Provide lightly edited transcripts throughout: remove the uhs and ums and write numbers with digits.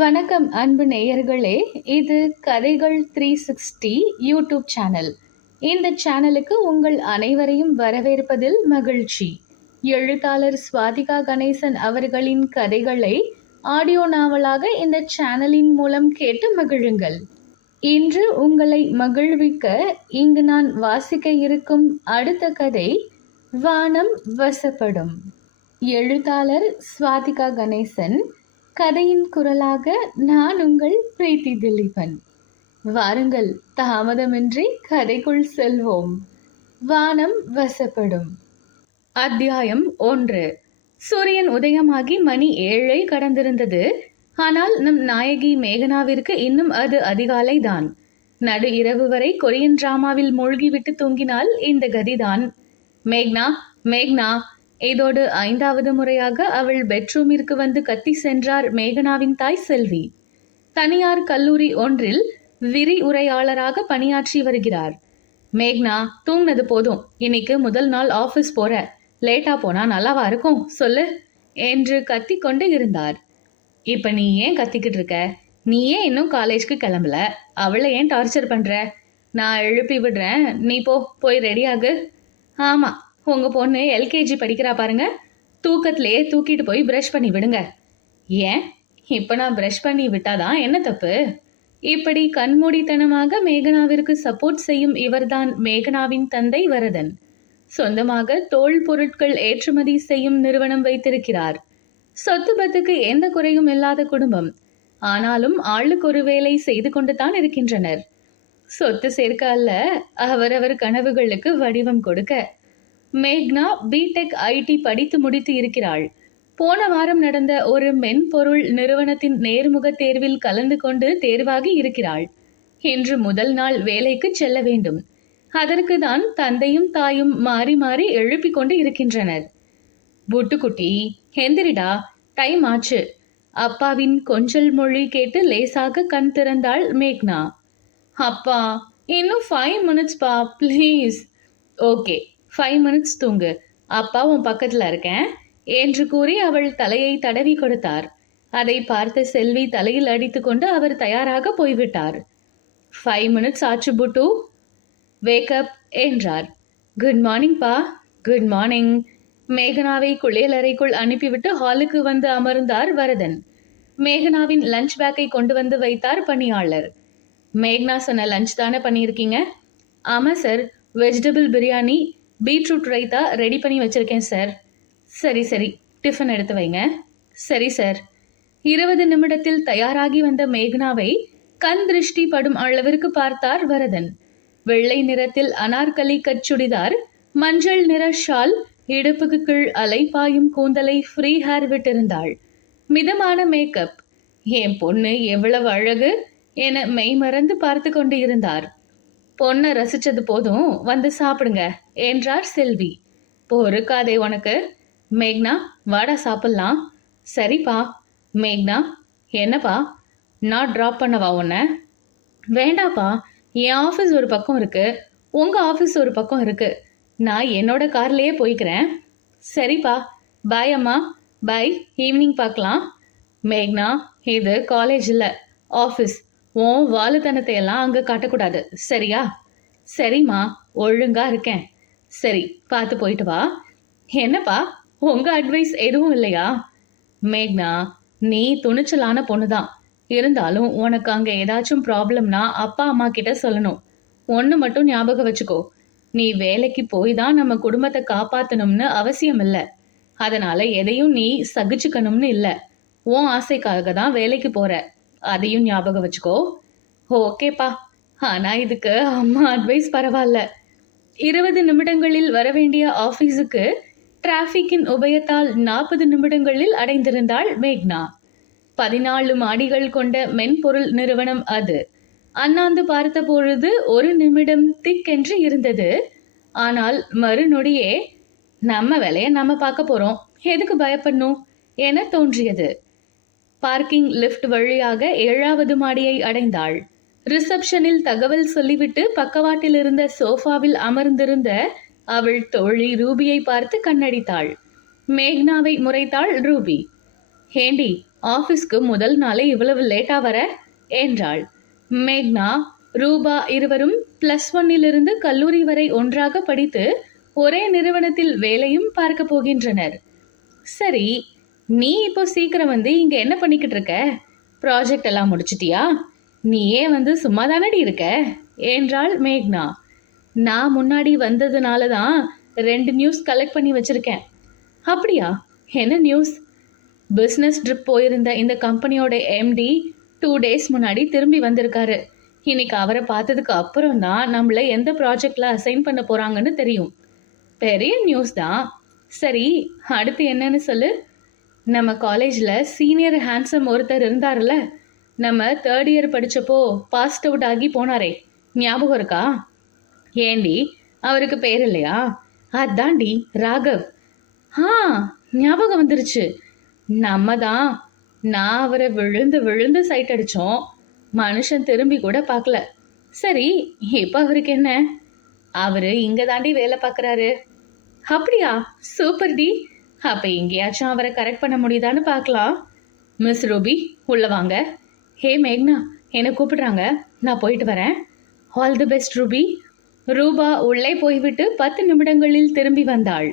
வணக்கம் அன்பு நேயர்களே. இது கதைகள் 360 யூடியூப் சேனல். இந்த சேனலுக்கு உங்கள் அனைவரையும் வரவேற்பதில் மகிழ்ச்சி. எழுத்தாளர் சுவாதிகா கணேசன் அவர்களின் கதைகளை ஆடியோ நாவலாக இந்த சேனலின் மூலம் கேட்டு மகிழுங்கள். இன்று உங்களை மகிழ்விக்க இங்கு நான் வாசிக்க இருக்கும் அடுத்த கதை வானம் வசப்படும். எழுத்தாளர் சுவாதிகா கணேசன். கதையின் குரலாக நான் உங்கள் பிரீத்தி திலீபன். வாருங்கள், தாமதமின்றி கதைக்குள் செல்வோம். வானம் வசப்படும். அத்தியாயம் 1. சூரியன் உதயமாகி மணி 7 கடந்திருந்தது. ஆனால் நம் நாயகி மேகனாவிற்கு இன்னும் அது அதிகாலை தான். நடு இரவு வரை கொரியன் டிராமாவில் மூழ்கிவிட்டு தூங்கினால் இந்த கதிதான். மேக்னா, மேக்னா, இதோடு 5வது முறையாக அவள் பெட்ரூமிற்கு வந்து கத்தி சென்றார் மேகனாவின் தாய் செல்வி. தனியார் கல்லூரி ஒன்றில் விரிவுரையாளராக பணியாற்றி வருகிறார். மேக்னா, தூங்கினது போதும். இன்னைக்கு முதல் நாள் ஆபீஸ் போற. லேட்டா போனா நல்லாவா இருக்கும் சொல்லு என்று கத்தி கொண்டு இருந்தார். இப்ப நீ ஏன் கத்திக்கிட்டு இருக்க? நீ ஏன் இன்னும் காலேஜ்க்கு கிளம்பல? அவளை ஏன் டார்ச்சர் பண்ற? நான் எழுப்பி விடுறேன், நீ போய் ரெடியாகு. ஆமா, உங்க பொண்ணு எல்கேஜி படிக்கிறா பாருங்க. தூக்கத்திலேயே தூக்கிட்டு போய் பிரஷ் பண்ணி விடுங்க. ஏன், இப்ப நான் பிரஷ் பண்ணி விட்டாதான் என்ன தப்பு? இப்படி கண்மூடித்தனமாக மேகனாவிற்கு சப்போர்ட் செய்யும் இவர்தான் மேகனாவின் தந்தை வரதன். சொந்தமாக தோல் பொருட்கள் ஏற்றுமதி செய்யும் நிறுவனம் வைத்திருக்கிறார். சொத்து பத்துக்கு எந்த குறையும் இல்லாத குடும்பம். ஆனாலும் ஆளுக்கு ஒரு வேலை செய்து கொண்டு தான் இருக்கின்றனர். சொத்து சேர்க்க அல்ல, அவரவர் கனவுகளுக்கு வடிவம் கொடுக்க. மேக்னா பிடெக் ஐடி படித்து முடித்து இருக்கிறாள். போன வாரம் நடந்த ஒரு மென்பொருள் நிறுவனத்தின் நேர்முக தேர்வில் கலந்து கொண்டு தேர்வாகி இருக்கிறாள். இன்று முதல் நாள் வேலைக்கு செல்ல வேண்டும். அதற்கு தான் தந்தையும் தாயும் மாறி மாறி எழுப்பிக் கொண்டு இருக்கின்றனர். புட்டுக்குட்டி, எந்திரிடா, டைம் ஆச்சு. அப்பாவின் கொஞ்சல் மொழி கேட்டு லேசாக கண் திறந்தாள் மேக்னா. அப்பா, இன்னும் 5 minutes பா, ப்ளீஸ். ஓகே, 5 minutes தூங்கு. அப்பா உன் பக்கத்துல இருக்கேன் என்று கூறி அவள் தலையை தடவி கொடுத்தார். அதை பார்த்த செல்வி தலையில் அடித்துக் கொண்டு அவர் தயாராக போய்விட்டார். 5 minutes ஆச்சு புட்டு, வேக்கப் என்றார். குட் மார்னிங் பா. Good morning. மேகனாவை குளியலறைக்குள் அனுப்பிவிட்டு ஹாலுக்கு வந்து அமர்ந்தார் வரதன். மேகனாவின் லஞ்ச் பேக்கை கொண்டு வந்து வைத்தார் பணியாளர். மேக்னா சொன்ன லஞ்ச் தானே பண்ணியிருக்கீங்க? ஆமா sir, vegetable biryani, beetroot raita ready பண்ணி வச்சிருக்கேன் சார். சரி சரி, டிஃபன் எடுத்து வைங்க. சரி சார். 20 நிமிடத்தில் தயாராகி வந்த மேக்னாவை கண் திருஷ்டி படும் அளவிற்கு பார்த்தார் வரதன். வெள்ளை நிறத்தில் அனார்கலி கச்சுடிதார், மஞ்சள் நிற ஷால், இடுப்புக்கு கீழ் அலைப்பாயும் கூந்தலை ஃப்ரீ ஹேர் விட்டிருந்தாள். மிதமான மேக்கப். என் பொண்ணு எவ்வளவு அழகு என மெய் மறந்து பார்த்து கொண்டு இருந்தார். பொண்ணை ரசிச்சது போதும், வந்து சாப்பிடுங்க என்றார் செல்வி. பொறுக்காதே உனக்கு. மேக்னா, வாடா சாப்பிடலாம். சரிப்பா. மேக்னா, என்னப்பா, நான் டிராப் பண்ணவா உன்னை? வேண்டாப்பா, என் ஆஃபீஸ் ஒரு பக்கம் இருக்கு, உங்க ஆஃபீஸ் ஒரு பக்கம் இருக்கு. நான் என்னோட கார்லயே போய்க்கிறேன். சரிப்பா, பாய் அம்மா. பாய், ஈவினிங் பார்க்கலாம். மேக்னா, இது காலேஜ் இல்லை, ஆஃபீஸ். உன் வாலுத்தனத்தை எல்லாம் அங்க காட்டக்கூடாது, சரியா? சரிம்மா, ஒழுங்கா இருக்கேன். சரி, பார்த்து போயிட்டு வா. என்னப்பா, உங்க அட்வைஸ் எதுவும் இல்லையா? மேக்னா, நீ துணிச்சலான பொண்ணுதான். இருந்தாலும் உனக்கு அங்க ஏதாச்சும் ப்ராப்ளம்னா அப்பா அம்மா கிட்ட சொல்லணும். ஒன்னு மட்டும் ஞாபகம் வச்சுக்கோ, நீ வேலைக்கு போய் தான் நம்ம குடும்பத்தை காப்பாத்தணும்னு அவசியம் இல்ல. அதனால எதையும் நீ சகிச்சுக்கணும்னு இல்ல. உன் ஆசைக்காக தான் வேலைக்கு போற, அதையும் ஞாபகம் வச்சுக்கோ. ஓகேப்பா, ஆனா இதுக்கு அம்மா அட்வைஸ் பரவாயில்ல. 20 நிமிடங்களில் வரவேண்டிய ஆபீஸுக்கு டிராபிக்கின் உபயத்தால் 40 நிமிடங்களில் அடைந்திருந்தாள் மேக்னா. 14 மாடிகள் கொண்ட மென்பொருள் நிறுவனம் அது. அண்ணாந்து பார்த்த பொழுது 1 நிமிடம் திக்கென்று இருந்தது. ஆனால் மறுநொடியே நம்ம வேலையை நம்ம பார்க்க போறோம், எதுக்கு பயப்படணும் என தோன்றியது. பார்க்கிங் லிஃப்ட் வழியாக 7வது மாடியை அடைந்தாள். ரிசப்ஷனில் தகவல் சொல்லிவிட்டு பக்கவாட்டில் இருந்த சோஃபாவில் அமர்ந்திருந்த அவள் தோழி ரூபியை பார்த்து கண்ணடித்தாள். மேக்னாவை முறைத்தாள் ரூபி. ஏண்டி, ஆபீஸ்க்கு முதல் நாளே இவ்வளவு லேட்டா வர என்றாள். மேக்னா, ரூபா இருவரும் +1 கல்லூரி வரை ஒன்றாக படித்து ஒரே நிறுவனத்தில் வேலையும் பார்க்க போகின்றனர். சரி, நீ இப்போ சீக்கிரம் வந்து இங்க என்ன பண்ணிக்கிட்டு இருக்க? ப்ராஜெக்ட் எல்லாம் முடிச்சிட்டியா? நீயே வந்து சும்மா தானடி இருக்க என்றாள் மேக்னா. நான் முன்னாடி வந்ததுனால தான் 2 நியூஸ் கலெக்ட் பண்ணி வச்சிருக்கேன். அப்படியா? என்ன நியூஸ்? பிஸ்னஸ் ட்ரிப் போயிருந்த இந்த கம்பெனியோட எம்டி 2 டேஸ் முன்னாடி திரும்பி வந்திருக்காரு. இன்னைக்கு அவரை பார்த்ததுக்கு அப்புறம் தான் நம்மள எந்த ப்ராஜெக்ட்ல அசைன் பண்ண போறாங்கன்னு தெரியும். பெரிய நியூஸ் தான். சரி, அடுத்து என்னன்னு சொல்லு. நம்ம காலேஜில் சீனியர் ஹேண்ட்ஸம் ஒருத்தர் இருந்தார்ல, நம்ம 3rd இயர் படித்தப்போ பாஸ்ட் அவுட் ஆகி போனாரே, ஞாபகம் இருக்கா? ஏண்டி, அவருக்கு பேர் இல்லையா? அதாண்டி, ராகவ். ஆ, ஞாபகம் வந்துருச்சு. நம்ம தான். நான் அவரை விழுந்து விழுந்து சைட் அடித்தோம். மனுஷன் திரும்பி கூட பார்க்கல. சரி, இப்போ அவருக்கு என்ன? அவரு இங்க தாண்டி வேலை பார்க்குறாரு. அப்படியா? சூப்பர் டி. அப்போ எங்கேயாச்சும் அவரை கரெக்ட் பண்ண முடியுதான்னு பார்க்கலாம். மிஸ் ரூபி, உள்ள வாங்க. ஹே மேக்னா, என்னை கூப்பிடுறாங்க, நான் போயிட்டு வரேன். All the best Ruby. ரூபா உள்ளே போய்விட்டு 10 நிமிடங்களில் திரும்பி வந்தாள்.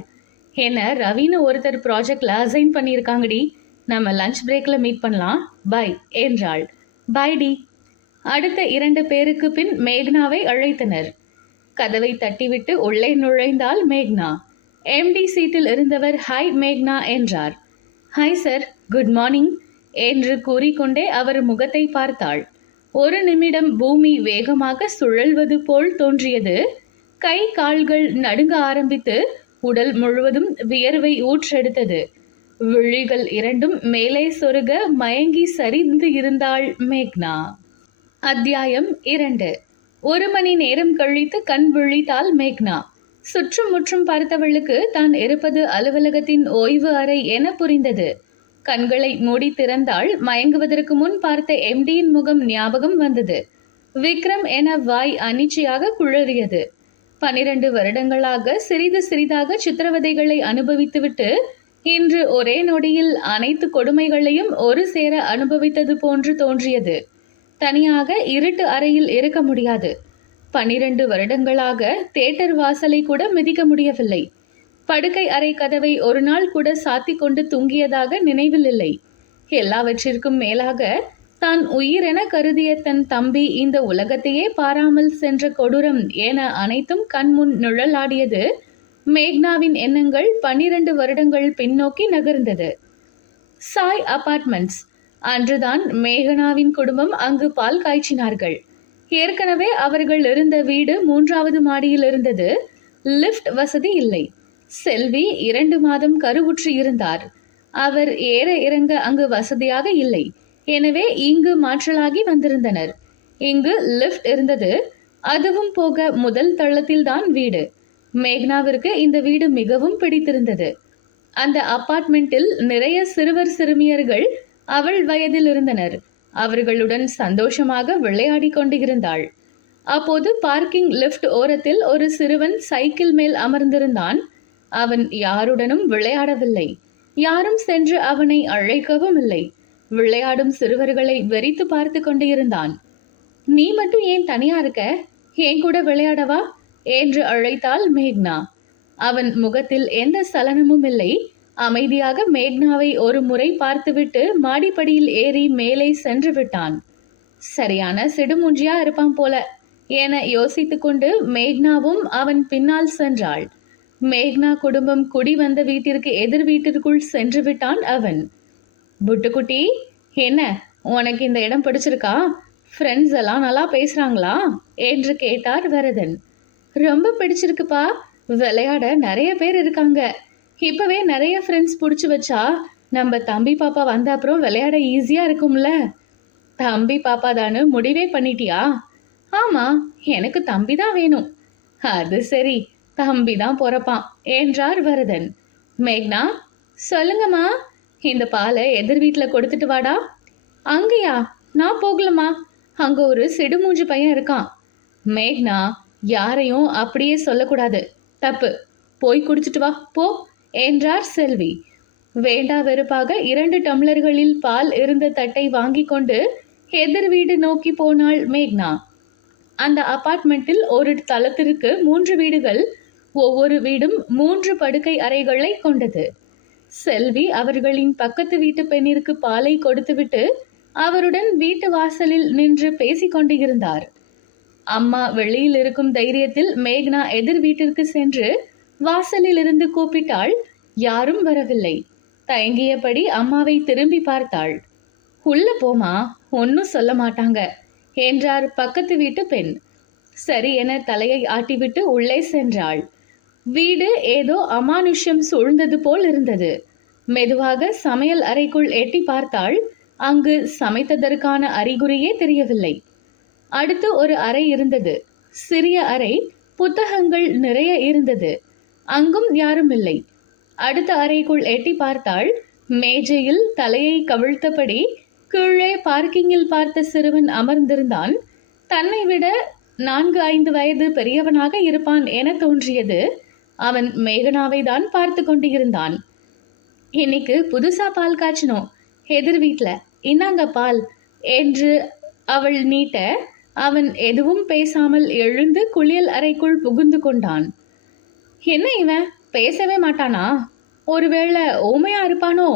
என்ன, ரவின்னு ஒருத்தர் ப்ராஜெக்ட்ல அசைன் பண்ணியிருக்காங்கடி. நம்ம லஞ்ச் பிரேக்ல மீட் பண்ணலாம், பை என்றாள். பை டி. அடுத்த 2 பேருக்கு பின் மேக்னாவை அழைத்தனர். கதவை தட்டிவிட்டு உள்ளே நுழைந்தாள் மேக்னா. எம்டி சீட்டில் இருந்தவர் ஹாய் மேக்னா என்றார். ஹாய் சார், குட் மார்னிங் என்று கூறிக்கொண்டே அவர் முகத்தை பார்த்தாள். ஒரு நிமிடம் பூமி வேகமாக சுழல்வது போல் தோன்றியது. கை கால்கள் நடுங்க ஆரம்பித்து உடல் முழுவதும் வியர்வை ஊற்றெடுத்தது. விழிகள் 2ம் மேலே சொருக மயங்கி சரிந்து இருந்தாள் மேக்னா. அத்தியாயம் 2. 1 மணி நேரம் கழித்து கண் விழித்தாள் மேக்னா. சுற்றும் முற்றும் பார்த்தவளுக்கு தான் இருப்பது அலுவலகத்தின் ஓய்வு அறை என புரிந்தது. கண்களை மூடி திறந்தாள். மயங்குவதற்கு முன் பார்த்த எம்டியின் முகம் ஞாபகம் வந்தது. விக்ரம் என வாய் அனிச்சையாக குழறியது. 12 வருடங்களாக சிறிது சிறிதாக சித்திரவதைகளை அனுபவித்துவிட்டு இன்று ஒரே நொடியில் அனைத்து கொடுமைகளையும் ஒரு சேர அனுபவித்தது போன்று தோன்றியது. தனியாக இருட்டு அறையில் இருக்க முடியாது. 12 வருடங்களாக தியேட்டர் வாசலை கூட மிதிக்க முடியவில்லை. படுக்கை அறை கதவை ஒரு நாள் கூட சாத்தி கொண்டு தூங்கியதாக நினைவில் இல்லை. எல்லாவற்றிற்கும் மேலாக தான் உயிரென கருதிய தன் தம்பி இந்த உலகத்தையே பாராமல் சென்ற கொடூரம் என அனைத்தும் கண்முன் நிழலாடியது. மேக்னாவின் எண்ணங்கள் 12 வருடங்கள் பின்னோக்கி நகர்ந்தது. சாய் அபார்ட்மெண்ட்ஸ். அன்றுதான் மேகனாவின் குடும்பம் அங்கு பால் காய்ச்சினார்கள். ஏற்கனவே அவர்கள் இருந்த வீடு 3வது மாடியில் இருந்தது. லிஃப்ட் வசதி இல்லை. செல்வி 2 மாதம் கருவுற்று இருந்தார். அவர் ஏற இறங்க அங்கு வசதியாக இல்லை. எனவே இங்கு மாற்றலாகி வந்திருந்தனர். இங்கு லிஃப்ட் இருந்தது. அதுவும் போக முதல் தளத்தில் தான் வீடு. மேக்னாவிற்கு இந்த வீடு மிகவும் பிடித்திருந்தது. அந்த அபார்ட்மெண்டில் நிறைய சிறுவர் சிறுமியர்கள் அவள் வயதில் இருந்தனர். அவர்களுடன் சந்தோஷமாக விளையாடி கொண்டிருந்தாள். அப்போது பார்க்கிங் லிஃப்ட் ஓரத்தில் ஒரு சிறுவன் சைக்கிள் மேல் அமர்ந்திருந்தான். அவன் யாருடனும் விளையாடவில்லை. யாரும் சென்று அவனை அழைக்கவும் இல்லை. விளையாடும் சிறுவர்களை வெறித்து பார்த்து கொண்டிருந்தான். நீ மட்டும் ஏன் தனியா இருக்க? ஏன் கூட விளையாடவா என்று அழைத்தாள் மேக்னா. அவன் முகத்தில் எந்த சலனமும் இல்லை. அமைதியாக மேக்னாவை ஒரு முறை பார்த்துவிட்டு மாடிப்படியில் ஏறி மேலே சென்று விட்டான். சரியான சிடுமூஞ்சியா இருப்பான் போல என யோசித்துக் கொண்டு மேக்னாவும் அவன் பின்னால் சென்றாள். மேக்னா குடும்பம் குடி வந்த வீட்டிற்கு எதிர் வீட்டிற்குள் சென்று விட்டான் அவன். புட்டுக்குட்டி, என்ன உனக்கு இந்த இடம் பிடிச்சிருக்கா? ஃப்ரெண்ட்ஸ் எல்லாம் நல்லா பேசுறாங்களா என்று கேட்டார் வரதன். ரொம்ப பிடிச்சிருக்குப்பா. விளையாட நிறைய பேர் இருக்காங்க. இப்பவே நிறைய ஃப்ரெண்ட்ஸ் பிடிச்சி வச்சா நம்ம தம்பி பாப்பா வந்த அப்புறம் விளையாட ஈஸியா இருக்கும்ல. தம்பி பாப்பா தானு முடிவே பண்ணிட்டியா? ஆமா, எனக்கு தம்பி தான் வேணும். அது சரி, தம்பி தான் பொறப்பான் என்றார் வரதன். மேக்னா, சொல்லுங்கம்மா. இந்த பாலை எதிர் வீட்டுல கொடுத்துட்டு வாடா. அங்கயா? நான் போகலமா. அங்க ஒரு சிடுமூஞ்சி பையன் இருக்கான். மேக்னா, யாரையும் அப்படியே சொல்லக்கூடாது, தப்பு. போய் குடிச்சிட்டு வா போ என்றார் செல்வி. வேண்டா வெறுப்பாக 2 டம்ளர்களில் பால் இருந்த தட்டை வாங்கி கொண்டு எதிர் வீடு நோக்கி போனாள் மேக்னா. அந்த அபார்ட்மெண்ட்டில் ஒரு தளத்திற்கு 3 வீடுகள், ஒவ்வொரு வீடும் 3 படுக்கை அறைகளை கொண்டது. செல்வி அவர்களின் பக்கத்து வீட்டு பெண்ணிற்கு பாலை கொடுத்துவிட்டு அவருடன் வீட்டு வாசலில் நின்று பேசிக் கொண்டு இருந்தார். அம்மா வெளியில் இருக்கும் தைரியத்தில் மேக்னா எதிர் வீட்டிற்கு சென்று வாசலில் இருந்து கூப்பிட்டாள். யாரும் வரவில்லை. தயங்கியபடி அம்மாவை திரும்பி பார்த்தாள். உள்ள போமா, ஒன்னும் சொல்ல மாட்டாங்க என்றார் பக்கத்து வீட்டு பெண். சரி என தலையை ஆட்டிவிட்டு உள்ளே சென்றாள். வீடு ஏதோ அமானுஷ்யம் சூழ்ந்தது போல் இருந்தது. மெதுவாக சமையல் அறைக்குள் எட்டி பார்த்தாள். அங்கு சமைத்ததற்கான அறிகுறியே தெரியவில்லை. அடுத்து ஒரு அறை இருந்தது. சிறிய அறை, புத்தகங்கள் நிறைய இருந்தது. அங்கும் யாரும் இல்லை. அடுத்த அறைக்குள் எட்டி பார்த்தாள். மேஜையில் தலையை கவிழ்த்தபடி கீழே பார்க்கிங்கில் பார்த்த சிறுவன் அமர்ந்திருந்தான். தன்னை விட 4-5 வயது பெரியவனாக இருப்பான் என தோன்றியது. அவன் மேகனாவை தான் பார்த்து கொண்டு இருந்தான். இன்னைக்கு புதுசா பால் காய்ச்சணும், எதிர் வீட்ல, இன்னாங்க பால் என்று அவள் நீட்ட அவன் எதுவும் பேசாமல் எழுந்து குளியல் அறைக்குள் புகுந்து கொண்டான். என்ன இவன் பேசவே மாட்டானா? ஒருவேளை ஊமையா இருப்பானோ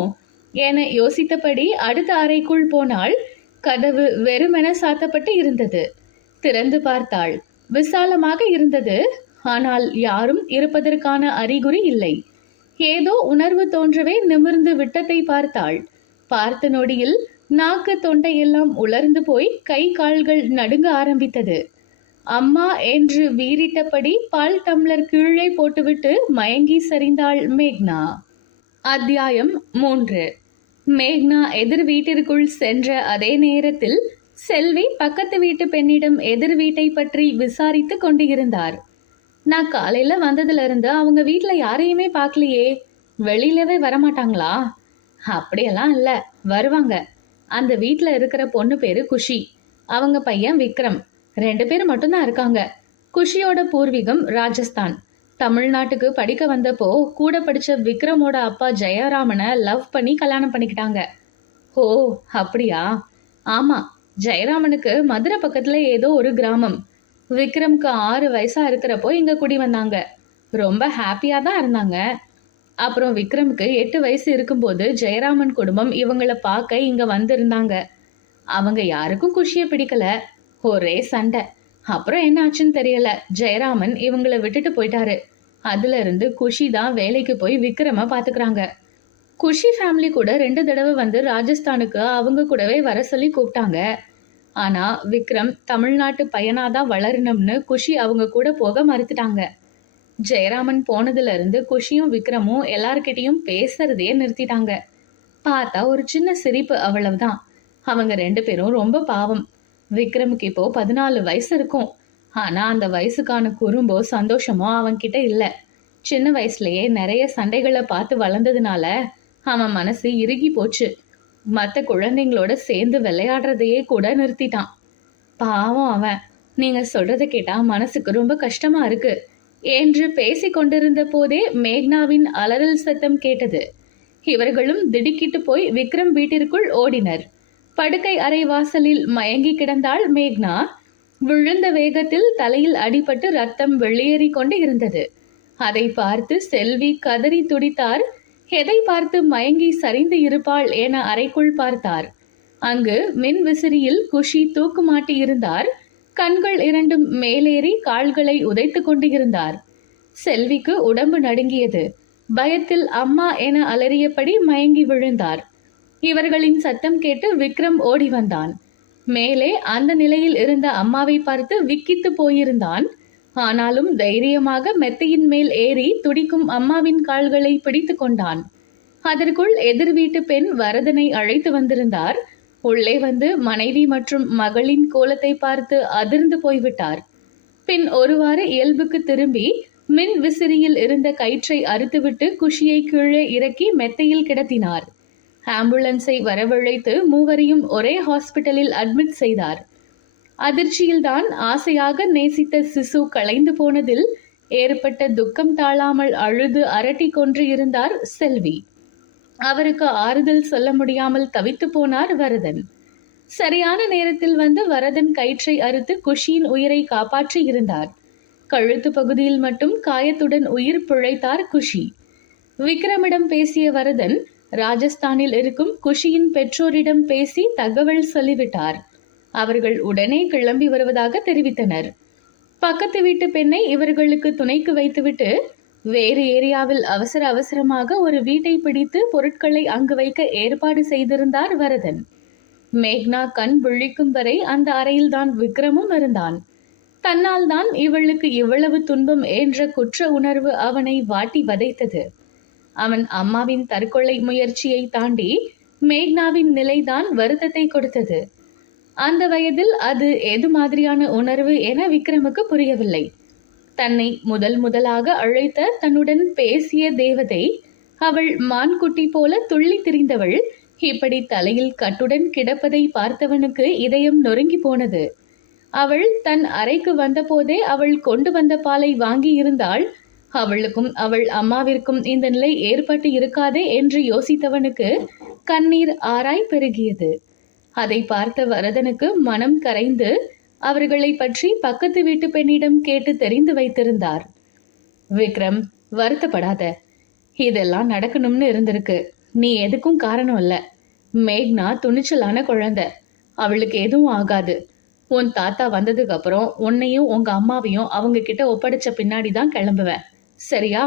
என யோசித்தபடி அடுத்த அறைக்குள் போனாள். கதவு வெறுமென சாத்தப்பட்டு இருந்தது. திறந்து பார்த்தாள். விசாலமாக இருந்தது. ஆனால் யாரும் இருப்பதற்கான அறிகுறி இல்லை. ஏதோ உணர்வு தோன்றவே நிமிர்ந்து விட்டத்தை பார்த்தாள். பார்த்த நொடியில் நாக்கு தொண்டையெல்லாம் உலர்ந்து போய் கை கால்கள் நடுங்க ஆரம்பித்தது. அம்மா என்று வீறிட்டபடி பால் டம்ளர் கீழே போட்டுவிட்டு மயங்கி சரிந்தாள் மேக்னா. அத்தியாயம் 3. மேக்னா எதிர் வீட்டிற்குள் சென்ற அதே நேரத்தில் செல்வி பக்கத்து வீட்டு பெண்ணிடம் எதிர் வீட்டை பற்றி விசாரித்து கொண்டு இருந்தார். நான் காலையில வந்ததுல இருந்து அவங்க வீட்டுல யாரையுமே பார்க்கலையே, வெளியிலவே வரமாட்டாங்களா? அப்படியெல்லாம் இல்ல, வருவாங்க. அந்த வீட்டுல இருக்கிற பொண்ணு பேரு குஷி, அவங்க பையன் விக்ரம், 2 பேர் மட்டும்தான் இருக்காங்க. குஷியோட பூர்வீகம் ராஜஸ்தான். தமிழ்நாட்டுக்கு படிக்க வந்தப்போ கூட படிச்ச விக்ரமோட அப்பா ஜெயராமனை லவ் பண்ணி கல்யாணம் பண்ணிக்கிட்டாங்க. ஓ அப்படியா? ஆமா, ஜெயராமனுக்கு மதுரை பக்கத்துல ஏதோ ஒரு கிராமம். விக்ரம்க்கு 6 வயசா இருக்கிறப்போ இங்க குடி வந்தாங்க. ரொம்ப ஹாப்பியா தான் இருந்தாங்க. அப்புறம் விக்ரம்க்கு 8 வயசு இருக்கும்போது ஜெயராமன் குடும்பம் இவங்களை பார்க்க இங்க வந்திருந்தாங்க. அவங்க யாருக்கும் குஷியை பிடிக்கல. ஒரே சண்டை. அப்புறம் என்ன ஆச்சுன்னு தெரியல. ஜெயராமன் இவங்களை விட்டுட்டு போயிட்டாரு. அதுல இருந்து குஷி தான் வேலைக்கு போய் விக்ரம பாத்துக்கிறாங்க. குஷி ஃபேமிலி கூட 2 தடவை வந்து ராஜஸ்தானுக்கு அவங்க கூடவே வர சொல்லி கூப்பிட்டாங்க. ஆனா விக்ரம் தமிழ்நாட்டு பையனாதான் வளரணும்னு குஷி அவங்க கூட போக மறுத்துட்டாங்க. ஜெயராமன் போனதுல இருந்து குஷியும் விக்ரமும் எல்லார்கிட்டையும் பேசுறதையே நிறுத்திட்டாங்க. பார்த்தா ஒரு சின்ன சிரிப்பு, அவ்வளவுதான். அவங்க 2 பேரும் ரொம்ப பாவம். விக்ரமுக்கு இப்போ 14 வயசு இருக்கும். ஆனா அந்த வயசுக்கான குறும்போ சந்தோஷமோ அவன்கிட்ட இல்ல. சின்ன வயசுலயே நிறைய சண்டைகளை பார்த்து வளர்ந்ததுனால அவன் மனசு இறுகி போச்சு. மற்ற குழந்தைங்களோட சேர்ந்து விளையாடுறதையே கூட நிறுத்திட்டான். பாவம் அவன். நீங்க சொல்றத கேட்டா மனசுக்கு ரொம்ப கஷ்டமா இருக்கு என்று பேசிக் கொண்டிருந்த போதே மேக்னாவின் அலறல் சத்தம் கேட்டது. இவர்களும் திடுக்கிட்டு போய் விக்ரம் வீட்டிற்குள் ஓடினர். படுக்கை அறை வாசலில் மயங்கி கிடந்தாள் மேக்னா. விழுந்த வேகத்தில் தலையில் அடிபட்டு ரத்தம் வெளியேறி கொண்டு இருந்தது. அதை பார்த்து செல்வி கதறி துடித்தார். எதை பார்த்து மயங்கி சரிந்து இருப்பாள் என அறைக்குள் பார்த்தார். அங்கு மின் விசிறியில் குஷி தூக்கு மாட்டி இருந்தார். கண்கள் 2ம் மேலேறி கால்களை உதைத்து கொண்டு இருந்தார். செல்விக்கு உடம்பு நடுங்கியது. பயத்தில் அம்மா என அலறியபடி மயங்கி விழுந்தார். இவர்களின் சத்தம் கேட்டு விக்ரம் ஓடி வந்தான். மேலே அந்த நிலையில் இருந்த அம்மாவை பார்த்து விக்கித்து போயிருந்தான். ஆனாலும் தைரியமாக மெத்தையின் மேல் ஏறி துடிக்கும் அம்மாவின் கால்களை பிடித்து கொண்டான். அதற்குள் எதிர் வீட்டு பெண் வரதனை அழைத்து வந்திருந்தார். உள்ளே வந்து மனைவி மற்றும் மகளின் கோலத்தை பார்த்து அதிர்ந்து போய்விட்டார். பின் ஒருவாறு இயல்புக்கு திரும்பி மின் விசிறியில் இருந்த கயிற்றை அறுத்துவிட்டு குஷியை கீழே இறக்கி மெத்தையில் கிடத்தினார். ஆம்புலன்ஸை வரவழைத்து மூவரையும் ஒரே ஹாஸ்பிட்டலில் அட்மிட் செய்தார். அதிர்ச்சியில்தான் ஆசையாக நேசித்த சிசு கலைந்து போனதில் ஏற்பட்ட துக்கம் தாழாமல் அழுது அரட்டி கொன்று இருந்தார் செல்வி. அவருக்கு ஆறுதல் சொல்ல முடியாமல் தவித்து போனார் வரதன். சரியான நேரத்தில் வந்து வரதன் கயிற்றை அறுத்து குஷியின் உயிரை காப்பாற்றி இருந்தார். கழுத்து பகுதியில் மட்டும் காயத்துடன் உயிர் பிழைத்தார் குஷி. விக்ரமிடம் பேசிய வரதன் ராஜஸ்தானில் இருக்கும் குஷியின் பெற்றோரிடம் பேசி தகவல் சொல்லிவிட்டார். அவர்கள் உடனே கிளம்பி வருவதாக தெரிவித்தனர். பக்கத்து வீட்டு பெண்ணை இவர்களுக்கு துணைக்கு வைத்துவிட்டு வேறு ஏரியாவில் அவசர அவசரமாக ஒரு வீட்டை பிடித்து பொருட்களை அங்கு வைக்க ஏற்பாடு செய்திருந்தார் வரதன். மேக்னா கண் விழிக்கும் வரை அந்த அறையில்தான் விக்ரமும் இருந்தான். தன்னால் தான் இவளுக்கு இவ்வளவு துன்பம் என்ற குற்ற உணர்வு அவனை வாட்டி வதைத்தது. அவன் அம்மாவின் தற்கொலை முயற்சியை தாண்டி மேக்னாவின் நிலைதான் வருத்தத்தை கொடுத்தது. அந்த வயதில் அது எது மாதிரியான உணர்வு என விக்ரமுக்கு புரியவில்லை. தன்னை முதலாக அழைத்த தன்னுடன் பேசிய தேவதை, அவள் மான்குட்டி போல துள்ளி திரிந்தவள் இப்படி தலையில் கட்டுடன் கிடப்பதை பார்த்தவனுக்கு இதயம் நொறுங்கி போனது. அவள் தன் அறைக்கு வந்தபோதே அவள் கொண்டு வந்த பாலை வாங்கி இருந்தால் அவளுக்கும் அவள் அம்மாவிற்கும் இந்த நிலை ஏற்பட்டு இருக்காதே என்று யோசித்தவனுக்கு கண்ணீர் ஆராய் பெருகியது. அதை பார்த்த வரதனுக்கு மனம் கரைந்து அவர்களை பற்றி பக்கத்து வீட்டு பெண்ணிடம் கேட்டு தெரிந்து வைத்திருந்தார். விக்ரம், வருத்தப்படாத, இதெல்லாம் நடக்கணும்னு இருந்திருக்கு. நீ எதுக்கும் காரணம் இல்ல. மேக்னா துணிச்சலான குழந்தை, அவளுக்கு எதுவும் ஆகாது. உன் தாத்தா வந்ததுக்கு அப்புறம் உன்னையும் உங்க அம்மாவையும் அவங்க கிட்ட ஒப்படைச்ச பின்னாடிதான் கிளம்புவேன், சரியா?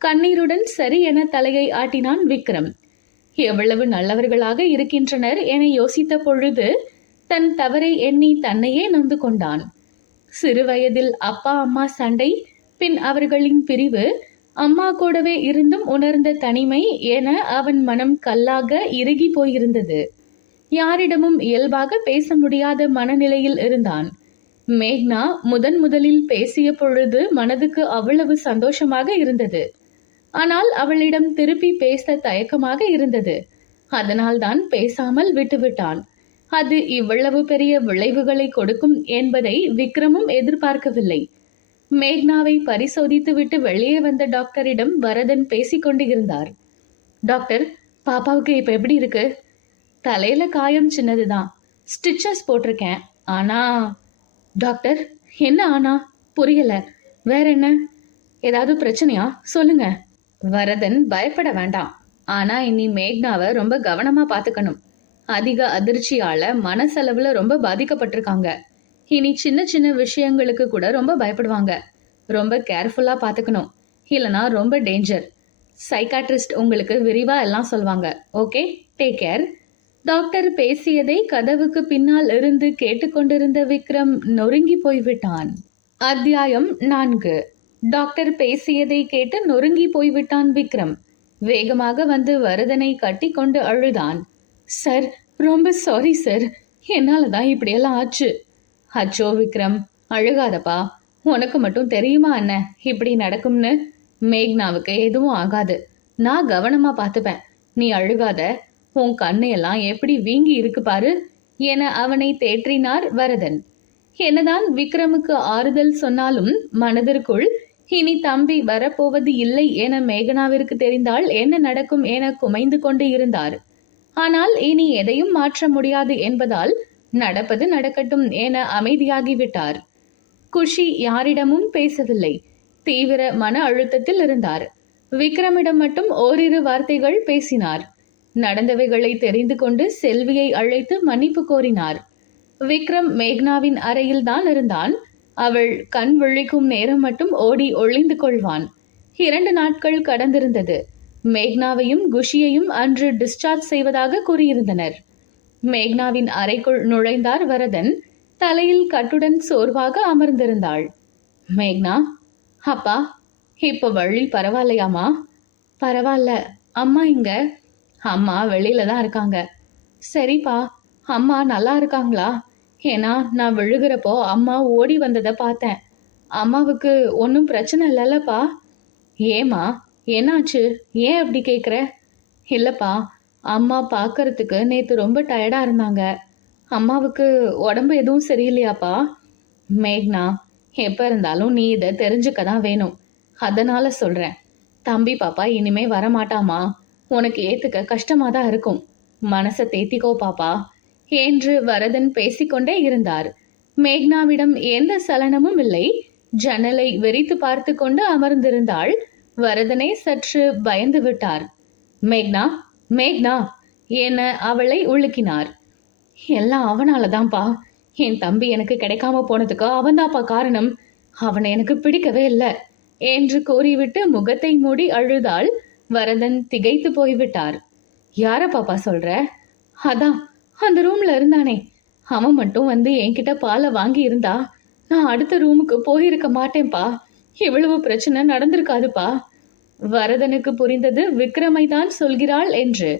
கண்ணீருடன் சரி என தலையை ஆட்டினான் விக்ரம். எவ்வளவு நல்லவர்களாக இருக்கின்றனர் என யோசித்த பொழுது தன் தவறை எண்ணி தன்னையே நொந்து கொண்டான். சிறு வயதில் அப்பா அம்மா சண்டை, பின் அவர்களின் பிரிவு, அம்மா கூடவே இருந்தும் உணர்ந்த தனிமை என அவன் மனம் கல்லாக இறுகி போயிருந்தது. யாரிடமும் இயல்பாக பேச முடியாத மனநிலையில் இருந்தான். மேக்னா முதலில் பேசிய பொழுது மனதுக்கு அவ்வளவு சந்தோஷமாக இருந்தது. ஆனால் அவளிடம் திருப்பி பேச தயக்கமாக இருந்தது. அதனால்தான் பேசாமல் விட்டுவிட்டான். அது இவ்வளவு பெரிய விளைவுகளை கொடுக்கும் என்பதை விக்ரமும் எதிர்பார்க்கவில்லை. மேக்னாவை பரிசோதித்து விட்டு வெளியே வந்த டாக்டரிடம் வரதன் பேசிக்கொண்டு இருந்தார். டாக்டர், பாப்பாவுக்கு இப்ப எப்படி இருக்கு? தலையில காயம் சின்னதுதான், ஸ்டிச்சஸ் போட்டிருக்கேன். ஆனா... டாக்டர், என்ன ஆனா? புரியல. வேற என்ன? ஏதாவது பிரச்சனையா? சொல்லுங்க. வரதன், பயப்பட வேண்டாம். ஆனா இனி மேக்னாவை ரொம்ப கவனமா பாத்துக்கணும். அதிக அதிர்ச்சியால மனசளவுல ரொம்ப பாதிக்கப்பட்டிருக்காங்க. இனி சின்ன சின்ன விஷயங்களுக்கு கூட ரொம்ப பயப்படுவாங்க. ரொம்ப கேர்ஃபுல்லா பாத்துக்கணும், இல்லனா ரொம்ப டேஞ்சர். சைக்காட்ரிஸ்ட் உங்களுக்கு விரிவா எல்லாம் சொல்வாங்க. Okay, take care. டாக்டர் பேசியதை கதவுக்கு பின்னால் இருந்து கேட்டுக்கொண்டிருந்த விக்ரம் நொறுங்கி போய்விட்டான். அத்தியாயம் 4. டாக்டர் பேசியதை கேட்டு நொறுங்கி போய்விட்டான் விக்ரம். வேகமாக வந்து வரதனை கட்டி கொண்டு அழுதான். சார், ரொம்ப சாரி சார், என்னாலதான் இப்படியெல்லாம் ஆச்சு. அச்சோ விக்ரம், அழுகாதப்பா. உனக்கு மட்டும் தெரியுமா என்ன இப்படி நடக்கும்னு? மேக்னாவுக்கு எதுவும் ஆகாது. நான் கவனமா பார்த்துப்பேன். நீ அழுகாத. உன் கண்ணையெல்லாம் எப்படி வீங்கி இருக்கு பாரு என அவனை தேற்றினார் வரதன். என்னதான் விக்ரமுக்கு ஆறுதல் சொன்னாலும் மனதிற்குள் இனி தம்பி வரப்போவது இல்லை என மேகனாவிற்கு தெரிந்தால் என்ன நடக்கும் என குமைந்து கொண்டு இருந்தார். ஆனால் இனி எதையும் மாற்ற முடியாது என்பதால் நடப்பது நடக்கட்டும் என அமைதியாகிவிட்டார். குஷி யாரிடமும் பேசவில்லை. தீவிர மன அழுத்தத்தில் இருந்தார். விக்ரமிடம் மட்டும் ஓரிரு வார்த்தைகள் பேசினார். நடந்தவைகளை தெரிந்து கொண்டு செல்வியை அழைத்து மன்னிப்பு கோரினார். விக்ரம் மேக்னாவின் அறையில் தான் இருந்தான். அவள் கண் விழிக்கும் நேரம் மட்டும் ஓடி ஒளிந்து கொள்வான். 2 நாட்கள் கடந்திருந்தது. மேக்னாவையும் குஷியையும் அன்று டிஸ்சார்ஜ் செய்வதாக கூறியிருந்தனர். மேக்னாவின் அறைக்குள் நுழைந்தார் வரதன். தலையில் கட்டுடன் சோர்வாக அமர்ந்திருந்தாள். மேக்னா, அப்பா, இப்போ வழி பரவாயில்லையாமா? பரவாயில்ல. அம்மா இங்க? அம்மா வெளியில தான் இருக்காங்க. சரிப்பா, அம்மா நல்லா இருக்காங்களா? ஏன்னா நான் விழுகிறப்போ அம்மா ஓடி வந்ததை பார்த்தேன். அம்மாவுக்கு ஒன்றும் பிரச்சனை இல்லைல்லப்பா? ஏமா, என்னாச்சு? ஏன் அப்படி கேட்குற? இல்லப்பா, அம்மா பார்க்கறதுக்கு நேற்று ரொம்ப டயர்டா இருந்தாங்க. அம்மாவுக்கு உடம்பு எதுவும் சரியில்லையாப்பா? மேக்னா, எப்ப இருந்தாலும் நீ இதை தெரிஞ்சுக்க தான் வேணும். அதனால சொல்றேன். தம்பி பாப்பா இனிமே வரமாட்டாமா? உனக்கு ஏத்துக்க கஷ்டமா தான் இருக்கும். மனசை தேத்திக்கோ பாப்பா என்று வரதன் பேசிக்கொண்டே இருந்தார். மேக்னாவிடம் எந்த சலனமும் இல்லை. ஜன்னலை வெறித்து பார்த்து கொண்டு அமர்ந்திருந்தாள். வரதனை சற்று பயந்து விட்டார். மேக்னா, மேக்னா என அவளை உலுக்கினார். எல்லாம் அவனாலதான்ப்பா. என் தம்பி எனக்கு கிடைக்காம போனதுக்கு அவன்தாப்பா காரணம். அவனை எனக்கு பிடிக்கவே இல்லை என்று கூறிவிட்டு முகத்தை மூடி அழுதாள். வரதன் திகைத்து போய்விட்டார். யார பாப்பா சொல்ற? அதான் அந்த ரூம்ல இருந்தானே, அவன் மட்டும் வந்து என்கிட்ட பாலை வாங்கி இருந்தா நான் அடுத்த ரூமுக்கு போயிருக்க மாட்டேன்பா. இவ்வளவு பிரச்சனை நடந்திருக்காதுப்பா. வரதனுக்கு புரிந்தது விக்ரமை தான் சொல்கிறாள் என்று.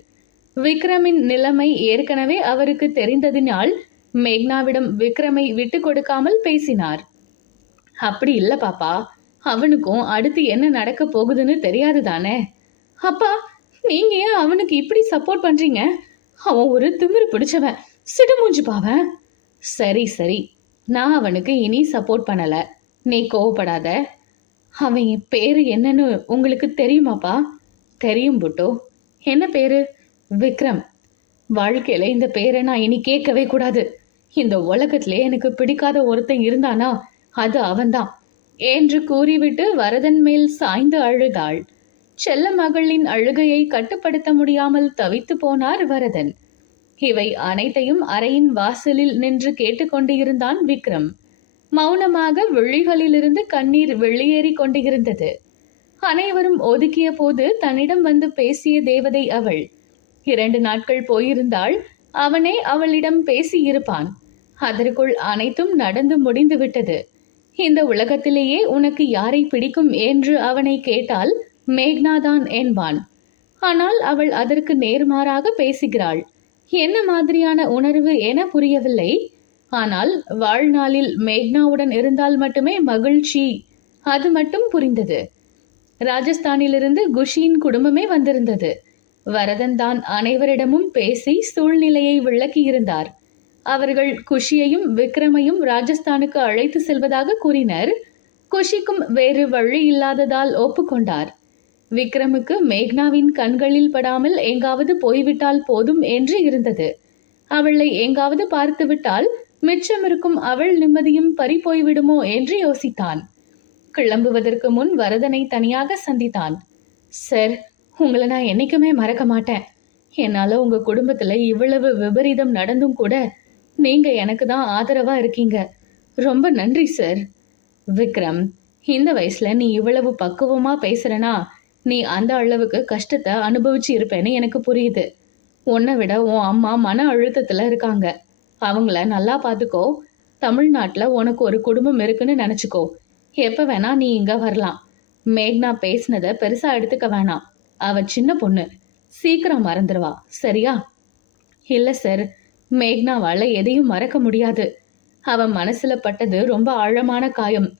விக்ரமின் நிலைமை ஏற்கனவே அவருக்கு தெரிந்ததினால் மேக்னாவிடம் விக்ரமை விட்டு கொடுக்காமல் பேசினார். அப்படி இல்ல பாப்பா, அவனுக்கும் அடுத்து என்ன நடக்க போகுதுன்னு தெரியாது தானே. அப்பா, நீங்க ஏன் அவனுக்கு இப்படி சப்போர்ட் பண்றீங்க? அவன் ஒரு திமிரு பிடிச்சவன், சிடுமூஞ்சி பாவன். சரி சரி, நான் அவனுக்கு இனி சப்போர்ட் பண்ணல, நீ கோவப்படாத. அவன் பேரு என்னன்னு உங்களுக்கு தெரியுமாப்பா? தெரியும் புட்டோ. என்ன பேரு? விக்ரம். வாழ்க்கையில இந்த பேரை நான் இனி கேட்கவே கூடாது. இந்த உலகத்திலே எனக்கு பிடிக்காத ஒருத்தன் இருந்தானா அது அவன்தான் என்று கூறிவிட்டு வரதன் மேல் சாய்ந்து அழுதாள். செல்ல மகளின் அழுகையை கட்டுப்படுத்த முடியாமல் தவித்து போனார் வரதன். இவை அனைத்தையும் அறையின் வாசலில் நின்று கேட்டுக்கொண்டிருந்தான் விக்ரம். மௌனமாக விழிகளிலிருந்து கண்ணீர் வெளியேறி கொண்டிருந்தது. அனைவரும் ஒதுக்கிய போது தன்னிடம் வந்து பேசிய தேவதை அவள். 2 நாட்கள் போயிருந்தாள். அவனே அவளிடம் பேசியிருப்பான். அதற்குள் அனைத்தும் நடந்து முடிந்து விட்டது. இந்த உலகத்திலேயே உனக்கு யாரை பிடிக்கும் என்று அவனை கேட்டால் மேக்னாதான் என்பான். ஆனால் அவள் அதற்கு நேர்மாறாக பேசுகிறாள். என்ன மாதிரியான உணர்வு என புரியவில்லை. ஆனால் வாழ்நாளில் மேக்னாவுடன் இருந்தால் மட்டுமே மகிழ்ச்சி, அது மட்டும் புரிந்தது. ராஜஸ்தானிலிருந்து குஷியின் குடும்பமே வந்திருந்தது. வரதன் தான் அனைவரிடமும் பேசி சூழ்நிலையை விளக்கியிருந்தார். அவர்கள் குஷியையும் விக்ரமையும் ராஜஸ்தானுக்கு அழைத்து செல்வதாக கூறினர். குஷிக்கும் வேறு வழி இல்லாததால் ஒப்புக்கொண்டார். விக்ரமுக்கு மேக்னாவின் கண்களில் படாமல் எங்காவது போய்விட்டால் போதும் என்று இருந்தது. அவளை எங்காவது பார்த்துவிட்டால் மிச்சமிருக்கும் அவள் நிம்மதியும் பறி போய்விடுமோ என்று யோசித்தான். கிளம்புவதற்கு முன் வரதனை தனியாக சந்தித்தான். சார், உங்களை நான் என்னைக்குமே மறக்க மாட்டேன். என்னால உங்க குடும்பத்துல இவ்வளவு விபரீதம் நடந்தும் கூட நீங்க எனக்கு தான் ஆதரவா இருக்கீங்க. ரொம்ப நன்றி சார். விக்ரம், இந்த வயசுல நீ இவ்வளவு பக்குவமா பேசுறனா நீ அந்த அளவுக்கு கஷ்டத்தை அனுபவிச்சு இருப்பேன்னு எனக்கு புரியுது. உன்னை விட உன் அம்மா மன அழுத்தத்துல இருக்காங்க. அவங்கள நல்லா பாத்துக்கோ. தமிழ்நாட்டுல உனக்கு ஒரு குடும்பம் இருக்குன்னு நினைச்சுக்கோ. எப்ப வேணா நீ இங்க வரலாம். மேக்னா பேசினத பெருசா எடுத்துக்க வேணாம். அவ சின்ன பொண்ணு, சீக்கிரம் மறந்துடுவா, சரியா? இல்ல சார், மேக்னாவால எதையும் மறக்க முடியாது. அவ மனசுல பட்டது ரொம்ப ஆழமான காயம்.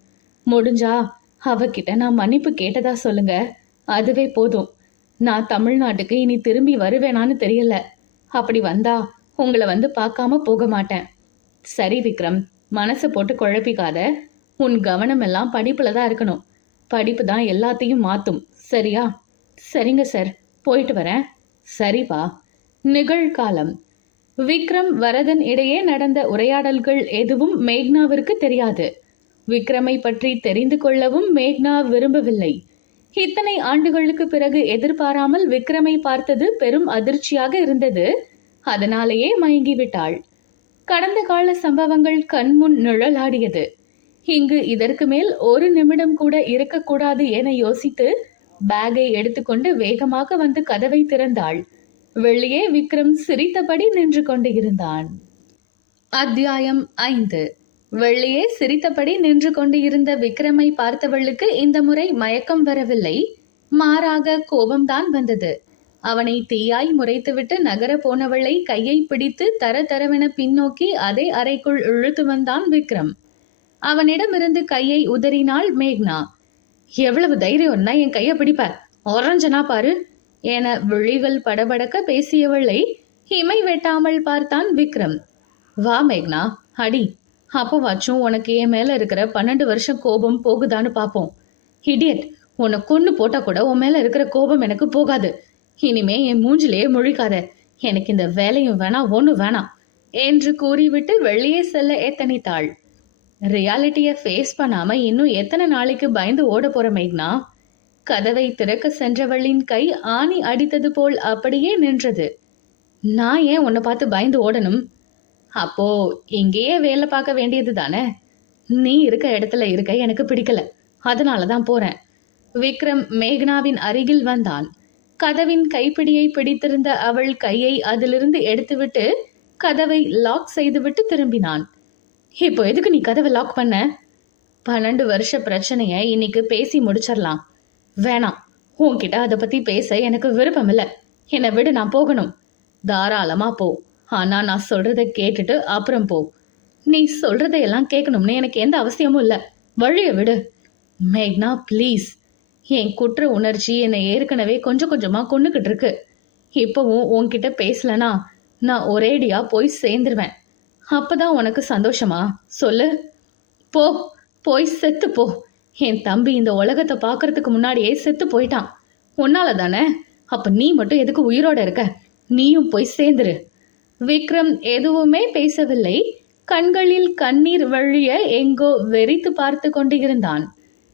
முடிஞ்சா அவகிட்ட நான் மன்னிப்பு கேட்டதா சொல்லுங்க, அதுவே போதும். நான் தமிழ்நாட்டுக்கு இனி திரும்பி வருவேனான்னு தெரியல. அப்படி வந்தா உங்களை வந்து பார்க்காம போக மாட்டேன். சரி விக்ரம், மனசை போட்டு குழப்பிக்காத. உன் கவனம் எல்லாம் படிப்புல தான் இருக்கணும். படிப்பு தான் எல்லாத்தையும் மாத்தும், சரியா? சரிங்க சார், போயிட்டு வரேன். சரிப்பா. நிகழ்காலம். விக்ரம் வரதன் இடையே நடந்த உரையாடல்கள் எதுவும் மேக்னாவிற்கு தெரியாது. விக்ரமை பற்றி தெரிந்து கொள்ளவும் மேக்னா விரும்பவில்லை. இத்தனை ஆண்டுகளுக்கு பிறகு எதிர்பாராமல் விக்ரமை பார்த்தது பெரும் அதிர்ச்சியாக இருந்தது. அதனாலேயே மயங்கிவிட்டாள். கடந்த கால சம்பவங்கள் கண்முன் நிழலாடியது. இங்கு இதற்கு மேல் ஒரு நிமிடம் கூட இருக்கக்கூடாது என யோசித்து பேக்கை எடுத்துக்கொண்டு வேகமாக வந்து கதவை திறந்தாள். வெளியே விக்ரம் சிரித்தபடி நின்று கொண்டு இருந்தான். அத்தியாயம் 5. வெளியே சிரித்தபடி நின்று கொண்டு இருந்த விக்ரமை பார்த்தவளுக்கு இந்த முறை மயக்கம் வரவில்லை. மாறாக கோபம்தான் வந்தது. அவனை தீயாய் முறைத்துவிட்டு நகர போனவளை கையை பிடித்து தர தரவென பின்னோக்கி அதே அறைக்குள் இழுத்து வந்தான் விக்ரம். அவனிடமிருந்து கையை உதறினாள் மேக்னா. எவ்வளவு தைரியம் தான் என் கையை பிடிப்ப, ஒரஞ்சனா பாரு என விழிகள் படபடக்க பேசியவளை இமை வெட்டாமல் பார்த்தான் விக்ரம். வா மேக்னா, அடி. அப்பவாச்சும் உனக்கு என் மேல இருக்கிற 12 வருஷம் கோபம் போகுதான்னு பாப்போம். இடியட், உன்னை கொன்னு போட்டா கூட உன் மேல இருக்கிற கோபம் எனக்கு போகாது. இனிமே என் மூஞ்சிலேயே முழிக்காத. எனக்கு இந்த வேலையும் வேணாம், ஒன்றும் வேணாம் என்று கூறிவிட்டு வெளியே செல்ல எத்தனித்தாள். ரியாலிட்டியை ஃபேஸ் பண்ணாம இன்னும் எத்தனை நாளைக்கு பயந்து ஓட போற மேக்னா? கதவை திறக்க சென்றவளின் கை ஆணி அடித்தது போல் அப்படியே நின்றது. நான் ஏன் உன்னை பார்த்து பயந்து ஓடணும்? அப்போ இங்கேயே வேலை பார்க்க வேண்டியது தானே? நீ இருக்க இடத்துல இருக்க எனக்கு பிடிக்கல, அதனாலதான் போறேன். விக்ரம் மேக்னாவின் அருகில் வந்தான். கதவின் கைப்பிடியை பிடித்திருந்த அவள் கையை அதிலிருந்து எடுத்துவிட்டு கதவை லாக் செய்துவிட்டு திரும்பினான். இப்போ எதுக்கு நீ கதவை லாக் பண்ண? 12 வருஷ பிரச்சனைய இன்னைக்கு பேசி முடிச்சிடலாம். வேணாம், உன்கிட்ட அதை பத்தி பேச எனக்கு விருப்பம் இல்லை. என்னை விடு, நான் போகணும். தாராளமா போ, ஆனா நான் சொல்றத கேட்டுட்டு அப்புறம் போ. நீ சொல்றதையெல்லாம் கேட்கணும்னு எனக்கு எந்த அவசியமும் இல்லை. வழிய விடு. மேக்னா ப்ளீஸ். என் குற்ற உணர்ச்சி என்னை ஏற்கனவே கொஞ்சம் கொஞ்சமா கொண்டுகிட்டு இருக்கு. இப்பவும் உன்கிட்ட பேசலனா நான் ஒரேடியா போய் சேர்ந்துருவேன். அப்பதான் உனக்கு சந்தோஷமா? சொல்லு. போ, போய் செத்து போ. என் தம்பி இந்த உலகத்தை பாக்குறதுக்கு முன்னாடியே செத்து போயிட்டான். உன்னால தானே? அப்ப நீ மட்டும் எதுக்கு உயிரோட இருக்க? நீயும் போய் சேர்ந்துரு. விக்ரம் எதுவுமே பேசவில்லை. கண்களில் கண்ணீர் வழிய எங்கோ வெறித்து பார்த்து கொண்டு இருந்தான்.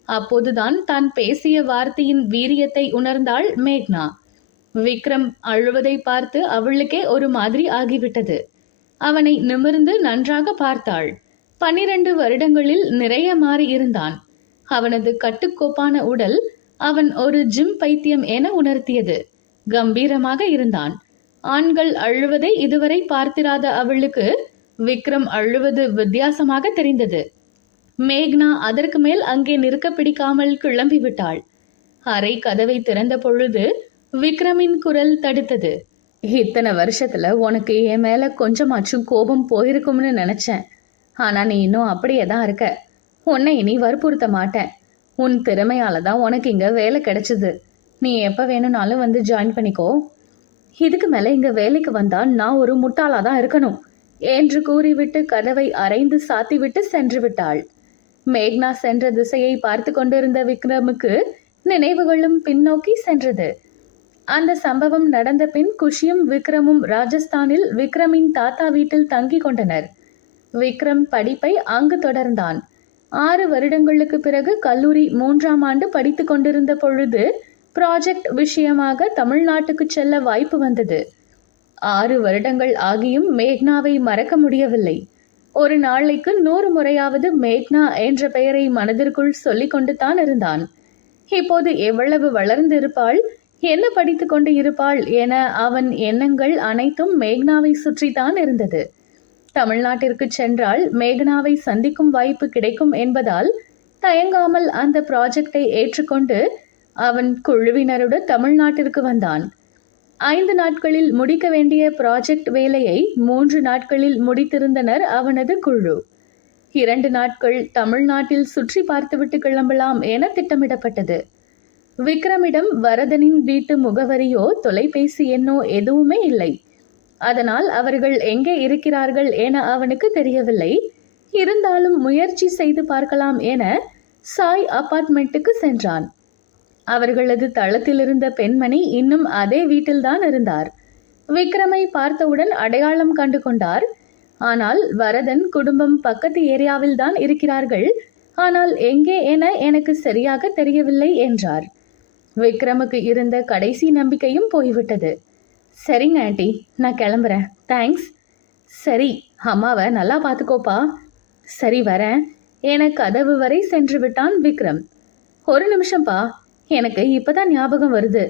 அப்போதுதான் தான் பேசிய வார்த்தையின் வீரியத்தை உணர்ந்தாள் மேக்னா. விக்ரம் அழுவதை பார்த்து அவளுக்கே ஒரு மாதிரி ஆகிவிட்டது. அவனை நிமிர்ந்து நன்றாக பார்த்தாள். 12 வருடங்களில் நிறைய மாறி இருந்தான். அவனது கட்டுக்கோப்பான உடல் அவன் ஒரு ஜிம் பைத்தியம் என உணர்த்தியது. கம்பீரமாக இருந்தான். ஆண்கள் அழுவதை இதுவரை பார்த்திராத அவளுக்கு விக்ரம் அழுவது வித்தியாசமாக தெரிந்தது. மேக்னா அதற்கு மேல் அங்கே நிற்க பிடிக்காமல் கிளம்பி விட்டாள். அறை கதவை திறந்த பொழுது விக்ரமின் குரல் தடுத்தது. இத்தனை வருஷத்துல உனக்கு என் மேல கொஞ்சமாச்சும் கோபம் போயிருக்கும்னு நினைச்சேன். ஆனா நீ இன்னும் அப்படியே தான் இருக்க. உன்னை இனி வற்புறுத்த மாட்டேன். உன் திறமையால தான் உனக்கு இங்க வேலை கிடைச்சது. நீ எப்ப வேணும்னாலும் வந்து ஜாயின் பண்ணிக்கோ. இதுக்கு மேல இங்க வேலைக்கு வந்தா நான் ஒரு முட்டாளா தான் இருக்கணும் என்று கூறிவிட்டு கதவை அரைந்து சாத்திவிட்டு சென்று விட்டாள். மேக்னா சென்ற திசையை பார்த்து கொண்டிருந்த விக்ரமுக்கு நினைவுகளும் பின்னோக்கி சென்றது. அந்த சம்பவம் நடந்த பின் குஷியும் விக்ரமும் ராஜஸ்தானில் விக்ரமின் தாத்தா வீட்டில் தங்கி கொண்டனர். விக்ரம் படிப்பை அங்கு தொடர்ந்தான். 6 வருடங்களுக்கு பிறகு கல்லூரி 3ஆம் ஆண்டு படித்துக் கொண்டிருந்த பொழுது ப்ராஜெக்ட் விஷயமாக தமிழ்நாட்டுக்கு செல்ல வாய்ப்பு வந்தது. 6 வருடங்கள் ஆகியும் மேக்னாவை மறக்க முடியவில்லை. ஒரு நாளைக்கு 100 முறையாவது மேக்னா என்ற பெயரை மனதிற்குள் சொல்லிக் கொண்டு தான் இருந்தான். இப்போது எவ்வளவு வளர்ந்து இருப்பாள், என்ன படித்துக் கொண்டு இருப்பாள் என அவன் எண்ணங்கள் அனைத்தும் மேக்னாவை சுற்றித்தான் இருந்தது. தமிழ்நாட்டிற்கு சென்றால் மேக்னாவை சந்திக்கும் வாய்ப்பு கிடைக்கும் என்பதால் தயங்காமல் அந்த ப்ராஜெக்டை ஏற்றுக்கொண்டு அவன் குழுவினரோடு தமிழ்நாட்டிற்கு வந்தான். 5 நாட்களில் முடிக்க வேண்டிய ப்ராஜெக்ட் வேலையை 3 நாட்களில் முடித்திருந்தனர் அவனது குழு. 2 நாட்கள் தமிழ்நாட்டில் சுற்றி பார்த்துவிட்டு கிளம்பலாம் என திட்டமிடப்பட்டது. விக்ரமிடம் வரதனின் வீட்டு முகவரியோ தொலைபேசி எண்ணோ எதுவுமே இல்லை. அதனால் அவர்கள் எங்கே இருக்கிறார்கள் என அவனுக்கு தெரியவில்லை. இருந்தாலும் முயற்சி செய்து பார்க்கலாம் என சாய் அபார்ட்மெண்ட்டுக்கு சென்றான். அவர்களது தளத்தில் இருந்த பெண்மணி இன்னும் அதே வீட்டில்தான் இருந்தார். விக்ரமை பார்த்தவுடன் அடையாளம் கண்டு கொண்டார். ஆனால் வரதன் குடும்பம் பக்கத்து ஏரியாவில் தான் இருக்கிறார்கள். ஆனால் எங்கே என எனக்கு சரியாக தெரியவில்லை என்றார். விக்ரமுக்கு இருந்த கடைசி நம்பிக்கையும் போய்விட்டது. சரிங்க ஆண்டி, நான் கிளம்புறேன். தேங்க்ஸ். சரி, அம்மாவை நல்லா பார்த்துக்கோப்பா. சரி வரேன் என கதவு வரை சென்று விட்டான் விக்ரம். ஒரு நிமிஷம்பா, எனக்கு இப்பதான் ஞாபகம் வருது.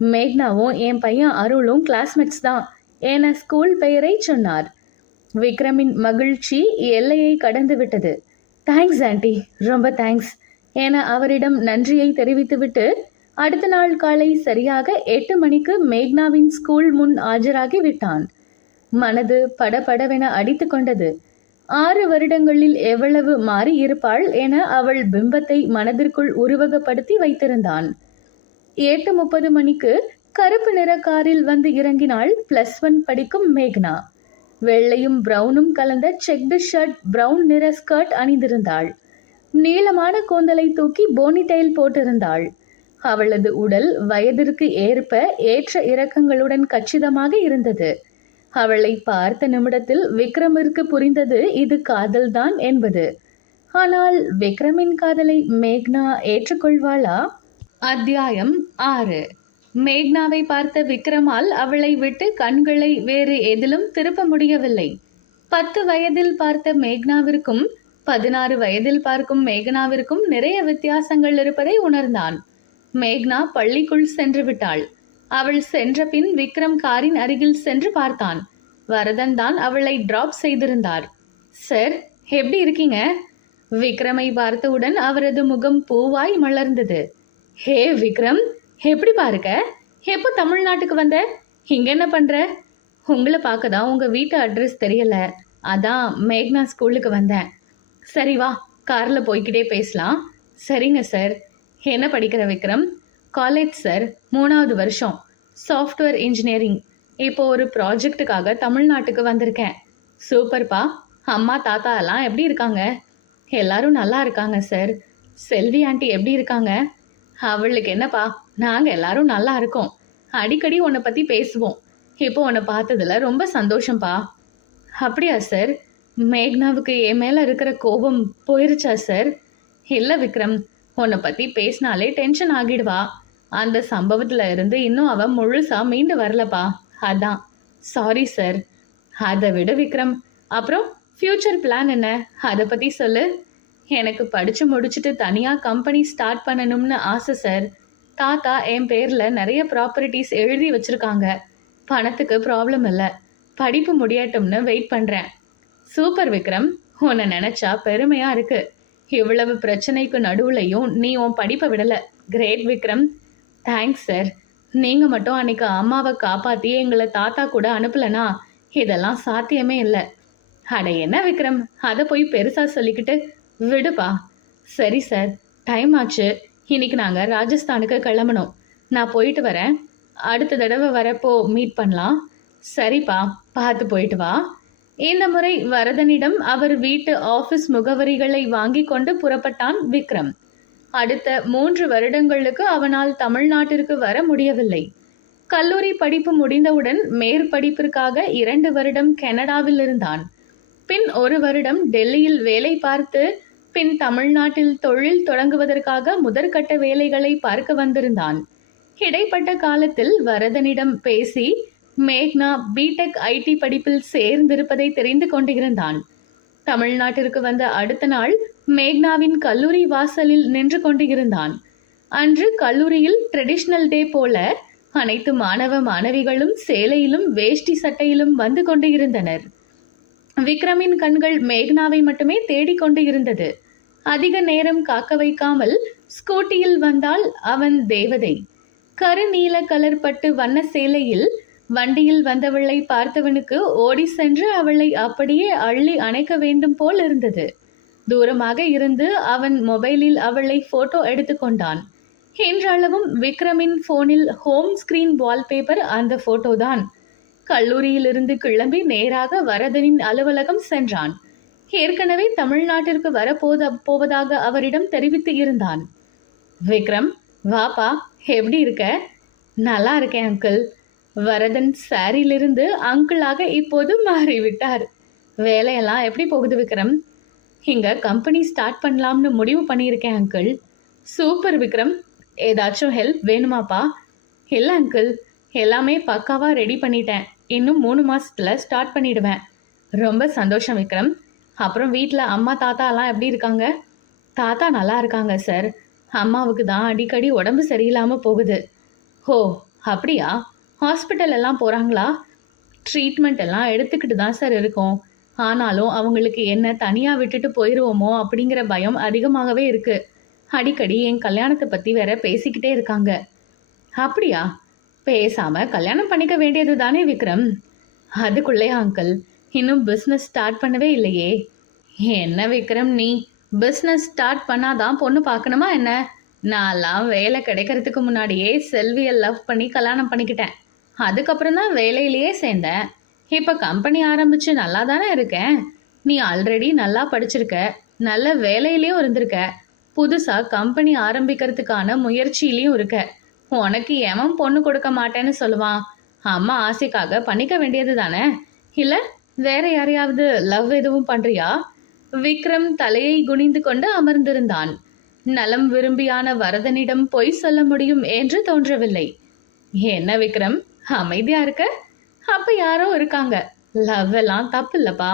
மேக்னாவும் என் பையன் அருளும் கிளாஸ்மேட்ஸ் தான் என ஸ்கூல் பெயரை சொன்னார். விக்ரமின் மகிழ்ச்சி எல்லையை கடந்து விட்டது. தேங்க்ஸ் ஆண்டி, ரொம்ப தேங்க்ஸ் என அவரிடம் நன்றியை தெரிவித்துவிட்டு அடுத்த நாள் காலை சரியாக 8 மணிக்கு மேக்னாவின் ஸ்கூல் முன் ஆஜராகி விட்டான். மனது படபடவென அடித்து கொண்டது. 6 வருடங்களில் எவ்வளவு மாறி இருப்பாள் என அவள் பிம்பத்தை மனதிற்குள் உருவகப்படுத்தி வைத்திருந்தான். 8:30 மணிக்கு கருப்பு நிற காரில் வந்து இறங்கினாள் +1 படிக்கும் மேக்னா. வெள்ளையும் பிரவுனும் கலந்த செக்டு ஷர்ட், பிரவுன் நிற ஸ்கர்ட் அணிந்திருந்தாள். நீளமான கூந்தலை தூக்கி போனிடெயில் போட்டிருந்தாள். அவளது உடல் வயதிற்கு ஏற்ப ஏற்ற இறக்கங்களுடன் கச்சிதமாக இருந்தது. அவளை பார்த்த நிமிடத்தில் விக்ரமிற்கு புரிந்தது இது காதல்தான் என்பது. ஆனால் விக்ரமின் காதலை மேக்னா ஏற்றுக்கொள்வாளா? அத்தியாயம் 6. மேக்னாவை பார்த்த விக்ரமால் அவளை விட்டு கண்களை வேறு எதிலும் திருப்ப முடியவில்லை. 10 வயதில் பார்த்த மேக்னாவிற்கும் 16 வயதில் பார்க்கும் மேக்னாவிற்கும் நிறைய வித்தியாசங்கள் இருப்பதை உணர்ந்தான். மேக்னா பள்ளிக்குள் சென்று விட்டாள். அவள் சென்ற பின் விக்ரம் காரின் அருகில் சென்று பார்த்தான். வரதன் தான் அவளை டிராப் செய்திருந்தார். சார், எப்படி இருக்கீங்க? விக்ரமை பார்த்தவுடன் அவரது முகம் பூவாய் மலர்ந்தது. ஹே விக்ரம், எப்படி பாருக்க? எப்போ தமிழ்நாட்டுக்கு வந்த? இங்க என்ன பண்ற? உங்களை பார்க்க தான் உங்க வீட்டு அட்ரஸ் தெரியல, அதான் மேக்னா ஸ்கூலுக்கு வந்தேன். சரி வா, கார்ல போய்கிட்டே பேசலாம். சரிங்க சார். என்ன படிக்கிற விக்ரம்? காலேஜ் சார், 3வது வருஷம், சாஃப்ட்வேர் இன்ஜினியரிங். இப்போ ஒரு ப்ராஜெக்டுக்காக தமிழ்நாட்டுக்கு வந்திருக்கேன். சூப்பர்ப்பா. அம்மா தாத்தா எல்லாம் எப்படி இருக்காங்க? எல்லாரும் நல்லா இருக்காங்க சார். செல்வி ஆண்டி எப்படி இருக்காங்க? அவளுக்கு என்னப்பா, நாங்கள் எல்லாரும் நல்லா இருக்கோம். அடிக்கடி உன்னை பற்றி பேசுவோம். இப்போ உன்னை பார்த்ததுல ரொம்ப சந்தோஷம்ப்பா. அப்படியா சார்? மேக்னாவுக்கு என் மேலே இருக்கிற கோபம் போயிருச்சா சார்? இல்லை விக்ரம், உன்னை பற்றி பேசினாலே டென்ஷன் ஆகிடுவா. அந்த சம்பவத்தில் இருந்து இன்னும் அவன் முழுசா மீண்டு வரலப்பா, அதான். Sorry sir. அதை விட விக்ரம், அப்புறம் ஃப்யூச்சர் பிளான் என்ன, அதை பற்றி சொல்லு. எனக்கு படித்து முடிச்சுட்டு தனியாக கம்பெனி ஸ்டார்ட் பண்ணணும்னு ஆசை சார். தாத்தா என் பேரில் நிறைய ப்ராப்பர்ட்டிஸ் எழுதி வச்சுருக்காங்க. பணத்துக்கு ப்ராப்ளம் இல்லை, படிப்பு முடியட்டும்னு வெயிட் பண்ணுறேன். சூப்பர் விக்ரம், உன்னை நினச்சா பெருமையாக இருக்கு. இவ்வளவு பிரச்சனைக்கு நடுவுலையும் நீ உன் படிப்பை விடலை. கிரேட் விக்ரம். Thanks sir. நீங்கள் மட்டும் அன்னைக்கு அம்மாவை காப்பாற்றி எங்களை தாத்தா கூட அனுப்பலைனா இதெல்லாம் சாத்தியமே இல்லை. அட என்ன விக்ரம், அதை போய் பெருசாக சொல்லிக்கிட்டு விடுப்பா. சரி சார், டைம் ஆச்சு. இன்னைக்கு நாங்கள் ராஜஸ்தானுக்கு கிளம்பணும். நான் போயிட்டு வரேன். அடுத்த தடவை வரப்போ மீட் பண்ணலாம். சரிப்பா, பார்த்து போயிட்டு வா. இந்த முறை வரதனிடம் அவர் வீட்டு ஆஃபீஸ் முகவரிகளை வாங்கி கொண்டு புறப்பட்டான் விக்ரம். அடுத்த 3 வருடங்களுக்கு அவனால் தமிழ்நாட்டிற்கு வர முடியவில்லை. கல்லூரி படிப்பு முடிந்தவுடன் மேற்படிப்பிற்காக 2 வருடம் கனடாவில் இருந்தான். பின் 1 வருடம் டெல்லியில் வேலை பார்த்து பின் தமிழ்நாட்டில் தொழில் தொடங்குவதற்காக முதற்கட்ட வேலைகளை பார்க்க வந்திருந்தான். இடைப்பட்ட காலத்தில் வரதனிடம் பேசி மேக்னா பிடெக் ஐடி படிப்பில் சேர்ந்திருப்பதை தெரிந்து கொண்டிருந்தான். தமிழ்நாட்டிற்கு வந்த அடுத்த நாள் மேக்னாவின் கல்லூரி வாசலில் நின்று கொண்டிருந்தான். அன்று கல்லூரியில் ட்ரெடிஷனல் டே போல அனைத்து மாணவ மாணவிகளும் சேலையிலும் வேஷ்டி சட்டையிலும் வந்து கொண்டிருந்தனர். விக்ரமின் கண்கள் மேக்னாவை மட்டுமே தேடிக்கொண்டு இருந்தது. அதிக நேரம் காக்க வைக்காமல் ஸ்கூட்டியில் வந்தால் அவன் தேவதை. கருநீல கலர் பட்டு வண்ண சேலையில் வண்டியில் வந்தவளை பார்த்தவனுக்கு ஓடி சென்று அவளை அப்படியே அள்ளி அணைக்க வேண்டும் போல் இருந்தது. தூரமாக இருந்து அவன் மொபைலில் அவளை போட்டோ எடுத்துக்கொண்டான். என்றளவும் விக்ரமின் போனில் ஹோம் ஸ்கிரீன் வால்பேப்பர் அந்த போட்டோதான். கல்லூரியிலிருந்து கிளம்பி நேராக வரதனின் அலுவலகம் சென்றான். ஏற்கனவே தமிழ்நாட்டிற்கு வரப்போவதாக அவரிடம் தெரிவித்து இருந்தான். விக்ரம், வாப்பா, எப்படி இருக்க? நல்லா இருக்கேன் அங்கிள். வரதன் சாரியிலிருந்து அங்கிளாக இப்போது மாறிவிட்டார். வேலையெல்லாம் எப்படி போகுது விக்ரம்? இங்க கம்பெனி ஸ்டார்ட் பண்ணலாம்னு முடிவு பண்ணியிருக்கேன் அங்கிள். சூப்பர் விக்ரம். ஏதாச்சும் ஹெல்ப் வேணுமாப்பா? இல்லை அங்கிள், எல்லாமே பக்காவா ரெடி பண்ணிட்டேன். இன்னும் 3 மாசத்துல ஸ்டார்ட் பண்ணிடுவேன். ரொம்ப சந்தோஷம் விக்ரம். அப்புறம் வீட்டில் அம்மா தாத்தா எல்லாம் எப்படி இருக்காங்க? தாத்தா நல்லா இருக்காங்க சார். அம்மாவுக்கு தான் அடிக்கடி உடம்பு சரியில்லாமல் போகுது. ஓ அப்படியா? ஹாஸ்பிட்டல் எல்லாம் போகிறாங்களா? ட்ரீட்மெண்ட் எல்லாம் எடுத்துக்கிட்டு தான் சார் இருக்கோம். ஆனாலும் அவங்களுக்கு என்ன தனியாக விட்டுட்டு போயிடுவோமோ அப்படிங்கிற பயம் அதிகமாகவே இருக்குது. அடிக்கடி என் கல்யாணத்தை பற்றி வேற பேசிக்கிட்டே இருக்காங்க. அப்படியா? பேசாமல் கல்யாணம் பண்ணிக்க வேண்டியது தானே விக்ரம்? அதுக்குள்ளேயா அங்கிள்? இன்னும் பிஸ்னஸ் ஸ்டார்ட் பண்ணவே இல்லையே. என்ன விக்ரம் நீ, பிஸ்னஸ் ஸ்டார்ட் பண்ணாதான் பொண்ணு பார்க்கணுமா என்ன? நான்லாம் வேலை கிடைக்கிறதுக்கு முன்னாடியே செல்வியை லவ் பண்ணி கல்யாணம் பண்ணிக்கிட்டேன். அதுக்கப்புறம் தான் வேலையிலேயே சேர்ந்தேன். இப்போ கம்பெனி ஆரம்பித்து நல்லா தானே இருக்கேன். நீ ஆல்ரெடி நல்லா படிச்சிருக்க, நல்ல வேலையிலேயும் இருந்திருக்க. புதுசா கம்பெனி ஆரம்பிக்கிறதுக்கான முயற்சியிலயும் இருக்க. உனக்கு எவன் பொண்ணு கொடுக்க மாட்டேன்னு சொல்லுவான்? அம்மா ஆசைக்காக பண்ணிக்க வேண்டியது தானே? இல்ல வேற யாரையாவது லவ் எதுவும் பண்றியா? விக்ரம் தலையை குனிந்து கொண்டு அமர்ந்திருந்தான். நலம் விரும்பியான வரதனிடம் பொய் சொல்ல முடியும் என்று தோன்றவில்லை. என்ன விக்ரம், அமைதியா இருக்க? அப்ப யாரோ இருக்காங்க. லவ் எல்லாம் தப்பு இல்லப்பா.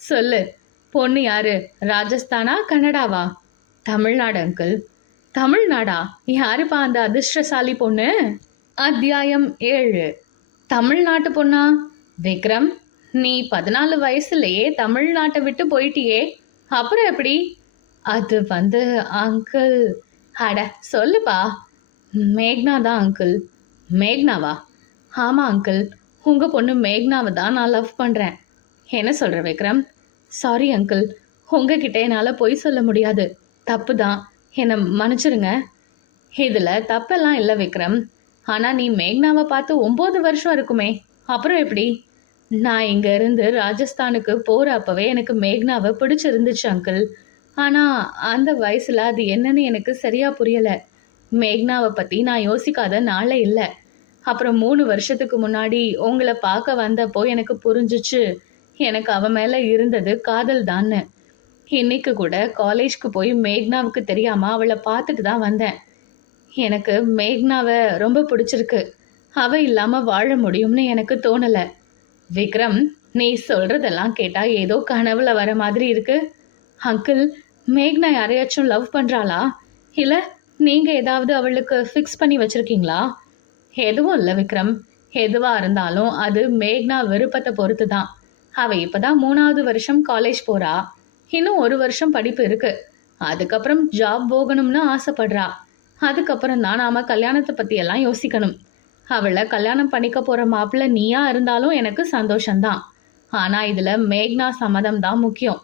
சொல்லு, பொண்ணு யாரு? ராஜஸ்தானா கனடாவா? தமிழ்நாடு அங்கிள். தமிழ்நாடா? யாருப்பா அந்த அதிர்ஷ்டசாலி பொண்ணு? அத்தியாயம் 7. தமிழ்நாட்டு பொண்ணா? விக்ரம், நீ 14 வயசுலயே தமிழ்நாட்டை விட்டு போயிட்டியே, அப்புறம் எப்படி? அது அங்கிள். அட சொல்லுப்பா. மேக்னா தான் அங்கிள். மேக்னாவா? ஆமா அங்கிள், உங்க பொண்ணு மேக்னாவை தான் நான் லவ் பண்றேன். என்ன சொல்ற விக்ரம்? சாரி அங்கிள், உங்ககிட்ட என்னால் பொய் சொல்ல முடியாது. தப்பு தான், என்னை மன்னிச்சிருங்க. இதில் தப்பெல்லாம் இல்லை விக்ரம். ஆனால் நீ மேக்னாவை பார்த்து 9 வருஷம் இருக்குமே, அப்புறம் எப்படி? நான் இங்கே இருந்து ராஜஸ்தானுக்கு போகிறப்பவே எனக்கு மேக்னாவை பிடிச்சிருந்துச்சு அங்கிள். ஆனால் அந்த வயசில் அது என்னன்னு எனக்கு சரியாக புரியலை. மேக்னாவை பற்றி நான் யோசிக்காத நாளே இல்லை. அப்புறம் 3 வருஷத்துக்கு முன்னாடி உங்களை பார்க்க வந்தப்போ எனக்கு புரிஞ்சிச்சு, எனக்கு அவ மேலே இருந்தது காதல் தான்னு. இன்னைக்கு கூட காலேஜ்க்கு போய் மேக்னாவுக்கு தெரியாமல் அவளை பார்த்துட்டு தான் வந்தேன். எனக்கு மேக்னாவை ரொம்ப பிடிச்சிருக்கு. அவள் இல்லாமல் வாழ முடியும்னு எனக்கு தோணலை. விக்ரம், நீ சொல்கிறதெல்லாம் கேட்டால் ஏதோ கனவுல வர மாதிரி இருக்கு. அங்கிள், மேக்னா யாரையாச்சும் லவ் பண்ணுறாளா? இல்லை நீங்கள் ஏதாவது அவளுக்கு ஃபிக்ஸ் பண்ணி வச்சுருக்கீங்களா? எதுவும் இல்லை விக்ரம். எதுவாக இருந்தாலும் அது மேக்னா விருப்பத்தை பொறுத்து தான். அவள் இப்போ தான் 3வது வருஷம் காலேஜ் போகிறா. இன்னும் 1 வருஷம் படிப்பு இருக்கு. அதுக்கப்புறம் ஜாப் போகணும்னு ஆசைப்படுறா. அதுக்கப்புறம் தான் நாம கல்யாணத்தை பற்றி எல்லாம் யோசிக்கணும். அவளை கல்யாணம் பண்ணிக்க போகிற மாப்பிள்ளை நீயா இருந்தாலும் எனக்கு சந்தோஷம்தான். ஆனால் இதில் மேக்னா சம்மதம் தான் முக்கியம்.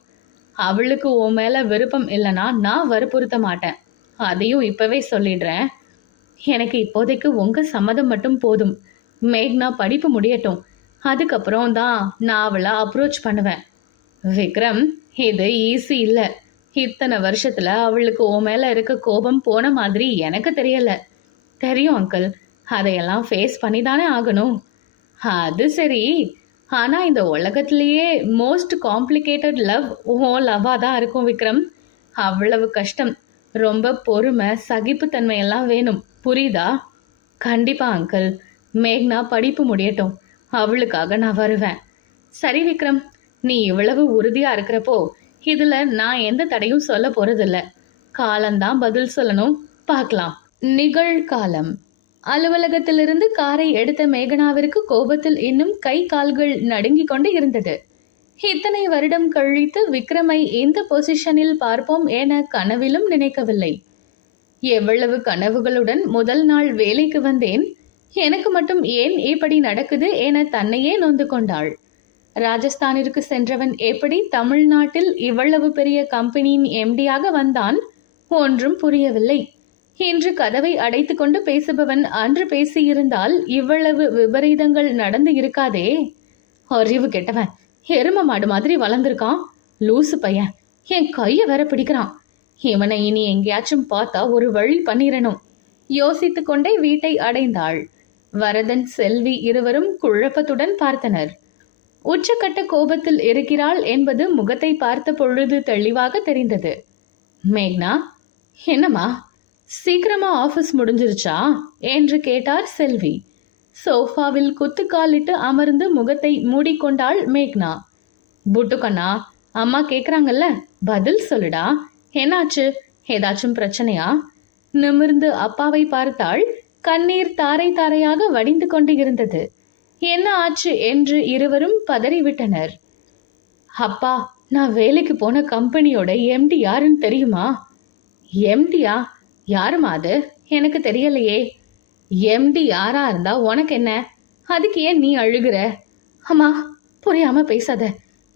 அவளுக்கு உன் மேலே விருப்பம் இல்லைன்னா நான் வற்புறுத்த மாட்டேன். அதையும் இப்போவே சொல்லிடுறேன். எனக்கு இப்போதைக்கு உங்கள் சம்மதம் மட்டும் போதும். மேக்னா படிப்பு முடியட்டும், அதுக்கப்புறம் தான் நான் அவளை அப்ரோச் பண்ணுவேன். விக்ரம், இது ஈஸி இல்லை. இத்தனை வருஷத்துல அவளுக்கு உன் மேல இருக்க கோபம் போன மாதிரி எனக்கு தெரியல. தெரியும் அங்கிள், அதையெல்லாம் ஃபேஸ் பண்ணி தானே ஆகணும். அது சரி, ஆனா இந்த உலகத்திலேயே மோஸ்ட் காம்ப்ளிகேட்டட் லவ் ஓ லவ்வாக தான் இருக்கும் விக்ரம். அவ்வளவு கஷ்டம். ரொம்ப பொறுமை, சகிப்புத்தன்மை எல்லாம் வேணும், புரியுதா? கண்டிப்பா அங்கிள். மேக்னா படிப்பு முடியட்டும், அவளுக்காக நான் வருவேன். சரி விக்ரம், நீ இவ்வளவு உறுதியா இருக்கிறப்போ இதுல நான் எந்த தடையும் சொல்ல போறதில்ல. காலம்தான் பதில் சொல்லணும், பார்க்கலாம். நிகழ்காலம். அலுவலகத்திலிருந்து காரை எடுத்த மேகனாவிற்கு கோபத்தில் இன்னும் கை கால்கள் நடுங்கிக் கொண்டு இருந்தது. இத்தனை வருடம் கழித்து விக்ரமை இந்த பொசிஷனில் பார்ப்போம் என கனவிலும் நினைக்கவில்லை. எவ்வளவு கனவுகளுடன் முதல் நாள் வேலைக்கு வந்தேன், எனக்கு மட்டும் ஏன் இப்படி நடக்குது என தன்னையே நொந்து கொண்டாள். ராஜஸ்தானிற்கு சென்றவன் எப்படி தமிழ்நாட்டில் இவ்வளவு பெரிய கம்பெனியின் எம்டியாக வந்தான்? ஒன்றும் புரியவில்லை. இன்று கதவை அடைத்து கொண்டு பேசுபவன் அன்று பேசியிருந்தால் இவ்வளவு விபரீதங்கள் நடந்து இருக்காதே. அறிவு கெட்டவன், எரும மாடு மாதிரி வளர்ந்துருக்கான். லூசு பையன், என் கைய வேற பிடிக்கிறான். இவனை இனி எங்கேயாச்சும் பார்த்தா ஒரு வழி பண்ணிரணும். யோசித்து கொண்டே வீட்டை அடைந்தாள். வரதன், செல்வி இருவரும் குழப்பத்துடன் பார்த்தனர். உச்சக்கட்ட கோபத்தில் இருக்கிறாள் என்பது முகத்தை பார்த்த பொழுது தெளிவாக தெரிந்தது. மேக்னா, என்னம்மா சீக்கிரமா ஆபீஸ் முடிஞ்சிருச்சா என்று கேட்டார் செல்வி. சோஃபாவில் குத்துக்காலிட்டு அமர்ந்து முகத்தை மூடிக்கொண்டாள் மேக்னா. புட்டுக்கண்ணா, அம்மா கேக்குறாங்கல்ல, பதில் சொல்லுடா. என்னாச்சு? ஏதாச்சும் பிரச்சனையா? நிமிர்ந்து அப்பாவை பார்த்தாள். கண்ணீர் தாரை தாரையாக வடிந்து கொண்டு இருந்தது. என்ன ஆச்சு என்று இருவரும் பதறிவிட்டனர். அப்பா, நான் வேலைக்கு போன கம்பெனியோட எம்டி யாருன்னு தெரியுமா? எம்டியா? யாருமா அது? எனக்கு தெரியலையே. எம்டி யாரா இருந்தா உனக்கு என்ன? அதுக்கு ஏன் நீ அழுகுற? அம்மா, புரியாம பேசாத.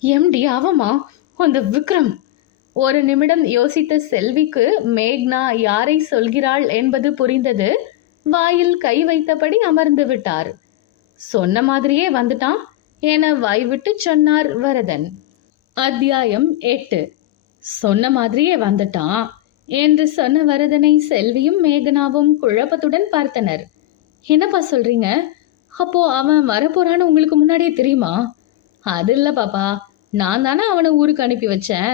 எம்டி அவமா, அந்த விக்ரம். ஒரு நிமிடம் யோசித்த செல்விக்கு மேக்னா யாரை சொல்கிறாள் என்பது புரிந்தது. வாயில் கை வைத்தபடி அமர்ந்து விட்டார். சொன்ன மாதிரியே வந்துட்டான் என வாய்விட்டு சொன்னார் வரதன். அத்தியாயம் 8. சொன்ன மாதிரியே வந்துட்டான், என்று சொன்ன வரதனை செல்வியும் மேகனாவும் குழப்பத்துடன் பார்த்தனர். என்னப்பா சொல்றீங்க? அப்போ அவன் வரப்போறான்னு உங்களுக்கு முன்னாடியே தெரியுமா? அது இல்ல பாப்பா, நான் தானே அவனை ஊருக்கு அனுப்பி வச்சேன்.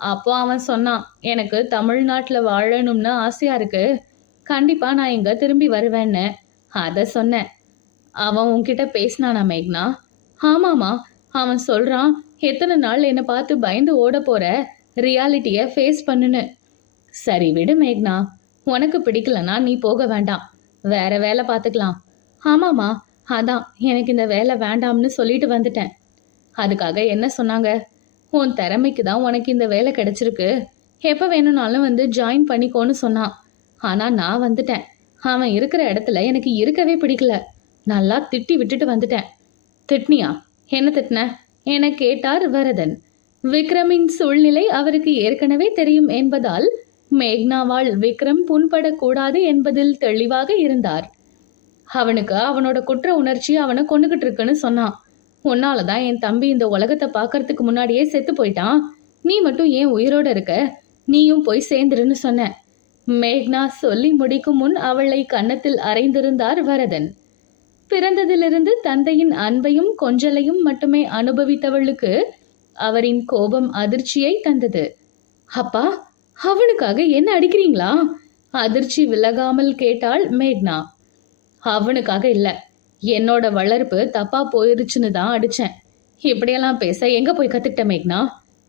அப்போ அவன் சொன்னான், எனக்கு தமிழ்நாட்டுல வாழணும்னு ஆசையா இருக்கு, கண்டிப்பா நான் இங்க திரும்பி வருவேன்னு. அத சொன்னேன். அவன் உன்கிட்ட பேசினானா மேக்னா? ஆமாமா, அவன் சொல்றான், எத்தனை நாள் என்னை பார்த்து பயந்து ஓட போற, ரியாலிட்டிய ஃபேஸ் பண்ணுன்னு. சரி விடு மேக்னா, உனக்கு பிடிக்கலனா நீ போக வேண்டாம், வேற வேலை பார்த்துக்கலாம். ஆமாமா, அதான் எனக்கு இந்த வேலை வேண்டாம்னு சொல்லிட்டு வந்துட்டேன். அதுக்காக என்ன சொன்னாங்க? உன் திறமைக்கு தான் உனக்கு இந்த வேலை கிடைச்சிருக்கு, எப்ப வேணும்னாலும் வந்து ஜாயின் பண்ணிக்கோன்னு சொன்னான். ஆனா நான் வந்துட்டேன். அவன் இருக்கிற இடத்துல எனக்கு இருக்கவே பிடிக்கல. நல்லா திட்டி விட்டுட்டு வந்துட்டேன். திட்னியா? என்ன திட்டின என கேட்டார் வரதன். விக்ரமின் சூழ்நிலை அவருக்கு ஏற்கனவே தெரியும் என்பதால் மேக்னாவால் விக்ரம் புண்படக்கூடாது என்பதில் தெளிவாக இருந்தார். அவனுக்கு அவனோட குற்ற உணர்ச்சி அவனை கொண்டுகிட்டு இருக்குன்னு சொன்னான். உன்னாலதான் என் தம்பி இந்த உலகத்தை பாக்கறதுக்கு முன்னாடியே செத்து போயிட்டான், நீ மட்டும் ஏன் உயிரோட இருக்க, நீயும் போய் சேர்ந்துருன்னு சொன்ன. மேக்னா சொல்லி முடிக்கும் முன் அவளை கன்னத்தில் அறைந்திருந்தார் வரதன். பிறந்ததிலிருந்து தந்தையின் அன்பையும் கொஞ்சலையும் மட்டுமே அனுபவித்தவளுக்கு அவரின் கோபம் அதிர்ச்சியை தந்தது. அப்பா, அவனுக்காக என்ன அடிக்கிறீங்களா? அதிர்ச்சி விலகாமல் கேட்டாள் மேக்னா. அவனுக்காக இல்ல, என்னோட வளர்ப்பு தப்பா போயிருச்சுன்னு தான் அடிச்சேன். இப்படியெல்லாம் பேச எங்க போய் கத்துக்கிட்ட மேக்னா?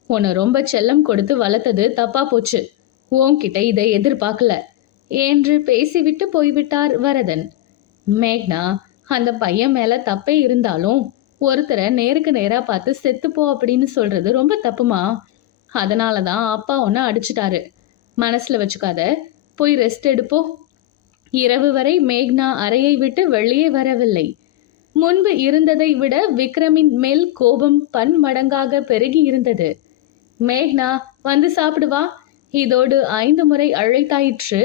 உன்னை ரொம்ப செல்லம் கொடுத்து வளர்த்தது தப்பா போச்சு, உன்கிட்ட இதை எதிர்பார்க்கல என்று பேசிவிட்டு போய்விட்டார் வரதன். மேக்னா, அந்த பையன் மேல தப்பே இருந்தாலும் ஒருத்தரை நேருக்கு நேரா பார்த்து செத்துப்போ அப்படின்னு சொல்றது ரொம்ப தப்புமா. அதனாலதான் அப்பா உன்னை அடிச்சிட்டாரு, மனசுல வச்சுக்காத, போய் ரெஸ்ட் எடுப்போ. இரவு வரை மேக்னா அறையை விட்டு வெளியே வரவில்லை. முன்பு இருந்ததை விட விக்ரமின் மேல் கோபம் பன்மடங்காக பெருகி இருந்தது. மேக்னா, வந்து சாப்பிடுவா, இதோடு 5 முறை அழைத்தாயிற்று,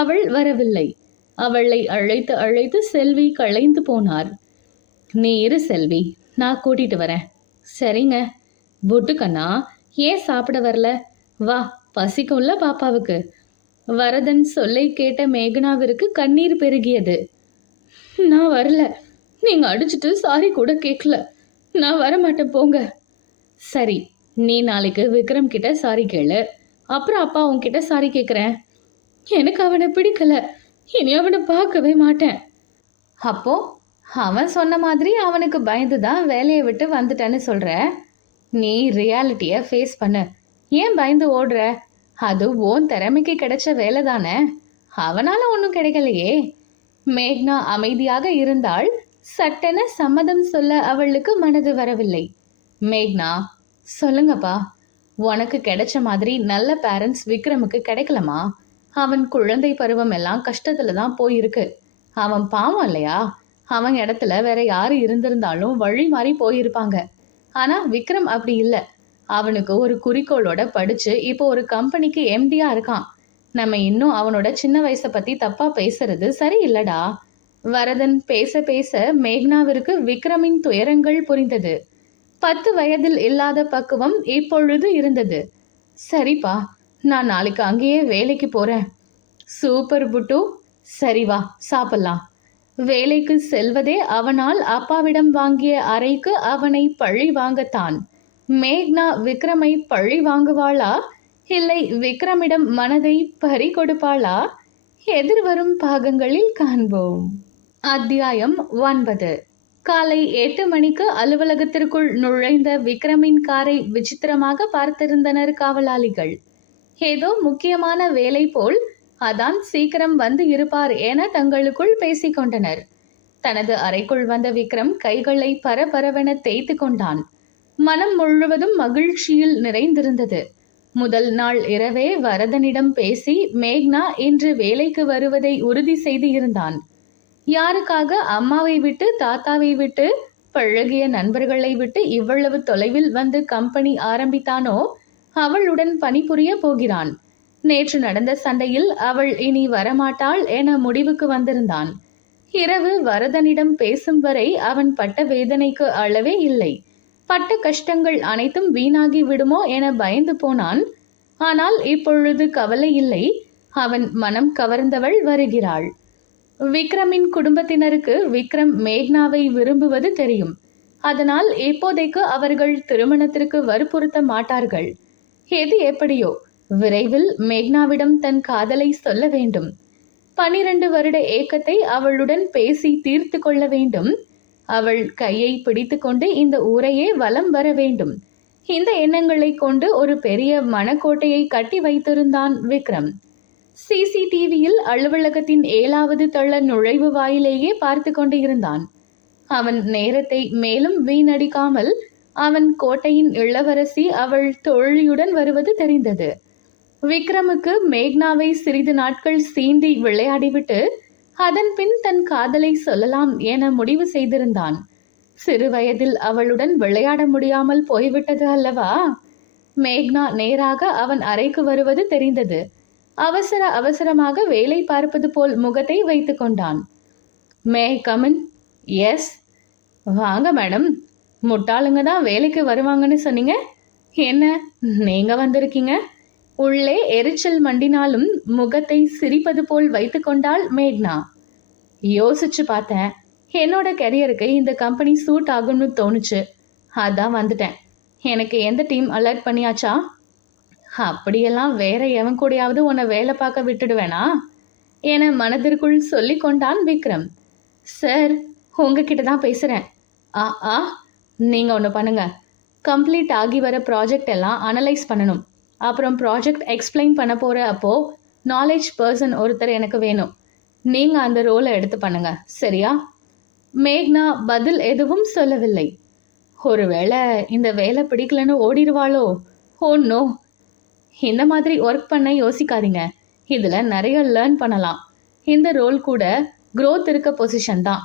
அவள் வரவில்லை. அவளை அழைத்து அழைத்து செல்வி களைந்து போனார். நீ இரு செல்வி, நான் கூட்டிட்டு வரேன். சரிங்க. புட்டுக்கண்ணா, ஏன் சாப்பிட வரல? வா, பசிக்கும்ல பாப்பாவுக்கு. வரதன் சொல்லை கேட்ட மேகனாவிற்கு கண்ணீர் பெருகியது. நான் வரல, நீங்க அடிச்சுட்டு சாரி கூட கேட்கல, நான் வரமாட்டேன், போங்க. சரி, நீ நாளைக்கு விக்ரம் கிட்ட சாரி கேளு, அப்புறம் அப்பா உன்கிட்ட சாரி கேட்குறேன். எனக்கு அவனை பிடிக்கல, இனி அவனை பார்க்கவே மாட்டேன். அப்போ அவன் சொன்ன மாதிரி அவனுக்கு பயந்துதான் வேலையை விட்டு வந்துட்டேன்னு சொல்ற. நீ ரியாலிட்டிய ஃபேஸ் பண்ணு, ஏன் பயந்து ஓடுற? அது ஓன் திறமைக்கு கிடைச்ச வேலை தானே, அவனால ஒன்றும் கிடைக்கலையே. மேக்னா அமைதியாக இருந்தால் சட்டென சம்மதம் சொல்ல அவளுக்கு மனது வரவில்லை. மேக்னா, சொல்லுங்கப்பா, உனக்கு கிடைச்ச மாதிரி நல்ல பேரண்ட்ஸ் விக்ரமுக்கு கிடைக்கலமா? அவன் குழந்தை பருவம் எல்லாம் கஷ்டத்துல தான் போயிருக்கு. அவன் பாவம் இல்லையா? அவன் இடத்துல வேற யாரு இருந்திருந்தாலும் வழி மாறி போயிருப்பாங்க. ஆனா விக்ரம் அப்படி இல்ல. அவனுக்கு ஒரு குறிக்கோளோட படிச்சு இப்போ ஒரு கம்பெனிக்கு எம்டியா இருக்கான். நம்ம இன்னும் அவனோட சின்ன வயசை பத்தி தப்பா பேசுறது சரியில்லடா. வரதன் பேச பேச மேக்னாவிற்கு விக்ரமின் துயரங்கள் புரிந்தது. 10 வயதில் இல்லாத பக்குவம் இப்பொழுது இருந்தது. சரிப்பா, நான் நாளைக்கு அங்கேயே வேலைக்கு போறேன். சூப்பர் புட்டு, சரி வா சாப்பிடலாம். வேலைக்கு செல்வதே அவனால் அப்பாவிடம் வாங்கிய அறைக்கு அவனை பழி வாங்கத்தான். மேக்னா விக்ரமை பழி வாங்குவாளா, இல்லை விக்ரமிடம் மனதை பறி கொடுப்பாளா? எதிர்வரும் பாகங்களில் காண்போம். அத்தியாயம் 9. காலை 8 மணிக்கு அலுவலகத்திற்குள் நுழைந்த விக்ரமின் காரை விசித்திரமாக பார்த்திருந்தனர் காவலாளிகள். ஏதோ முக்கியமான வேலை போல் அதான் சீக்கிரம் வந்து இருப்பார் என தங்களுக்குள் பேசிக்கொண்டனர். தனது அறைக்குள் வந்த விக்ரம் கைகளை பரபரவென தேய்த்து கொண்டான். மனம் முழுவதும் மகிழ்ச்சியில் நிறைந்திருந்தது. முதல் நாள் இரவே வரதனிடம் பேசி மேக்னா இன்று வேலைக்கு வருவதை உறுதி செய்து இருந்தான். யாருக்காக அம்மாவை விட்டு தாத்தாவை விட்டு பழகிய நண்பர்களை விட்டு இவ்வளவு தொலைவில் வந்து கம்பெனி ஆரம்பித்தானோ அவளுடன் பணிபுரிய போகிறான். நேற்று நடந்த சண்டையில் அவள் இனி வரமாட்டாள் என முடிவுக்கு வந்திருந்தான். இரவு வரதனிடம் பேசும் வரை அவன் பட்ட வேதனைக்கு அளவே இல்லை. பட்ட கஷ்டங்கள் அனைத்தும் வீணாகி விடுமோ என பயந்து போனான். ஆனால் இப்பொழுது கவலை இல்லை. அவன் மனம் கவர்ந்தவள் வருகிறாள். விக்ரமின் குடும்பத்தினருக்கு விக்ரம் மேக்னாவை விரும்புவது தெரியும். அதனால் இப்போதைக்கு அவர்கள் திருமணத்திற்கு வற்புறுத்த மாட்டார்கள். எது எப்படியோ விரைவில் மேக்னாவிடம் தன் காதலை சொல்ல வேண்டும். 12 வருட ஏக்கத்தை அவளுடன் பேசி தீர்த்து கொள்ள வேண்டும். அவள் கையை பிடித்துக்கொண்டு இந்த ஊரையே வலம் வர வேண்டும். இந்த எண்ணங்களை கொண்டு ஒரு பெரிய மனக்கோட்டையை கட்டி வைத்திருந்தான் விக்ரம். சிசிடிவியில் அலுவலகத்தின் 7வது தள நுழைவு வாயிலேயே பார்த்து கொண்டு இருந்தான். அவன் நேரத்தை மேலும் வீணடிக்காமல் அவன் கோட்டையின் இளவரசி அவள் தோழியுடன் வருவது தெரிந்தது. விக்ரமுக்கு மேக்னாவை சிறிது நாட்கள் சீண்டி விளையாடிவிட்டு அதன் பின் தன் காதலை சொல்லலாம் என முடிவு செய்திருந்தான். சிறு வயதில் அவளுடன் விளையாட முடியாமல் போய்விட்டது அல்லவா? மேக்னா நேராக அவன் அறைக்கு வருவது தெரிந்தது. அவசரமாக வேலை பார்ப்பது போல் முகத்தை வைத்து கொண்டான். May come in? எஸ். வாங்க மேடம். முட்டாளுங்க தான் வேலைக்கு வருவாங்கன்னு சொன்னீங்க, என்ன நீங்க வந்திருக்கீங்க? உள்ளே எரிச்சல் மண்டினாலும் முகத்தை சிரிப்பது போல் வைத்து கொண்டாள் மேக்னா. யோசிச்சு பார்த்தேன், என்னோட கெரியருக்கு இந்த கம்பெனி சூட் ஆகும்னு தோணுச்சு, அதான் வந்துட்டேன். எனக்கு எந்த டீம் அலர்ட் பண்ணியாச்சா? அப்படியெல்லாம் வேற எவன் கூடயாவது உன்னை வேலை பார்க்க விட்டுடுவேனா என மனதிற்குள் சொல்லி கொண்டான் விக்ரம். சார், உங்ககிட்ட தான் பேசுறேன். ஆ நீங்க ஒன்று பண்ணுங்க. கம்ப்ளீட் ஆகி வர ப்ராஜெக்ட் எல்லாம் அனலைஸ் பண்ணணும். அப்புறம் ப்ராஜெக்ட் எக்ஸ்பிளைன் பண்ண போற அப்போ நாலேஜ் பர்சன் ஒருத்தர் எனக்கு வேணும். நீங்க அந்த ரோலை எடுத்து பண்ணுங்க, சரியா? மேக்னா பதில் எதுவும் சொல்லவில்லை. ஒருவேளை இந்த வேலை பிடிக்கலன்னு ஓடிடுவாளோ? ஓ நோ, இந்த மாதிரி ஒர்க் பண்ண யோசிக்காதீங்க. இதுல நிறைய லேர்ன் பண்ணலாம். இந்த ரோல் கூட growth இருக்க பொசிஷன் தான்.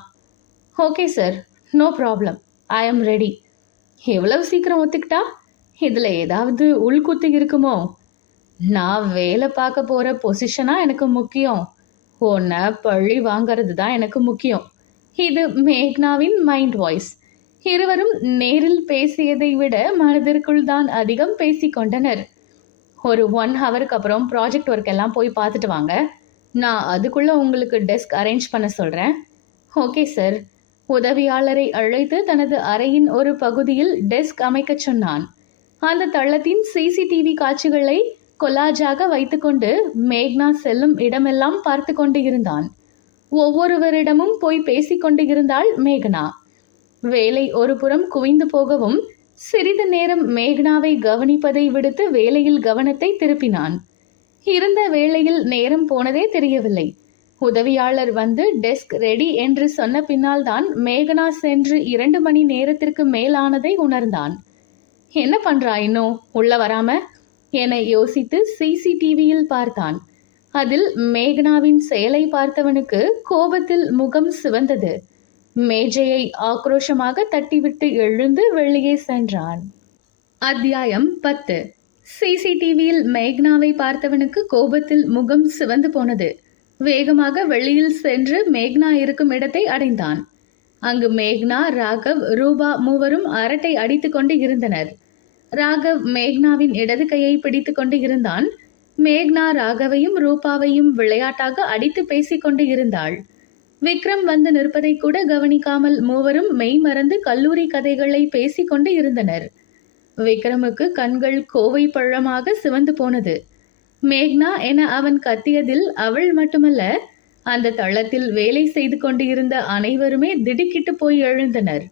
Okay sir, no problem, I am ready. எவ்வளவு சீக்கிரம் ஒத்துக்கிட்டா? இதுல ஏதாவது உள்குத்து இருக்குமோ? நான் வேலை பார்க்க போற பொசிஷனா எனக்கு முக்கியம், உன்னை பழி வாங்கிறது தான் எனக்கு முக்கியம். இது மேக்னாவின் மைண்ட் வாய்ஸ். இருவரும் நேரில் பேசியதை விட மனதிற்குள் தான் அதிகம் பேசிக்கொண்டனர். ஒரு 1 ஹவருக்கு அப்புறம் ப்ராஜெக்ட் ஒர்க் எல்லாம் போய் பார்த்துட்டு வாங்க. நான் அதுக்குள்ள உங்களுக்கு டெஸ்க் அரேஞ்ச் பண்ண சொல்றேன். Okay sir. உதவியாளரை அழைத்து தனது அறையின் ஒரு பகுதியில் டெஸ்க் அமைக்க சொன்னான். அந்த தளத்தின் சிசிடிவி காட்சிகளை கொலாஜாக வைத்துக்கொண்டு மேக்னா செல்லும் இடமெல்லாம் பார்த்து கொண்டு இருந்தான். ஒவ்வொருவரிடமும் போய் பேசிக்கொண்டு இருந்தாள் மேக்னா. வேலை ஒரு புறம் குவிந்து போகவும் சிறிது நேரம் மேக்னாவை கவனிப்பதை விடுத்து வேலையில் கவனத்தை திருப்பினான். இருந்த வேளையில் நேரம் போனதே தெரியவில்லை. உதவியாளர் வந்து டெஸ்க் ரெடி என்று சொன்ன பின்னால் தான் மேக்னா சென்று 2 மணி நேரத்திற்கு மேலானதை உணர்ந்தான். என்ன பண்றா இன்னும் உள்ள வராம என யோசித்து சிசிடிவியில் பார்த்தான். அதில் மேக்னாவின் செயலை பார்த்தவனுக்கு கோபத்தில் முகம் சிவந்தது. மேஜையை ஆக்ரோஷமாக தட்டிவிட்டு எழுந்து வெளியே சென்றான். அத்தியாயம் 10. சிசிடிவியில் மேக்னாவை பார்த்தவனுக்கு கோபத்தில் முகம் சிவந்து போனது. வேகமாக வெளியில் சென்று மேக்னா இருக்கும் இடத்தை அடைந்தான். அங்கு மேக்னா, ராகவ், ரூபா மூவரும் அரட்டை அடித்துக் கொண்டு இருந்தனர். ராகவ் மேக்னாவின் இடது கையை பிடித்துக் கொண்டு இருந்தான். மேக்னா ராகவையும் ரூபாவையும் விளையாட்டாக அடித்து பேசிக் கொண்டு இருந்தாள். விக்ரம் வந்து நிற்பதை கூட கவனிக்காமல் மூவரும் மெய் மறந்து கல்லூரி கதைகளை பேசிக்கொண்டு இருந்தனர். விக்ரமுக்கு கண்கள் கோவை பழமாக சிவந்து போனது. மேக்னா என அவன் கத்தியதில் அவள் மட்டுமல்ல, அந்த தளத்தில் வேலை செய்து கொண்டு இருந்த அனைவருமே திடுக்கிட்டு போய் எழுந்தனர்.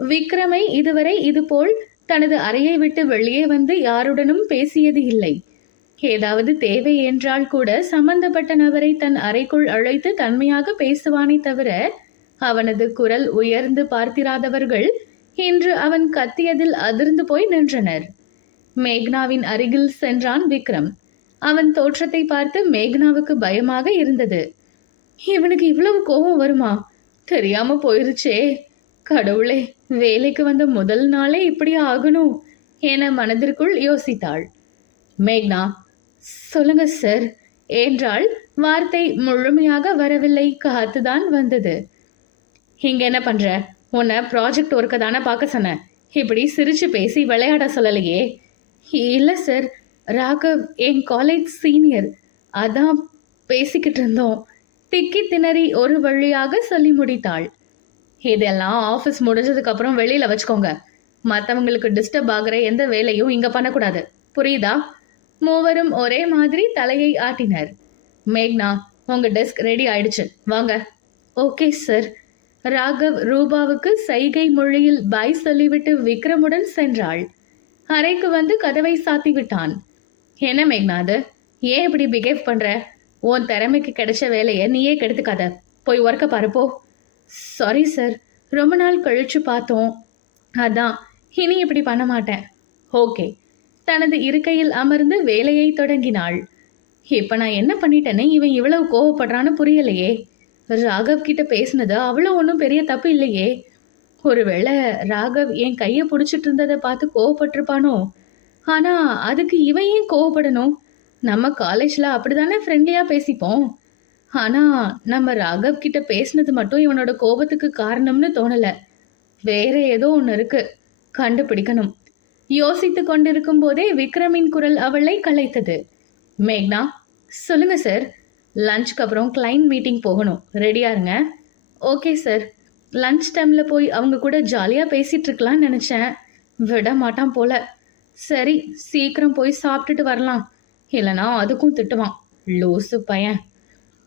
விக்ரமை இதுவரை இதுபோல் தனது அறையை விட்டு வெளியே வந்து யாருடனும் பேசியது இல்லை. ஏதாவது தேவை என்றால் கூட சம்பந்தப்பட்ட நபரை தன் அறைக்குள் அழைத்து தன்மையாக பேசுவானே தவிர அவனது குரல் உயர்ந்து பார்த்திராதவர்கள் இன்று அவன் கத்தியதில் அதிர்ந்து போய் நின்றனர். மேக்னாவின் அருகில் சென்றான் விக்ரம். அவன் தோற்றத்தை பார்த்து மேக்னாவுக்கு பயமாக இருந்தது. இவனுக்கு இவ்வளவு கோபம் வருமா? தெரியாம போயிருச்சே. கடவுளே, வேலைக்கு வந்த முதல் நாளே இப்படி ஆகணும் என மனதிற்குள் யோசித்தாள். மேக்னா, சொல்லுங்க சார் என்றால் வார்த்தை முழுமையாக வரவில்லை, காத்துதான் வந்தது. இங்க என்ன பண்ற? உன்னை ப்ராஜெக்ட் ஒர்க்க தானே பார்க்க சொன்ன. இப்படி சிரிச்சு பேசி விளையாட சொல்லலையே. இல்ல சார், ராகவ் என் காலேஜ் சீனியர். அதான் பேசிக்கிட்டு இருந்தோம். திக்கி திணறி ஒரு வழியாக சொல்லி முடித்தாள். இதெல்லாம் ஆஃபீஸ் முடிஞ்சதுக்கு அப்புறம் வெளியில வச்சுக்கோங்க. மற்றவங்களுக்கு டிஸ்டர்ப் ஆகிற எந்த வேலையும் இங்க பண்ணக்கூடாது. புரியுதா? மூவரும் ஒரே மாதிரி தலையை ஆட்டினர். மேக்னா, உங்க டெஸ்க் ரெடி ஆயிடுச்சு, வாங்க. Okay sir. ராகவ் ரூபாவுக்கு சைகை மொழியில் பாய் சொல்லிவிட்டு விக்ரமுடன் சென்றாள். அறைக்கு வந்து கதவை சாத்தி விட்டான். என்ன மேக்னா அது? ஏன் இப்படி பிஹேவ் பண்ற? உன் திறமைக்கு கிடைச்ச வேலையை நீயே கெடுத்துக்காத. போய் ஒர்க்க பாருப்போ. சாரி சார், ரொம்ப நாள் கழிச்சு பார்த்தோம், அதான். இனி இப்படி பண்ண மாட்டேன். ஓகே. தனது இருக்கையில் அமர்ந்து வேலையை தொடங்கினாள். இப்ப நான் என்ன பண்ணிட்டேன்னு இவன் இவ்வளவு கோவப்படுறான்னு புரியலையே. ராகவ் கிட்ட பேசினது அவ்வளவு ஒன்றும் பெரிய தப்பு இல்லையே. ஒருவேளை ராகவ் என் கையை பிடிச்சிட்டு இருந்ததை பார்த்து கோவப்பட்டிருப்பானோ? ஆனா அதுக்கு இவன் ஏன் கோவப்படணும்? நம்ம காலேஜ்ல அப்படிதானே ஃப்ரெண்ட்லியா பேசிப்போம். ஆனா நம்ம ராகவ் கிட்ட பேசினது மட்டும் இவனோட கோபத்துக்கு காரணம்னு தோணல. வேற ஏதோ ஒன்று இருக்கு, கண்டுபிடிக்கணும். யோசித்து கொண்டிருக்கும் போதே விக்ரமின் குரல் அவளை கலைத்தது. மேக்னா, சொல்லுங்க சார். லஞ்சுக்கு அப்புறம் கிளைண்ட் மீட்டிங் போகணும், ரெடியா இருங்க. Okay sir. லஞ்ச் டைம்ல போய் அவங்க கூட ஜாலியா பேசிட்டு இருக்கலாம்னு நினைச்சேன். விட மாட்டான் போல. சரி, சீக்கிரம் போய் சாப்பிட்டுட்டு வரலாம், இல்லைனா அதுக்கும் திட்டுவான், லூசு பையன்.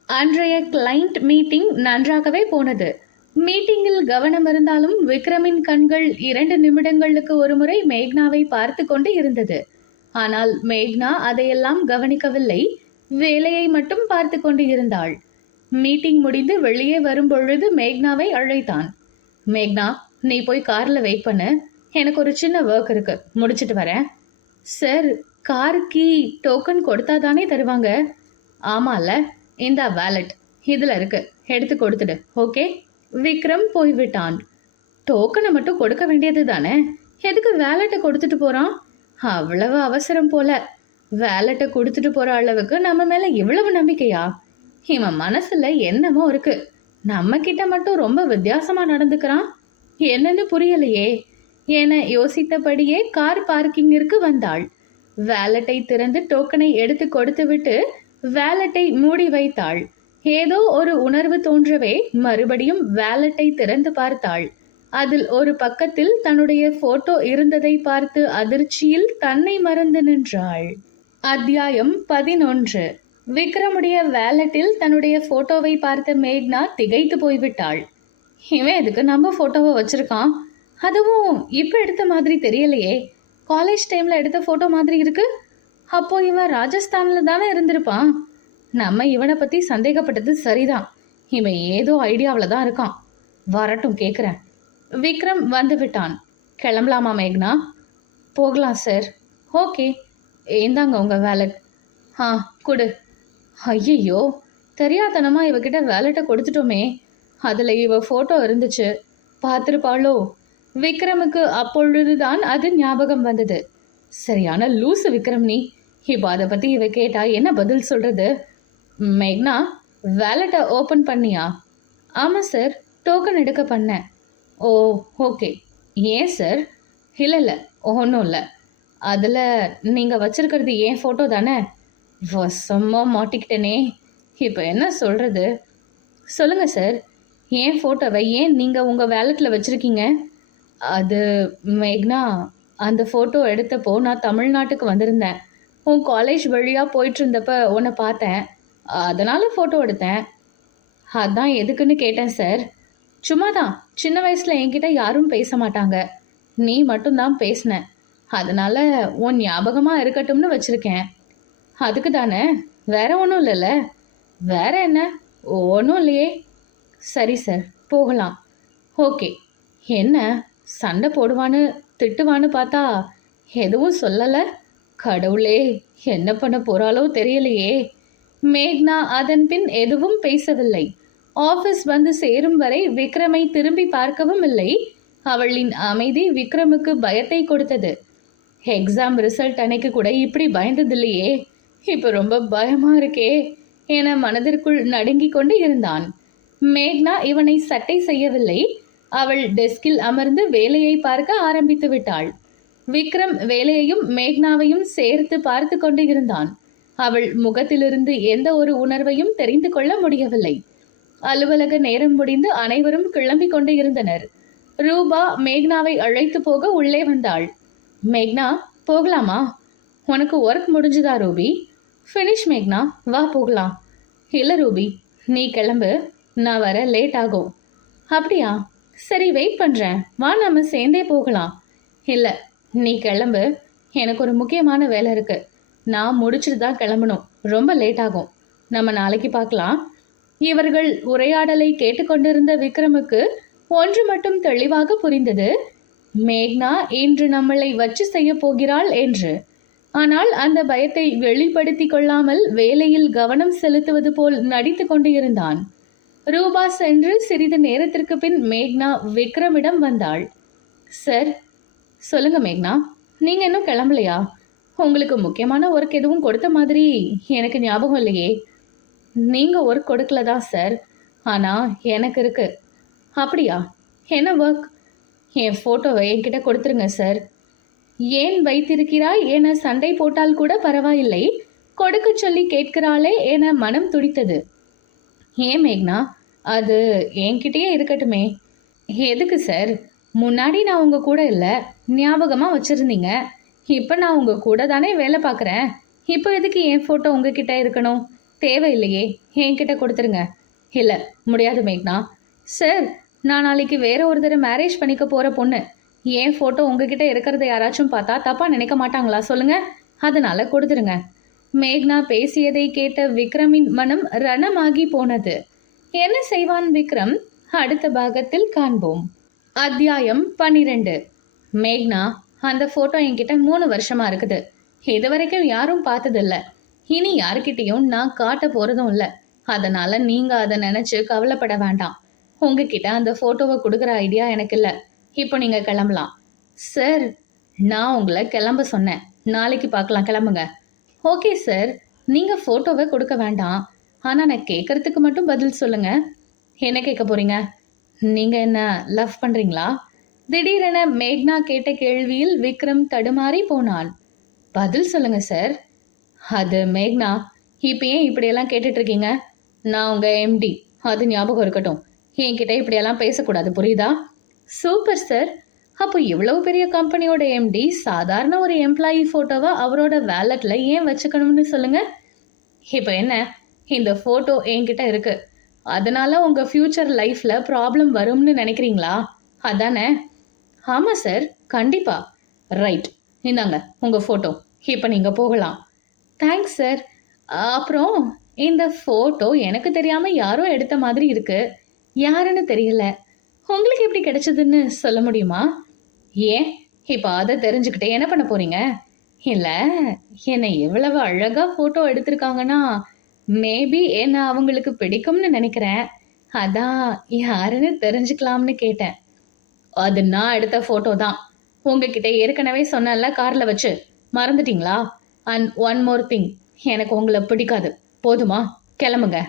அன்றைய கிளைண்ட் மீட்டிங் நன்றாகவே போனது. மீட்டிங்கில் கவனம் இருந்தாலும் விக்ரமின் கண்கள் 2 நிமிடங்களுக்கு ஒருமுறை மேக்னாவை பார்த்து கொண்டு இருந்தது. ஆனால் மேக்னா அதையெல்லாம் கவனிக்கவில்லை, வேலையை மட்டும் பார்த்து கொண்டு இருந்தாள். மீட்டிங் முடிந்து வெளியே வரும் பொழுது மேக்னாவை அழைத்தான். மேக்னா, நீ போய் கார்ல வெயிட் பண்ணு, எனக்கு ஒரு சின்ன ஒர்க் இருக்கு, முடிச்சிட்டு வரேன். சார், கார் கீ டோக்கன் கொடுத்தா தானே தருவாங்க? ஆமால, இந்த வேலட் இதுல இருக்கு, எடுத்து கொடுத்துடு. ஓகே. விக்ரம் போய்விட்டான். டோக்கனை மட்டும் கொடுக்க வேண்டியது தானே, எதுக்கு வேலட்டை கொடுத்துட்டு போறான்? அவ்வளவு அவசரம் போல. வேலட்டை கொடுத்துட்டு போற அளவுக்கு நம்ம மேல இவ்வளவு நம்பிக்கையா? இவன் மனசுல என்னமோ இருக்கு. நம்ம கிட்ட மட்டும் ரொம்ப வித்தியாசமா நடந்துக்கிறான், என்னன்னு புரியலையே என யோசித்தபடியே கார் பார்க்கிங்கிற்கு வந்தாள். வேலட்டை திறந்து டோக்கனை எடுத்து கொடுத்து விட்டு வேலட்டை மூடி வைத்தாள். ஏதோ ஒரு உணர்வு தோன்றவே மறுபடியும் வேலட்டை திறந்து பார்த்தாள். அதில் ஒரு பக்கத்தில் தன்னுடைய போட்டோ இருந்ததை பார்த்து அதிர்ச்சியில் தன்னை மறந்து நின்றாள். அத்தியாயம் 11. விக்ரமுடைய வேலட்டில் தன்னுடைய போட்டோவை பார்த்த மேக்னா திகைத்து போய்விட்டாள். இவன் எதுக்கு நம்ம போட்டோவை வச்சிருக்கான்? அதுவும் இப்ப எடுத்த மாதிரி தெரியலையே. காலேஜ் டைம்ல எடுத்த போட்டோ மாதிரி இருக்கு. அப்போ இவன் ராஜஸ்தான்ல தானே இருந்திருப்பான். நம்ம இவனை பத்தி சந்தேகப்பட்டது சரிதான். இவன் ஏதோ ஐடியாவில் தான் இருக்கான். வரட்டும், கேட்குறேன். விக்ரம் வந்து விட்டான். கிளம்பலாமா மேக்னா? போகலாம் சார். ஓகே, ஏந்தாங்க உங்க வேலட். கொடு. ஐயோ, தெரியாதனமா இவகிட்ட வேலட்டை கொடுத்துட்டோமே. அதுல இவ போட்டோ இருந்துச்சு, பார்த்துருப்பாளோ? விக்ரமுக்கு அப்பொழுதுதான் அது ஞாபகம் வந்தது. சரியான லூசு விக்ரம் நீ. இப்போ அதை பத்தி இவ கேட்டா என்ன பதில் சொல்றது? மேக்னா, வேலட்டை ஓப்பன் பண்ணியா? ஆமாம் சார், டோக்கன் எடுக்க பண்ணேன். ஓ, ஓகே. ஏன் சார்? இல்லை ஒன்றும் இல்லை. அதில் நீங்கள் வச்சிருக்கிறது ஏன் ஃபோட்டோ தானே? வசமாக மாட்டிக்கிட்டேனே, இப்போ என்ன சொல்கிறது? சொல்லுங்கள் சார், ஏன் ஃபோட்டோவை ஏன் நீங்கள் உங்கள் வேலட்டில் வச்சுருக்கீங்க? அது மேக்னா, அந்த ஃபோட்டோ எடுத்தப்போ நான் தமிழ்நாட்டுக்கு வந்திருந்தேன். உன் காலேஜ் வழியாக போயிட்டு இருந்தப்ப உன்னை பார்த்தேன், அதனால் ஃபோட்டோ எடுத்தேன். அதான் எதுக்குன்னு கேட்டேன் சார். சும்மா தான். சின்ன வயசில் என்கிட்ட யாரும் பேச மாட்டாங்க, நீ மட்டும்தான் பேசின. அதனால் உன் ஞாபகமாக இருக்கட்டும்னு வச்சுருக்கேன். அதுக்கு தானே, வேற ஒன்றும் இல்லைல்ல? வேற என்ன? ஒன்றும் இல்லையே. சரி சார், போகலாம். ஓகே. என்ன சண்டை போடுவான்னு திட்டுவான்னு பார்த்தா எதுவும் சொல்லலை. கடவுளே, என்ன பண்ண போகிறாளோ தெரியலையே. மேக்னா அதன் பின் எதுவும் பேசவில்லை. ஆஃபீஸ் வந்து சேரும் வரை விக்ரமை திரும்பி பார்க்கவும் இல்லை. அவளின் அமைதி விக்ரமுக்கு பயத்தை கொடுத்தது. எக்ஸாம் ரிசல்ட் அன்னைக்கு கூட இப்படி பயந்ததில்லையே, இப்போ ரொம்ப பயமா இருக்கே என மனதிற்குள் நடுங்கிக் கொண்டு இருந்தான். மேக்னா இவனை சட்டை செய்யவில்லை. அவள் டெஸ்கில் அமர்ந்து வேலையை பார்க்க ஆரம்பித்து விட்டாள். விக்ரம் வேலையையும் மேக்னாவையும் சேர்த்து பார்த்து கொண்டு இருந்தான். அவள் முகத்திலிருந்து எந்த ஒரு உணர்வையும் தெரிந்து கொள்ள முடியவில்லை. அலுவலக நேரம் முடிந்து அனைவரும் கிளம்பிக் கொண்டு இருந்தனர். ரூபா மேக்னாவை அழைத்து போக உள்ளே வந்தாள். மேக்னா, போகலாமா? உனக்கு ஒர்க் முடிஞ்சுதா ரூபி? ஃபினிஷ் மேக்னா, வா போகலாம். இல்லை ரூபி, நீ கிளம்பு, நான் வர லேட் ஆகும். அப்படியா? சரி, வெயிட் பண்ணுறேன், வா நம்ம சேர்ந்தே போகலாம். இல்லை, நீ கிளம்பு, எனக்கு ஒரு முக்கியமான வேலை இருக்கு, நான் முடிச்சுட்டு தான் கிளம்பணும், ரொம்ப லேட் ஆகும், நம்ம நாளைக்கு பார்க்கலாம். இவர்கள் உரையாடலை கேட்டுக்கொண்டிருந்த விக்ரமுக்கு ஒன்று மட்டும் தெளிவாக புரிந்தது. மேக்னா இன்று நம்மளை வச்சு செய்ய போகிறாள் என்று. ஆனால் அந்த பயத்தை வெளிப்படுத்தி கொள்ளாமல் வேலையில் கவனம் செலுத்துவது போல் நடித்து கொண்டு இருந்தான். ரூபா சென்று சிறிது நேரத்திற்கு பின் மேக்னா விக்ரமிடம் வந்தாள். சார், சொல்லுங்க மேக்னா, நீங்க இன்னும் கிளம்பலையா? உங்களுக்கு முக்கியமான ஒர்க் எதுவும் கொடுத்த மாதிரி எனக்கு ஞாபகம் இல்லையே. நீங்க ஒர்க் கொடுக்கல தான் சார், ஆனா எனக்கு இருக்கு. அப்படியா? என்ன ஒர்க்? என் போட்டோவை என்கிட்ட கொடுத்துருங்க சார். ஏன் வைத்திருக்கிறாய் என சண்டை போட்டால் கூட பரவாயில்லை, கொடுக்க சொல்லி கேட்கிறாளே என மனம் துடித்தது. ஏன் மேக்னா, அது என்கிட்டயே இருக்கட்டுமே. எதுக்கு சார்? முன்னாடி நான் உங்க கூட இல்லை, ஞாபகமா வச்சிருந்தீங்க. இப்போ நான் உங்க கூட தானே வேலை பார்க்குறேன். இப்போ எதுக்கு என் ஃபோட்டோ உங்ககிட்ட இருக்கணும்? தேவையில்லையே, என்கிட்ட கொடுத்துருங்க. இல்லை, முடியாது மேக்னா. சார், நான் நாளைக்கு வேற ஒருத்தரை மேரேஜ் பண்ணிக்க போகிற பொண்ணு. என் ஃபோட்டோ உங்ககிட்ட இருக்கிறத யாராச்சும் பார்த்தா தப்பாக நினைக்க மாட்டாங்களா சொல்லுங்க? அதனால கொடுத்துருங்க. மேக்னா பேசியதை கேட்ட விக்ரமின் மனம் ரணமாகி போனது. என்ன செய்வான் விக்ரம்? அடுத்த பாகத்தில் காண்போம். அத்தியாயம் 12. மேக்னா, அந்த ஃபோட்டோ என்கிட்ட 3 வருஷமா இருக்குது. இது வரைக்கும் யாரும் பார்த்ததில்ல. இனி யாருக்கிட்டையும் நான் காட்ட போறதும் இல்லை. அதனால நீங்க அதை நினைச்சு கவலைப்பட வேண்டாம். உங்ககிட்ட அந்த போட்டோவை கொடுக்குற ஐடியா எனக்கு இல்லை. இப்போ நீங்க கிளம்பலாம். சார், நான் உங்களை கிளம்ப சொன்னேன். நாளைக்கு பார்க்கலாம், கிளம்புங்க. ஓகே சார், நீங்க போட்டோவை கொடுக்க வேண்டாம். ஆனா நான் கேட்கறதுக்கு மட்டும் பதில் சொல்லுங்க. என்ன கேட்க போறீங்க? நீங்க என்ன லவ் பண்றீங்களா? திடீரென மேக்னா கேட்ட கேள்வியில் விக்ரம் தடுமாறி போனான். பதில் சொல்லுங்க சார். அது மேக்னா, இப்போ ஏன் இப்படியெல்லாம் கேட்டுட்டு இருக்கீங்க? நான் உங்க எம்டி, அது ஞாபகம் இருக்கட்டும். என்கிட்ட இப்படியெல்லாம் பேசக்கூடாது, புரியுதா? Super sir. அப்போ இவ்வளவு பெரிய கம்பெனியோட எம்டி சாதாரண ஒரு எம்ப்ளாயி போட்டோவை அவரோட வேலட்ல ஏன் வச்சுக்கணும்னு சொல்லுங்க. இப்போ என்ன, இந்த போட்டோ என்கிட்ட இருக்கு, அதனால உங்க ஃபியூச்சர் லைஃப்ல ப்ராப்ளம் வரும்னு நினைக்கிறீங்களா? அதானே? ஆமா சார், கண்டிப்பா. ரைட், இந்தாங்க உங்க போட்டோ. இப்போ நீங்க போகலாம். Thanks sir. அப்புறம் இந்த ஃபோட்டோ எனக்கு தெரியாமல் யாரோ எடுத்த மாதிரி இருக்கு. யாருன்னு தெரியல. உங்களுக்கு எப்படி கிடைச்சதுன்னு சொல்ல முடியுமா? ஏன், இப்போ அதை தெரிஞ்சுக்கிட்டே என்ன பண்ண போறீங்க? இல்லை, என்னை எவ்வளவு அழகாக ஃபோட்டோ எடுத்திருக்காங்கன்னா மேபி என்ன அவங்களுக்கு பிடிக்கும்னு நினைக்கிறேன். அதான் யாருன்னு தெரிஞ்சுக்கலாம்னு கேட்டேன். அது நான் எடுத்த ஃபோட்டோ தான். உங்ககிட்ட ஏற்கனவே சொன்னல, காரில் வச்சு. மறந்துட்டீங்களா? அண்ட் ஒன் மோர் திங், எனக்கு உங்களை பிடிக்காது, போதுமா? கிளம்புங்க.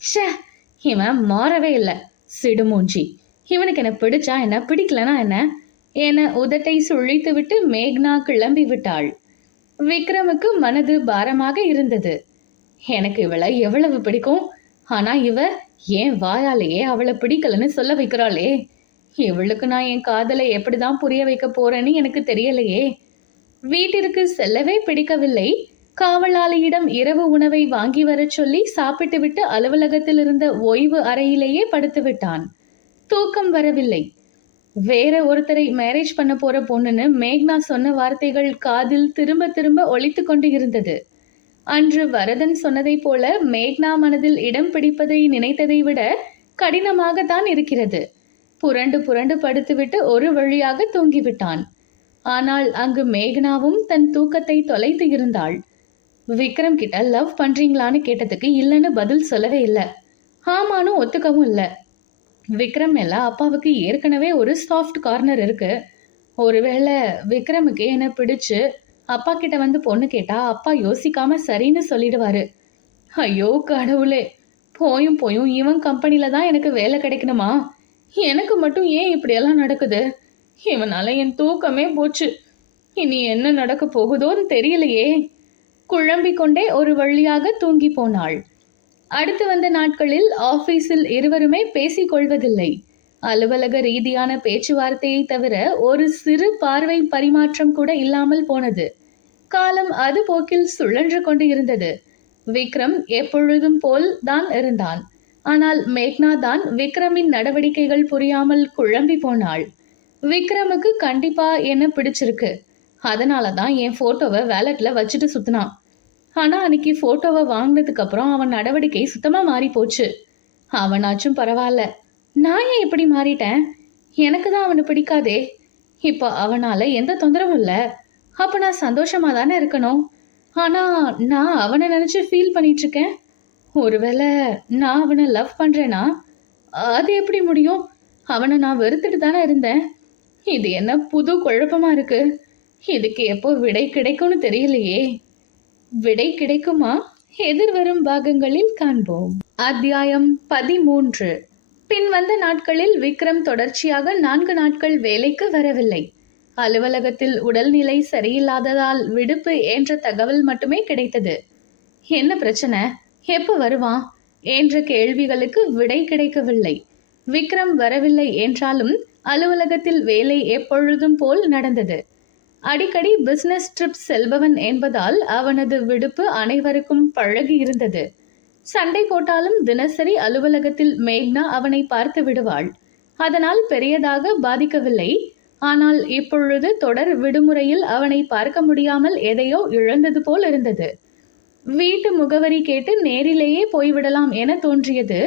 ஷே, இவன் மாறவே இல்லை, சிடுமூஞ்சி. இவனுக்கு என்ன பிடிச்சா என்ன, பிடிக்கலனா என்ன என உதட்டை சுழித்து விட்டு மேக்னா கிளம்பி விட்டாள். விக்ரமுக்கு மனது பாரமாக இருந்தது. எனக்கு இவளை எவ்வளவு பிடிக்கும், ஆனா இவ ஏன் வாயாலேயே அவளை பிடிக்கலன்னு சொல்ல வைக்கிறாளே. இவளுக்கு நான் என் காதலை எப்படிதான் புரிய வைக்க போறேன்னு எனக்கு தெரியலையே. வீட்டிற்கு செல்லவே பிடிக்கவில்லை. காவலாளியிடம் இரவு உணவை வாங்கி வரச் சொல்லி சாப்பிட்டு விட்டு அலுவலகத்தில் இருந்த ஓய்வு அறையிலேயே படுத்து விட்டான். தூக்கம் வரவில்லை. வேற ஒருத்தரை மேரேஜ் பண்ண போற பொண்ணுன்னு மேக்னா சொன்ன வார்த்தைகள் காதில் திரும்ப திரும்ப ஒலித்து கொண்டு இருந்தது. அன்று வரதன் சொன்னதை போல மேக்னா மனதில் இடம் பிடிப்பதை நினைத்ததை விட கடினமாகத்தான் இருக்கிறது. புரண்டு புரண்டு படுத்துவிட்டு ஒரு வழியாக தூங்கிவிட்டான். ஆனால் அங்கு மேக்னாவும் தன் தூக்கத்தை தொலைத்து இருந்தாள். விக்ரம் கிட்ட லவ் பண்றீங்களான்னு கேட்டதுக்கு இல்லைன்னு பதில் சொல்லவே இல்லை. ஆமானும் ஒத்துக்கவும் இல்லை. விக்ரம் மேல அப்பாவுக்கு ஏற்கனவே ஒரு சாஃப்ட் கார்னர் இருக்கு. ஒருவேளை விக்ரமுக்கு என்ன பிடிச்சு அப்பா கிட்ட வந்து பொண்ணு கேட்டா அப்பா யோசிக்காம சரின்னு சொல்லிடுவாரு. ஐயோ கடவுளே, போயும் போயும் இவன் கம்பெனில தான் எனக்கு வேலை கிடைக்கணுமா? எனக்கு மட்டும் ஏன் இப்படியெல்லாம் நடக்குது? இவனால என் தூக்கமே போச்சு. இனி என்ன நடக்க போகுதோன்னு தெரியலையே. குழம்பிக் கொண்டே ஒரு வழியாக தூங்கி போனாள். அடுத்து வந்த நாட்களில் ஆபீஸில் இருவருமே பேசிக் கொள்வதில்லை. அலுவலக ரீதியான பேச்சுவார்த்தையை தவிர ஒரு சிறு பார்வை பரிமாற்றம் கூட இல்லாமல் போனது. காலம் அது போக்கில் சுழன்று கொண்டு இருந்தது. விக்ரம் எப்பொழுதும் போல் தான் இருந்தான். ஆனால் மேக்னா தான் விக்ரமின் நடவடிக்கைகள் புரியாமல் குழம்பி போனாள். விக்ரமுக்கு கண்டிப்பா என்ன பிடிச்சிருக்கு, அதனாலதான் என் போட்டோவை வேலட்ல வச்சுட்டு சுத்தினான். ஆனா அன்னைக்கு போட்டோவை வாங்கினதுக்கு அப்புறம் அவன் நடவடிக்கை சுத்தமா மாறி போச்சு. அவனாச்சும் பரவாயில்ல, நான் ஏன் இப்படி மாறிட்டேன்? எனக்கு தான் அவனை பிடிக்காதே. இப்ப அவனால எந்த தொந்தரவும் இல்ல. அப்ப நான் சந்தோஷமா தானே இருக்கணும். ஆனா நான் அவனை நினைச்சு ஃபீல் பண்ணிட்டு இருக்கேன். ஒருவேளை நான் அவனை லவ் பண்றேனா? அது எப்படி முடியும்? அவனை நான் வெறுத்துட்டு தானே இருந்தேன். இது என்ன புது குழப்பமா இருக்கு. இதுக்கு எப்போ விடை கிடைக்கும்னு தெரியலையே. விடை கிடைக்குமா? எதிர்வரும் பாகங்களில் காண்போம். அத்தியாயம் 13. பின் வந்த நாட்களில் விக்ரம் தொடர்ச்சியாக 4 நாட்கள் வேலைக்கு வரவில்லை. அலுவலகத்தில் உடல்நிலை சரியில்லாததால் விடுப்பு என்ற தகவல் மட்டுமே கிடைத்தது. என்ன பிரச்சனை, எப்ப வருவான் என்ற கேள்விகளுக்கு விடை கிடைக்கவில்லை. விக்ரம் வரவில்லை என்றாலும் அலுவலகத்தில் வேலை எப்பொழுதும் போல் நடந்தது. அடிக்கடி பிசினஸ் ட்ரிப் செல்பவன் என்பதால் அவனது விடுப்பு அனைவருக்கும் பழகி இருந்தது. சண்டை போட்டாலும் தினசரி அலுவலகத்தில் மேக்னா அவனை பார்த்து விடுவாள். அதனால் பெரியதாக பாதிக்கவில்லை. ஆனால் இப்பொழுது தொடர் விடுமுறையில் அவனை பார்க்க முடியாமல் எதையோ இழந்தது போல் இருந்தது. வீட்டு முகவரி கேட்டு நேரிலேயே போய்விடலாம் என தோன்றியது.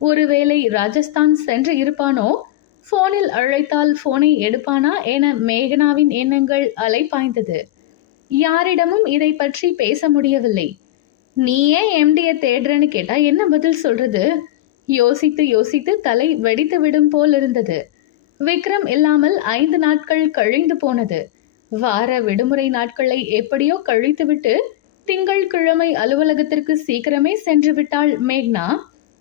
ஒருவேளை ராஜஸ்தான் சென்று இருப்பானோ? போனில் அழைத்தால் போனை எடுப்பானா என மேகனாவின் எண்ணங்கள் அலைபாய்ந்தது. யாரிடமும் இதை பற்றி பேச முடியவில்லை. நீ ஏன் எம்டிய தேடுறன்னு கேட்டா என்ன பதில் சொல்றது? யோசித்து யோசித்து தலை வெடித்து விடும் போல் இருந்தது. விக்ரம் இல்லாமல் 5 நாட்கள் கழிந்து போனது. வார விடுமுறை நாட்களை எப்படியோ கழித்துவிட்டு திங்கட்கிழமை அலுவலகத்திற்கு சீக்கிரமே சென்று விட்டாள் மேக்னா.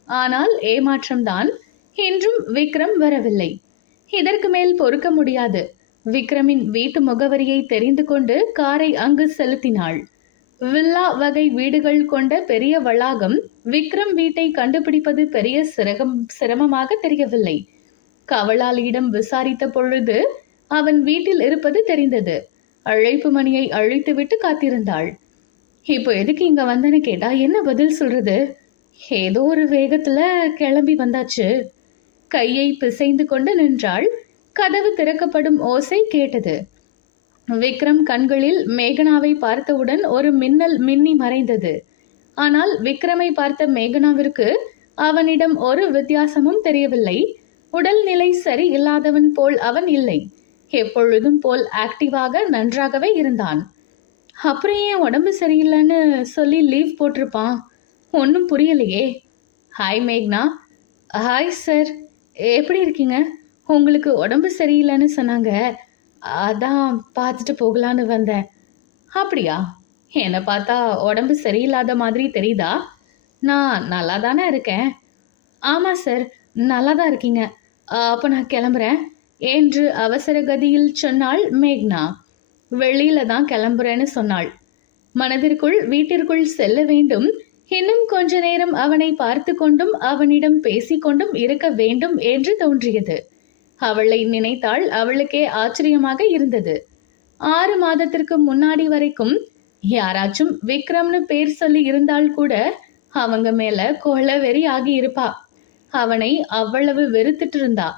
ஆனால் ஏமாற்றம்தான். இன்றும் விக்ரம் வரவில்லை. இதற்கு மேல் பொறுக்க முடியாது. விக்ரமின் வீட்டு முகவரியை தெரிந்து கொண்டு காரை அங்கு செலுத்தினாள். வில்லா வகை வீடுகள் கொண்ட பெரிய வளாகம். விக்ரம் வீட்டை கண்டுபிடிப்பது பெரிய சிரமமாக தெரியவில்லை. காவலாளியிடம் விசாரித்த பொழுது அவன் வீட்டில் இருப்பது தெரிந்தது. அழைப்பு மணியை அழித்துவிட்டு காத்திருந்தாள். இப்போ எதுக்கு இங்க வந்தன்னு கேட்டா என்ன பதில் சொல்றது? ஏதோ ஒரு வேகத்துல கிளம்பி வந்தாச்சு. கையை பிசைந்து கொண்டு நின்றாள். கதவு திறக்கப்படும் ஓசை கேட்டது. விக்ரம் கண்களில் மேகனாவை பார்த்தவுடன் ஒரு மின்னல் மின்னி மறைந்தது. ஆனால் விக்ரமை பார்த்த மேகனாவிற்கு அவனிடம் ஒரு வித்தியாசமும் தெரியவில்லை. உடல்நிலை சரி இல்லாதவன் போல் அவன் இல்லை. எப்பொழுதும் போல் ஆக்டிவாக நன்றாகவே இருந்தான். அப்புறம் ஏன் உடம்பு சரியில்லைன்னு சொல்லி லீவ் போட்டிருப்பான்? ஒன்றும் புரியலையே. ஹாய் மேக்னா. ஹாய் சார், எப்படி இருக்கீங்க? உங்களுக்கு உடம்பு சரியில்லைன்னு சொன்னாங்க, அதான் பார்த்துட்டு போகலான்னு வந்தேன். அப்படியா? என்னை பார்த்தா உடம்பு சரியில்லாத மாதிரி தெரியுதா? நான் நல்லா தானே இருக்கேன். ஆமாம் சார், நல்லா தான் இருக்கீங்க. அப்போ நான் கிளம்புறேன் என்று அவசர கதியில் சொன்னாள் மேக்னா. வெளியில தான் கிளம்புறேன்னு சொன்னாள். மனதிற்குள் வீட்டிற்குள் செல்ல வேண்டும். இன்னும் கொஞ்ச நேரம் அவனை பார்த்து கொண்டும் அவனிடம் பேசிக்கொண்டும் இருக்க வேண்டும் என்று தோன்றியது. அவளை நினைத்தால் அவளுக்கே ஆச்சரியமாக இருந்தது. 6 மாதத்திற்கு முன்னாடி வரைக்கும் யாராச்சும் விக்ரம்னு பேர் சொல்லி இருந்தால் கூட அவங்க மேல கொலவெறி ஆகி இருப்பா. அவனை அவ்வளவு வெறுத்துட்டு இருந்தா.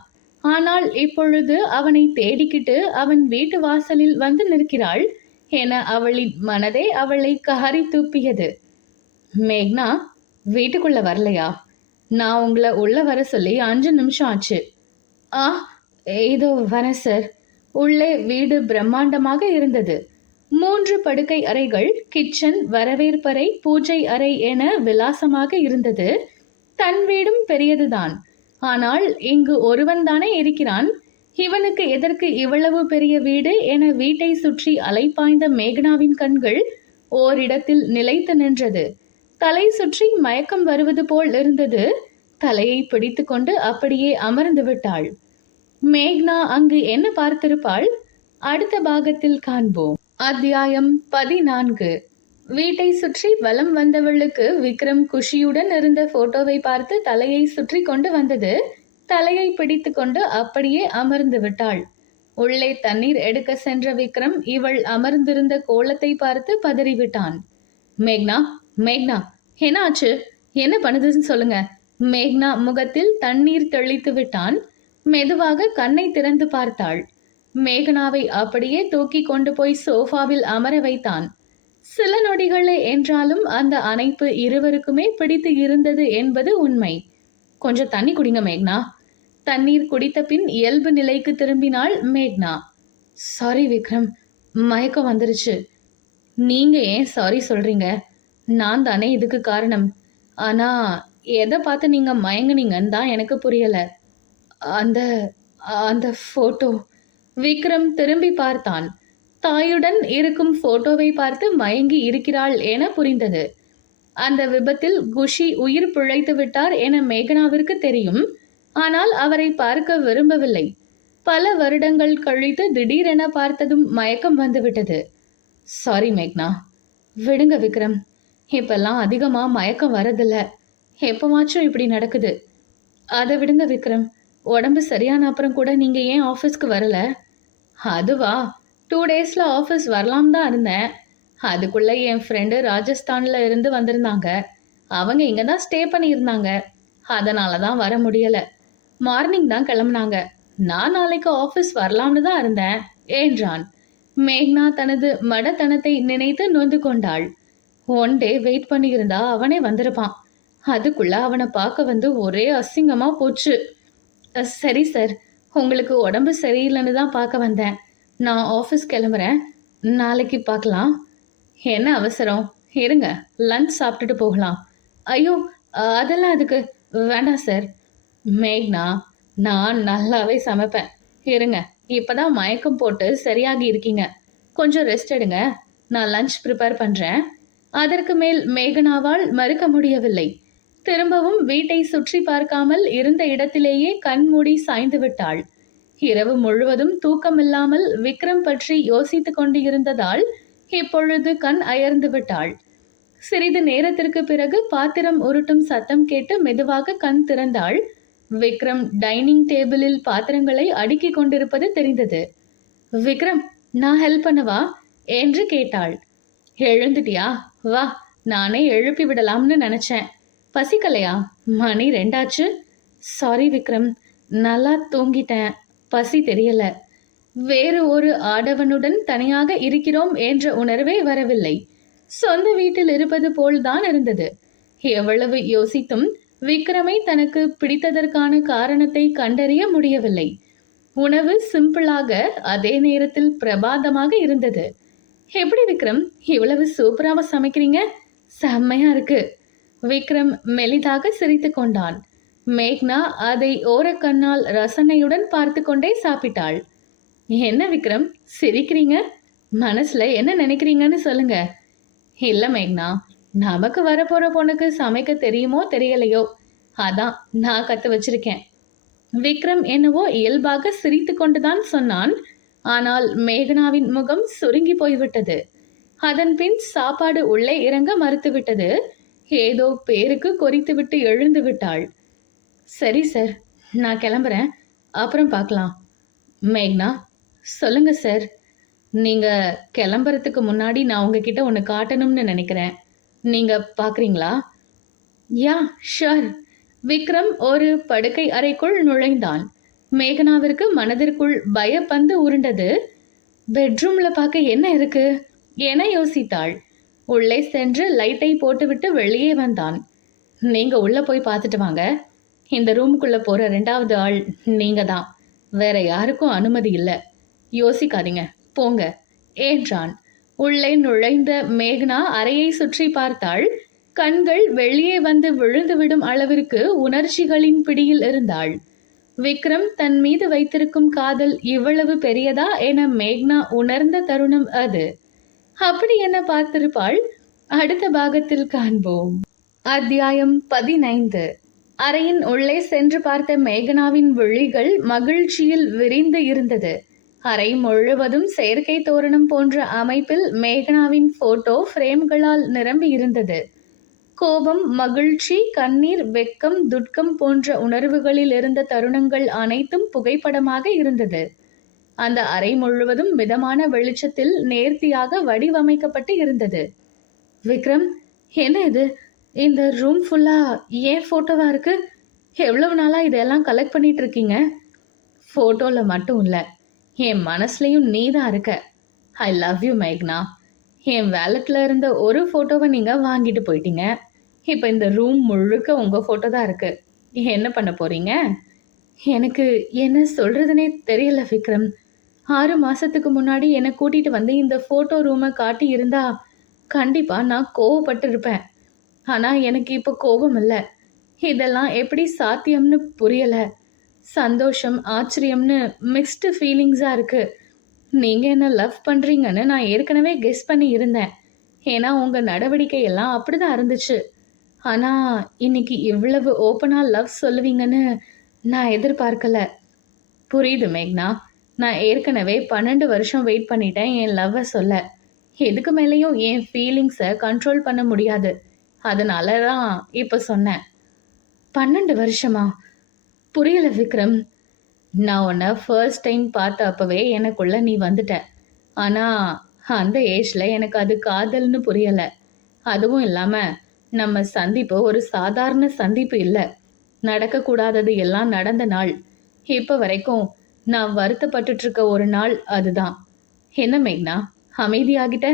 ஆனால் இப்பொழுது அவனை தேடிக்கிட்டு அவன் வீட்டு வாசலில் வந்து நிற்கிறாள் என அவளின் மனதே அவளை காரி தூப்பியது. மேக்னா, வீட்டுக்குள்ள வரலையா? நான் உங்களை உள்ள வர சொல்லி 5 நிமிஷம் ஆச்சு. இதோ வரேன் சார். உள்ளே வீடு பிரம்மாண்டமாக இருந்தது. 3 படுக்கை அறைகள், கிச்சன், வரவேற்பறை, பூஜை அறை என விலாசமாக இருந்தது. தன் வீடும் பெரியதுதான். ஆனால் இங்கு ஒருவன் தானே இருக்கிறான். இவனுக்கு எதற்கு இவ்வளவு பெரிய வீடு என வீட்டை சுற்றி அலைபாய்ந்த மேகனாவின் கண்கள் ஓரிடத்தில் நிலைத்து நின்றது. தலை சுற்றி மயக்கம் வருவது போல் இருந்தது. தலையை பிடித்து கொண்டு அப்படியே அமர்ந்து விட்டாள். மேக்னா அங்கு என்ன பார்த்திருப்பாள்? அடுத்த பாகத்தில் காண்போம். அத்தியாயம் 14. வீட்டை சுற்றி வலம் வந்தவளுக்கு விக்ரம் குஷியுடன் இருந்த போட்டோவை பார்த்து தலையை சுற்றி கொண்டு வந்தது. தலையை பிடித்து கொண்டு அப்படியே அமர்ந்து விட்டாள். உள்ளே தண்ணீர் எடுக்க சென்ற விக்ரம் இவள் அமர்ந்திருந்த கோலத்தை பார்த்து பதறிவிட்டான். மேக்னா, மேக்னா, என்ன ஆச்சு? என்ன பண்ணுதுன்னு சொல்லுங்க. மேக்னா முகத்தில் தண்ணீர் தெளித்து விட்டான். மெதுவாக கண்ணை திறந்து பார்த்தாள். மேகனாவை அப்படியே தூக்கி கொண்டு போய் சோஃபாவில் அமர வைத்தான். சில நொடிகளே என்றாலும் அந்த அணைப்பு இருவருக்குமே பிடித்து இருந்தது என்பது உண்மை. கொஞ்சம் தண்ணி குடிங்க மேக்னா. தண்ணீர் குடித்த பின் இயல்பு நிலைக்கு திரும்பினாள் மேக்னா. சாரி விக்ரம், மயக்கம் வந்துருச்சு. நீங்க ஏன் சாரி சொல்றீங்க? நான் தானே இதுக்கு காரணம். ஆனா எதை பார்த்து நீங்க மயங்குனீங்கன்னு தான் எனக்கு புரியல. அந்த அந்த போட்டோ. விக்ரம் திரும்பி பார்த்தான். தாயுடன் இருக்கும் போட்டோவை பார்த்து மயங்கி இருக்கிறாள் என புரிந்தது. அந்த விபத்தில் குஷி உயிர் பிழைத்து விட்டார் என மேகனாவிற்கு தெரியும். ஆனால் அவரை பார்க்க விரும்பவில்லை. பல வருடங்கள் கழித்து திடீரென பார்த்ததும் மயக்கம் வந்துவிட்டது. சாரி மேக்னா. விடுங்க விக்ரம், இப்பெல்லாம் அதிகமா மயக்கம் வரதில்ல. எப்பமாச்சும் இப்படி நடக்குது. அதை விடுங்க விக்ரம். உடம்பு சரியான அப்புறம் கூட நீங்க ஏன் ஆஃபீஸ்க்கு வரல? அதுவா, 2 டேஸ்ல ஆஃபீஸ் வரலாம் தான் இருந்தேன். அதுக்குள்ள என் ஃப்ரெண்டு ராஜஸ்தான்ல இருந்து வந்திருந்தாங்க. அவங்க இங்க தான் ஸ்டே பண்ணியிருந்தாங்க. அதனால தான் வர முடியல. மார்னிங் தான் கிளம்புனாங்க. நான் நாளைக்கு ஆஃபீஸ் வரலாம்னு தான் இருந்தேன் என்றான். மேக்னா தனது மடத்தனத்தை நினைத்து நொந்து கொண்டாள். 1 டே வெயிட் பண்ணியிருந்தா அவனே வந்திருப்பான். அதுக்குள்ள அவனை பார்க்க வந்து ஒரே அசிங்கமா போச்சு. சரி சார், உங்களுக்கு உடம்பு சரியில்லைன்னு தான் பார்க்க வந்தேன். நான் ஆஃபீஸ் கிளம்புறேன். நாளைக்கு பார்க்கலாம். என்ன அவசரம்? இருங்க, லஞ்ச் சாப்பிட்டுட்டு போகலாம். ஐயோ, அதெல்லாம் அதுக்கு வேண்டாம் சார். மேக்னா, நான் நல்லாவே சமைப்பேன். இருங்க, இப்பதான் மயக்கம் போட்டு சரியாகி இருக்கீங்க. கொஞ்சம் ரெஸ்ட் எடுங்க. நான் லஞ்ச் ப்ரிப்பேர் பண்றேன். அதற்கு மேல் மேகனாவால் மறுக்க முடியவில்லை. திரும்பவும் வீட்டை சுற்றி பார்க்காமல் இருந்த இடத்திலேயே கண்மூடி சாய்ந்து விட்டாள். இரவு முழுவதும் தூக்கமில்லாமல் விக்ரம் பற்றி யோசித்துக் கொண்டு இருந்ததால் இப்பொழுது கண் அயர்ந்து விட்டாள். சிறிது நேரத்திற்கு பிறகு பாத்திரம் உருட்டும் சத்தம் கேட்டு மெதுவாக கண் திறந்தாள். விக்ரம் டைனிங் டேபிளில் பாத்திரங்களை அடுக்கிக் கொண்டிருப்பது தெரிந்தது. விக்ரம், நான் ஹெல்ப் பண்ணவா என்று கேட்டாள். எழுந்துட்டியா? வா, நானே எழுப்பி விடலாம்னு நினைச்சேன். பசிக்கலையா? மணி 2 ஆச்சு. சாரி விக்ரம், நல்லா தூங்கிட்டேன். பசி தெரியல. வேறு ஒரு ஆடவனுடன் தனியாக இருக்கிறோம் என்ற உணர்வே வரவில்லை. சொந்த வீட்டில் இருப்பது போல்தான் இருந்தது. எவ்வளவு யோசித்தும் விக்ரமை தனக்கு பிடித்ததற்கான காரணத்தை கண்டறிய முடியவில்லை. உணவு சிம்பிளாக அதே நேரத்தில் பிரபாதமாக இருந்தது. எப்படி விக்ரம், இவ்வளவு சூப்பராக சமைக்கிறீங்க? செம்மையா இருக்கு. விக்ரம் மெலிதாக சிரித்து கொண்டான். மேக்னா அதை ஓரக்கண்ணால் ரசனையுடன் பார்த்து கொண்டே சாப்பிட்டாள். என்ன விக்ரம் சிரிக்கிறீங்க? மனசுல என்ன நினைக்கிறீங்கன்னு சொல்லுங்க. இல்ல மேக்னா, நமக்கு வரப்போற பொண்ணுக்கு சமைக்க தெரியுமோ தெரியலையோ, அதான் நான் கத்து வச்சிருக்கேன். விக்ரம் என்னவோ இயல்பாக சிரித்து கொண்டுதான் சொன்னான். ஆனால் மேகனாவின் முகம் சுருங்கி போய்விட்டது. அதன் பின் சாப்பாடு உள்ளே இறங்க மறுத்துவிட்டது. ஏதோ பேருக்கு கொறித்துவிட்டு எழுந்து விட்டாள். சரி சார், நான் கிளம்புறேன். அப்புறம் பார்க்கலாம். மேக்னா, சொல்லுங்க சார். நீங்க கிளம்புறதுக்கு முன்னாடி நான் உங்ககிட்ட ஒன்று காட்டணும்னு நினைக்கிறேன். நீங்க பார்க்குறீங்களா? யா, ஷூர். விக்ரம் ஒரு படுக்கை அறைக்குள் நுழைந்தான். மேகனாவிற்கு மனதிற்குள் பயப்பந்து உருண்டது. பெட்ரூம்ல பார்க்க என்ன இருக்கு என யோசித்தாள். உள்ளே சென்று லைட்டை போட்டுவிட்டு வெளியே வந்தான். நீங்க உள்ள போய் பார்த்துட்டு வாங்க. இந்த ரூமுக்குள்ள போற 2வது ஆள் நீங்க தான். வேற யாருக்கும் அனுமதி இல்லை. யோசிக்காதீங்க, போங்க என்றான். உள்ளே நுழைந்த மேகனா அறையை சுற்றி பார்த்தாள். கண்கள் வெளியே வந்து விழுந்துவிடும் அளவிற்கு உணர்ச்சிகளின் பிடியில் இருந்தாள். விக்ரம் தன் மீது வைத்திருக்கும் காதல் இவ்வளவு பெரியதா என மேக்னா உணர்ந்த தருணம் அது. அப்படி என்ன பார்த்திருப்பாள்? அடுத்த பாகத்தில் காண்போம். அத்தியாயம் 15. அறையின் உள்ளே சென்று பார்த்த மேகனாவின் விழிகள் மகிழ்ச்சியில் விரிந்து இருந்தது. அறை முழுவதும் செயற்கை தோரணம் போன்ற அமைப்பில் மேகனாவின் போட்டோ பிரேம்களால் நிரம்பி இருந்தது. கோபம், மகிழ்ச்சி, கண்ணீர், வெட்கம், துக்கம் போன்ற உணர்வுகளில் இருந்த தருணங்கள் அனைத்தும் புகைப்படமாக இருந்தது. அந்த அறை முழுவதும் மிதமான வெளிச்சத்தில் நேர்த்தியாக வடிவமைக்கப்பட்டு இருந்தது. விக்ரம், என்ன இது? இந்த ரூம் ஃபுல்லா ஏன் போட்டோவா இருக்கு? எவ்வளவு நாளா இதெல்லாம் கலெக்ட் பண்ணிட்டு இருக்கீங்க? போட்டோல மட்டும் இல்ல, என் மனசுலயும் நீ தான் இருக்க. ஐ லவ் யூ மேக்னா. என் வேலட்ல இருந்த ஒரு போட்டோவை நீங்க வாங்கிட்டு போயிட்டீங்க. இப்ப இந்த ரூம் முழுக்க உங்க போட்டோ தான் இருக்கு. என்ன பண்ண போறீங்க? எனக்கு என்ன சொல்றதுனே தெரியல விக்ரம். 6 மாசத்துக்கு முன்னாடி என்னை கூட்டிட்டு வந்து இந்த போட்டோ ரூமை காட்டி இருந்தா கண்டிப்பா நான் கோவப்பட்டு இருப்பேன். ஆனா எனக்கு இப்ப கோபம் இல்லை. இதெல்லாம் எப்படி சாத்தியம்னு புரியல. சந்தோஷம், ஆச்சரியம்னு மிக்ஸ்டு ஃபீலிங்ஸா இருக்கு. நீங்க என்ன லவ் பண்றீங்கன்னு நான் ஏற்கனவே கெஸ் பண்ணி இருந்தேன். ஏன்னா உங்க நடவடிக்கை எல்லாம் அப்படிதான் இருந்துச்சு. ஆனா இன்னைக்கு இவ்வளவு ஓப்பனா லவ் சொல்லுவீங்கன்னு நான் எதிர்பார்க்கல. புரியுது மேக்னா. நான் ஏற்கனவே 12 வருஷம் வெயிட் பண்ணிட்டேன் என் லவ்வை சொல்ல. எதுக்கு மேலேயும் என் ஃபீலிங்ஸை கண்ட்ரோல் பண்ண முடியாது. அதனால தான் இப்போ சொன்னேன். 12 வருஷமா? புரியல விக்ரம். நான் உன்னை ஃபர்ஸ்ட் டைம் பார்த்த அப்பவே எனக்குள்ள நீ வந்துட்ட. ஆனா அந்த ஏஜ்ல எனக்கு அது காதல்னு புரியல. அதுவும் இல்லாம நம்ம சந்திப்பு ஒரு சாதாரண சந்திப்பு இல்லை. நடக்கக்கூடாதது எல்லாம் நடந்த நாள். இப்போ வரைக்கும் நான் வருத்தப்பட்டுட்டு இருக்க ஒரு நாள் அதுதான். என்ன மேக்னா அமைதியாகிட்ட?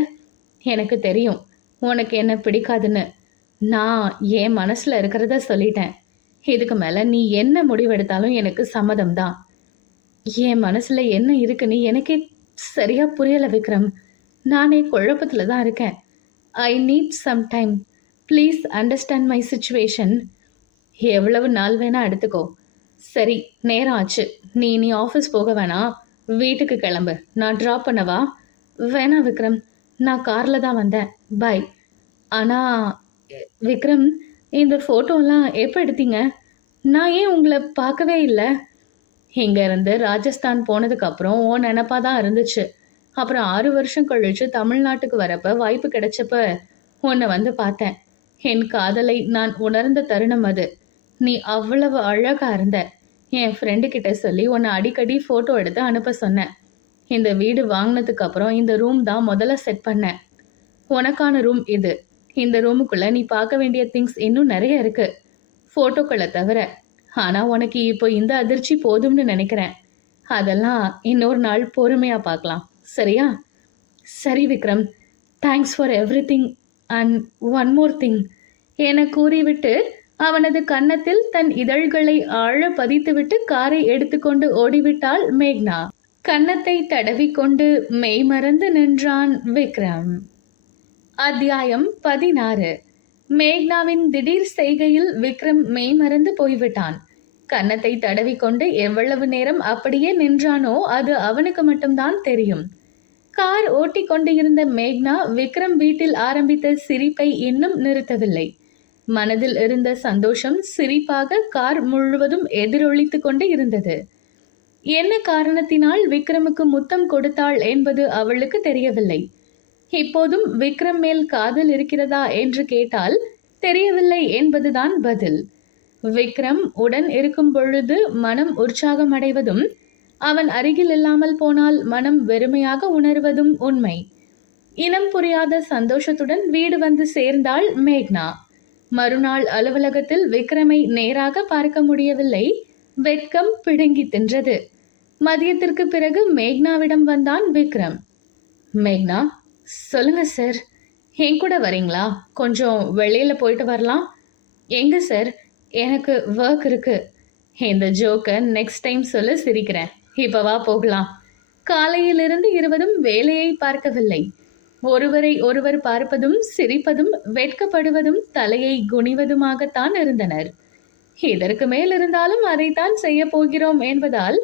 எனக்கு தெரியும் உனக்கு என்ன பிடிக்காதுன்னு. நான் என் மனசுல இருக்கிறத சொல்லிட்டேன். இதுக்கு மேல நீ என்ன முடிவெடுத்தாலும் எனக்கு சம்மதம் தான். என் மனசுல என்ன இருக்குன்னு எனக்கே சரியா புரியல விக்ரம். நானே குழப்பத்துல தான் இருக்கேன். I need some time. Please understand my situation. எவ்வளவு நாள் வேணா எடுத்துக்கோ. சரி, நேரம் ஆச்சு. நீ ஆஃபீஸ் போக வேணாம், வீட்டுக்கு கிளம்பு. நான் ட்ராப் பண்ணவா? வேணாம் விக்ரம், நான் காரில் தான் வந்தேன். பாய். ஆனால் விக்ரம், இந்த ஃபோட்டோலாம் எப்போ எடுத்தீங்க? நான் ஏன் உங்களை பார்க்கவே இல்லை? இங்கேருந்து ராஜஸ்தான் போனதுக்கப்புறம் உன் நினப்பாக தான் இருந்துச்சு. அப்புறம் 6 வருஷம் கழிச்சு தமிழ்நாட்டுக்கு வரப்ப வாய்ப்பு கிடைச்சப்ப உன்னை வந்து பார்த்தேன். என் காதலை நான் உணர்ந்த தருணம் அது. நீ அவ்வளவு அழகா இருந்த. என் ஃப்ரெண்டு கிட்ட சொல்லி உன்னை அடிக்கடி ஃபோட்டோ எடுத்து அனுப்ப சொன்னேன். இந்த வீடு வாங்கினதுக்கு அப்புறம் இந்த ரூம் தான் முதல்ல செட் பண்ணேன். உனக்கான ரூம் இது. இந்த ரூமுக்குள்ள நீ பார்க்க வேண்டிய திங்ஸ் இன்னும் நிறைய இருக்கு, ஃபோட்டோக்களை தவிர. ஆனா உனக்கு இப்போ இந்த அதிர்ச்சி போதும்னு நினைக்கிறேன். அதெல்லாம் இன்னொரு நாள் பொறுமையா பார்க்கலாம், சரியா? சரி Vikram, thanks for every thing and one more thing என கூறிவிட்டு அவனது கன்னத்தில் தன் இதழ்களை ஆழ பதித்துவிட்டு காரை எடுத்துக்கொண்டு ஓடிவிட்டாள் மேக்னா. கன்னத்தை தடவிக்கொண்டு மெய்மறந்து நின்றான் விக்ரம். அத்தியாயம் 16. மேக்னாவின் திடீர் செய்கையில் விக்ரம் மெய்மறந்து போய்விட்டான். கன்னத்தை தடவிக்கொண்டு எவ்வளவு நேரம் அப்படியே நின்றானோ அது அவனுக்கு மட்டும்தான் தெரியும். கார் ஓட்டிக்கொண்டு இருந்த மேக்னா விக்ரம் வீட்டில் ஆரம்பித்த சிரிப்பை இன்னும் நிறுத்தவில்லை. மனதில் இருந்த சந்தோஷம் சிரிப்பாக கார் முழுவதும் எதிரொலித்துக் கொண்டு இருந்தது. என்ன காரணத்தினால் விக்ரமுக்கு முத்தம் கொடுத்தாள் என்பது அவளுக்கு தெரியவில்லை. இப்போதும் விக்ரம் மேல் காதல் இருக்கிறதா என்று கேட்டால் தெரியவில்லை என்பதுதான் பதில். விக்ரம் உடன் இருக்கும் பொழுது மனம் உற்சாகம் அடைவதும், அவன் அருகில் இல்லாமல் போனால் மனம் வெறுமையாக உணர்வதும் உண்மை. இனம் புரியாத சந்தோஷத்துடன் வீடு வந்து சேர்ந்தாள் மேக்னா. மறுநாள் அலுவலகத்தில் விக்ரமை நேராக பார்க்க முடியவில்லை. வெட்கம் பிடுங்கி தின்றது. மதியத்திற்கு பிறகு மேக்னாவிடம் வந்தான் விக்ரம். மேக்னா, சொல்லுங்க சார். என் கூட வரீங்களா? கொஞ்சம் வெளியில போயிட்டு வரலாம். எங்க சார்? எனக்கு ஒர்க் இருக்கு. இந்த ஜோக்கை நெக்ஸ்ட் டைம் சொல்ல சிரிக்கிறேன். இப்ப வா போகலாம். காலையிலிருந்து இருவரும் வேலையை பார்க்கவில்லை. ஒருவரை ஒருவர் பார்ப்பதும் சிரிப்பதும் வெட்கப்படுவதும் தலையை குனிவதுமாகத்தான் இருந்தனர். இதற்கு மேல் இருந்தாலும் அதைத்தான் செய்ய போகிறோம் என்பதால்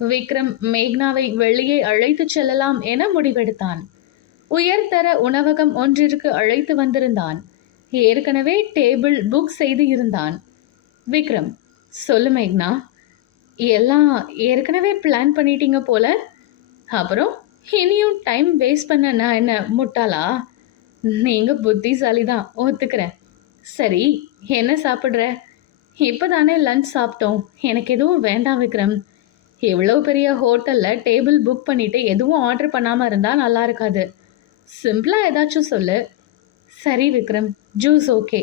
விக்ரம் மேக்னாவை வெளியே அழைத்து செல்லலாம் என முடிவெடுத்தான். உயர்தர உணவகம் ஒன்றிற்கு அழைத்து வந்திருந்தான். ஏற்கனவே டேபிள் புக் செய்து இருந்தான். விக்ரம், சொல்லு மேக்னா, எல்லாம் ஏற்கனவே பிளான் பண்ணிட்டீங்க போல. அப்புறம் இனியும் டைம் வேஸ்ட் பண்ண நான் என்ன முட்டாளா? நீங்க புத்திசாலி தான், ஒத்துக்கிறேன். சரி, என்ன சாப்பிடுற? இப்பதானே லஞ்ச் சாப்பிட்டோம். எனக்கு எதுவும் வேண்டாம் விக்ரம். இவ்வளோ பெரிய ஹோட்டல்ல டேபிள் புக் பண்ணிட்டு எதுவும் ஆர்டர் பண்ணாம இருந்தா நல்லா இருக்காது. சிம்பிளா ஏதாச்சும் சொல்லு. சரி Vikram, juice okay.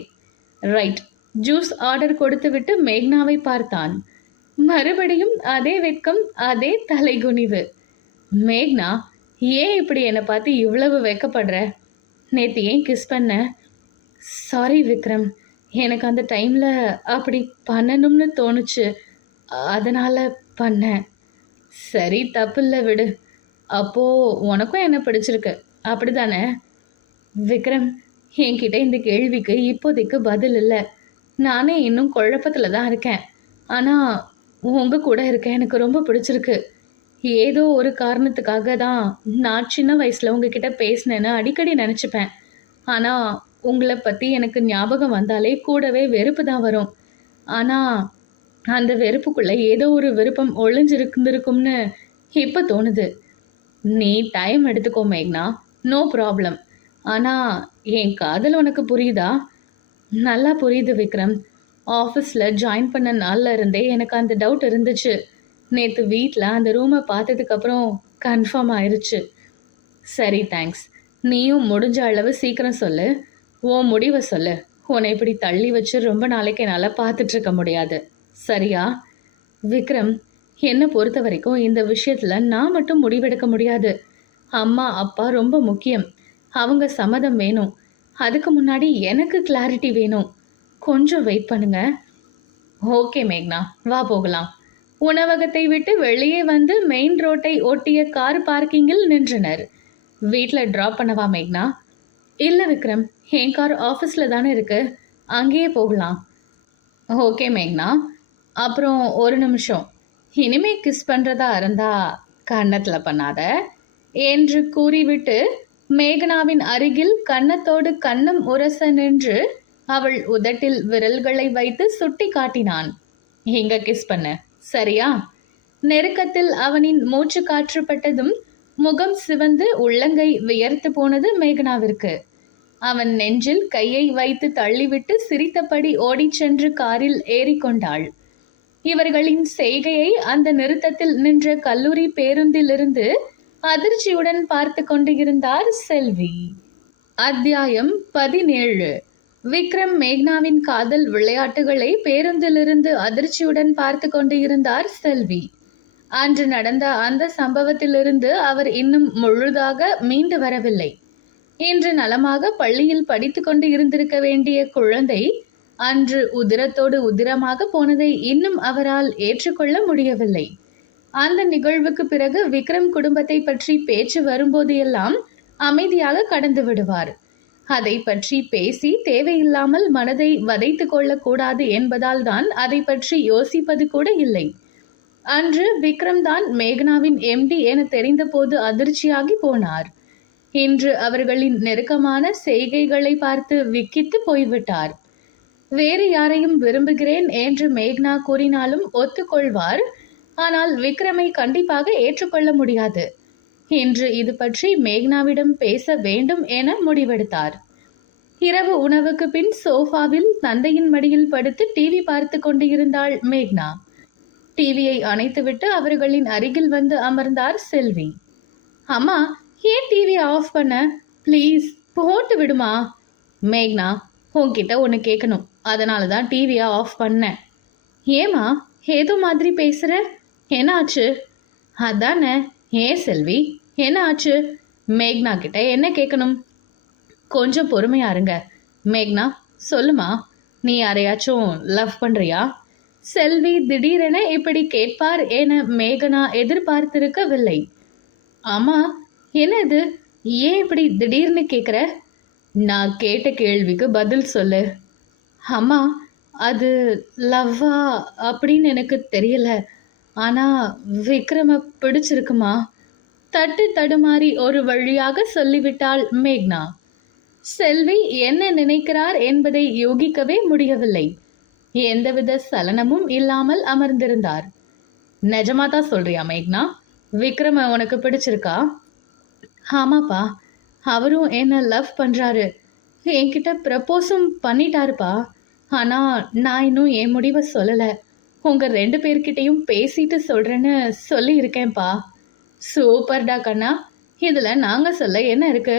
Right. Juice order கொடுத்துவிட்டு மேக்னாவை பார்த்தான். மறுபடியும் அதே வெட்கம், அதே தலைகுனிவு. மேக்னா, ஏன் இப்படி என்னை பார்த்து இவ்வளவு வெட்கப்படுற? நேத்து ஏன் கிஸ் பண்ண? சாரி விக்ரம், எனக்கு அந்த டைம்ல அப்படி பண்ணணும்னு தோணுச்சு, அதனால பண்ணேன். சரி, தப்பில்ல, விடு. அப்போ உனக்கும் என்ன பிடிச்சிருக்கு, அப்படிதானே? விக்ரம், என்கிட்ட இந்த கேள்விக்கு இப்போதைக்கு பதில் இல்லை. நானே இன்னும் குழப்பத்துல தான் இருக்கேன். ஆனா உங்க கூட இருக்க எனக்கு ரொம்ப பிடிச்சிருக்கு. ஏதோ ஒரு காரணத்துக்காக தான் நான் சின்ன வயசுல உங்ககிட்ட பேசினேன்னு அடிக்கடி நினைச்சுப்பேன். ஆனா உங்களை பத்தி எனக்கு ஞாபகம் வந்தாலே கூடவே வெறுப்பு தான் வரும். ஆனா அந்த வெறுப்புக்குள்ள ஏதோ ஒரு விருப்பம் ஒளிஞ்சிருக்கும்னு இப்ப தோணுது. நீ டைம் எடுத்துக்கோ மேக்னா, நோ ப்ராப்ளம். ஆனா என் காதல் உனக்கு புரியுதா? நல்லா புரியுது விக்ரம். ஆஃபீஸில் ஜாயின் பண்ண நாளில் இருந்தே எனக்கு அந்த டவுட் இருந்துச்சு. நேற்று வீட்டில் அந்த ரூமை பார்த்ததுக்கப்புறம் கன்ஃபார்ம் ஆயிடுச்சு. சரி, தேங்க்ஸ். நீயும் முடிஞ்ச அளவு சீக்கிரம் சொல்லு. உன் முடிவை சொல்லு. உன்னை இப்படி தள்ளி வச்சு ரொம்ப நாளைக்கு என்னால் பார்த்துட்ருக்க முடியாது, சரியா? விக்ரம், என்னை பொறுத்த வரைக்கும் இந்த விஷயத்தில் நான் மட்டும் முடிவெடுக்க முடியாது. அம்மா அப்பா ரொம்ப முக்கியம். அவங்க சம்மதம் வேணும். அதுக்கு முன்னாடி எனக்கு கிளாரிட்டி வேணும். கொஞ்சம் வெயிட் பண்ணுங்க. ஓகே மேக்னா, வா போகலாம். உணவகத்தை விட்டு வெளியே வந்து மெயின் ரோட்டை ஒட்டிய கார் பார்க்கிங்கில் நின்றனர். வீட்டில் ட்ராப் பண்ணவா மேக்னா? இல்லை விக்ரம், என் கார் ஆஃபீஸில் தானே இருக்கு, அங்கேயே போகலாம். ஓகே மேக்னா. அப்புறம் ஒரு நிமிஷம், இனிமே கிஸ் பண்ணுறதா இருந்தா கன்னத்தில் பண்ணாத என்று கூறிவிட்டு மேகனாவின் அருகில் கன்னத்தோடு கன்னம் உரச நின்று அவள் உதட்டில் விரல்களை வைத்து சுட்டி காட்டினான். இங்க கிஸ் பண்ண, சரியா? நெருக்கத்தில் அவனின் மூச்சு காற்றுப்பட்டதும் முகம் சிவந்து உள்ளங்கை வியர்த்து போனது மேகனாவிற்கு. அவன் நெஞ்சில் கையை வைத்து தள்ளிவிட்டு சிரித்தபடி ஓடிச் சென்று காரில் ஏறிக்கொண்டாள். இவர்களின் செய்கையை அந்த நிறுத்தத்தில் நின்ற கல்லூரி பேருந்திலிருந்து அதிர்ச்சியுடன் பார்த்து கொண்டு இருந்தார் செல்வி. அத்தியாயம் 17. விக்ரம் மேக்னாவின் காதல் விளையாட்டுகளை பேருந்திலிருந்து அதிர்ச்சியுடன் பார்த்து கொண்டு இருந்தார் செல்வி. அன்று நடந்த அந்த சம்பவத்திலிருந்து அவர் இன்னும் முழுதாக மீண்டு வரவில்லை. இன்று நலமாக பள்ளியில் படித்து கொண்டு இருந்திருக்க வேண்டிய குழந்தை அன்று உதிரத்தோடு உதிரமாக போனதை இன்னும் அவரால் ஏற்றுக்கொள்ள முடியவில்லை. அந்த நிகழ்வுக்கு பிறகு விக்ரம் குடும்பத்தை பற்றி பேச்சு வரும்போது எல்லாம் அமைதியாக கடந்து விடுவார். அதை பற்றி பேசி தேவையில்லாமல் மனதை வதைத்து கொள்ளக்கூடாது என்பதால் தான் அதை பற்றி யோசிப்பது கூட இல்லை. அன்று விக்ரம் தான் மேகனாவின் எம்டி என தெரிந்த போது அதிர்ச்சியாகி போனார். இன்று அவர்களின் நெருக்கமான செய்கைகளை பார்த்து விக்கித்து போய்விட்டார். வேறு யாரையும் விரும்புகிறேன் என்று மேக்னா கூறினாலும் ஒத்துக்கொள்வார். ஆனால் விக்ரமை கண்டிப்பாக ஏற்றுக்கொள்ள முடியாது. இன்று இது பற்றி மேக்னாவிடம் பேச வேண்டும் என முடிவெடுத்தார். இரவு உணவுக்கு பின் சோஃபாவில் தந்தையின் மடியில் படுத்து டிவி பார்த்து கொண்டு இருந்தாள் மேக்னா. டிவியை அணைத்துவிட்டு அவர்களின் அருகில் வந்து அமர்ந்தார் செல்வி. அம்மா, ஏன் டிவியை ஆஃப் பண்ண? ப்ளீஸ் போட்டு விடுமா. மேக்னா, உன்கிட்ட ஒன்று கேட்கணும், அதனால தான் டிவியை ஆஃப் பண்ணேன். ஏமா ஏதோ மாதிரி பேசுற? என்ன ஆச்சு? அதானே. ஏன் செல்வி, என்ன ஆச்சு? மேக்னா கிட்ட என்ன கேட்கணும்? கொஞ்சம் பொறுமையா இருங்க. மேக்னா, சொல்லுமா, நீ யாரையாச்சும் லவ் பண்றியா? செல்வி திடீரென இப்படி கேட்பார் என மேகனா எதிர்பார்த்திருக்கவில்லை. ஆமா, என்ன இது, ஏன் இப்படி திடீர்னு கேட்குற? நான் கேட்ட கேள்விக்கு பதில் சொல்லு. அம்மா, அது லவ்வா அப்படின்னு எனக்கு தெரியல, ஆனா விக்ரம பிடிச்சிருக்குமா. தட்டு தடுமாறி ஒரு வழியாக சொல்லிவிட்டாள் மேக்னா. செல்வி என்ன நினைக்கிறார் என்பதை யூகிக்கவே முடியவில்லை. எந்தவித சலனமும் இல்லாமல் அமர்ந்திருந்தார். நிஜமாதான் சொல்றியா மேக்னா? விக்ரம உனக்கு பிடிச்சிருக்கா? ஆமாப்பா, அவரும் என்ன லவ் பண்றாரு. என்கிட்ட ப்ரப்போஸும் பண்ணிட்டாருப்பா. ஆனா நான் இன்னும் என் முடிவை சொல்லல. உங்க 2 பேர்கிட்டயும் பேசிட்டு சொல்றேன்னு சொல்லி இருக்கேன்ப்பா. சூப்பர்டா கண்ணா. இதுல நாங்க சொல்ல என்ன இருக்கு?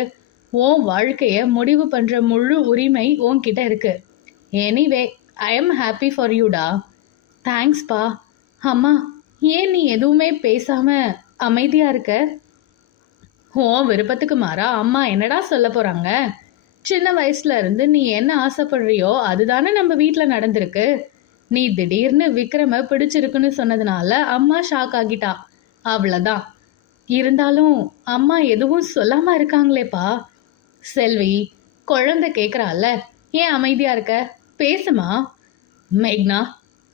உன் வாழ்க்கைய முடிவு பண்ற முழு உரிமை உன்கிட்ட இருக்கு. Anyway, I am happy for யூடா. தேங்க்ஸ்பா. அம்மா, ஏன் நீ எதுவுமே பேசாம அமைதியா இருக்க? உன் விருப்பத்துக்கு மாறா அம்மா என்னடா சொல்ல போறாங்க? சின்ன வயசுல இருந்து நீ என்ன ஆசைப்படுறியோ அதுதானே நம்ம வீட்ல நடந்திருக்கு. நீ திடீர்னு விக்ரம பிடிச்சிருக்குன்னு சொன்னதுனால அம்மா ஷாக் ஆகிட்டா, அவ்வளவுதான். இருந்தாலும் அம்மா எதுவும் சொல்லாம இருக்காங்களேப்பா. செல்வி, குழந்தை கேக்குறால, ஏன் அமைதியா இருக்க? பேசுமா. மேக்னா,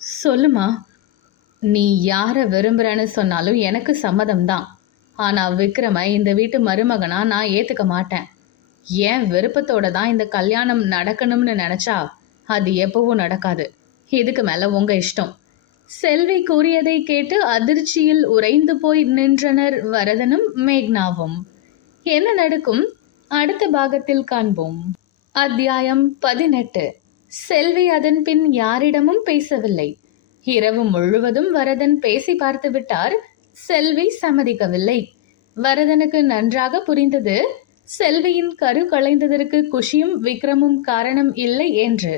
சொல்லுமா. நீ யார விரும்புறன்னு சொன்னாலும் எனக்கு சம்மதம்தான். ஆனா விக்ரம இந்த வீட்டு மருமகனா நான் ஏத்துக்க மாட்டேன். என் விருப்பத்தோட தான் இந்த கல்யாணம் நடக்கணும்னு நினைச்சா அது எப்பவும் நடக்காது. இதுக்கு மேல உங்க இஷ்டம். செல்வி கூறியதை கேட்டு அதிர்ச்சியில் உறைந்து போய் நின்றனர் வரதனும் மேக்னாவும். என்ன நடக்கும் அடுத்த பாகத்தில் காண்போம். அத்தியாயம் 18. செல்வி அதன் பின் யாரிடமும் பேசவில்லை. இரவு முழுவதும் வரதன் பேசி பார்த்து விட்டார். செல்வி சம்மதிக்கவில்லை. வரதனுக்கு நன்றாக புரிந்தது செல்வியின் கரு களைந்ததற்கு குஷியும் விக்ரமும் காரணம் இல்லை என்று.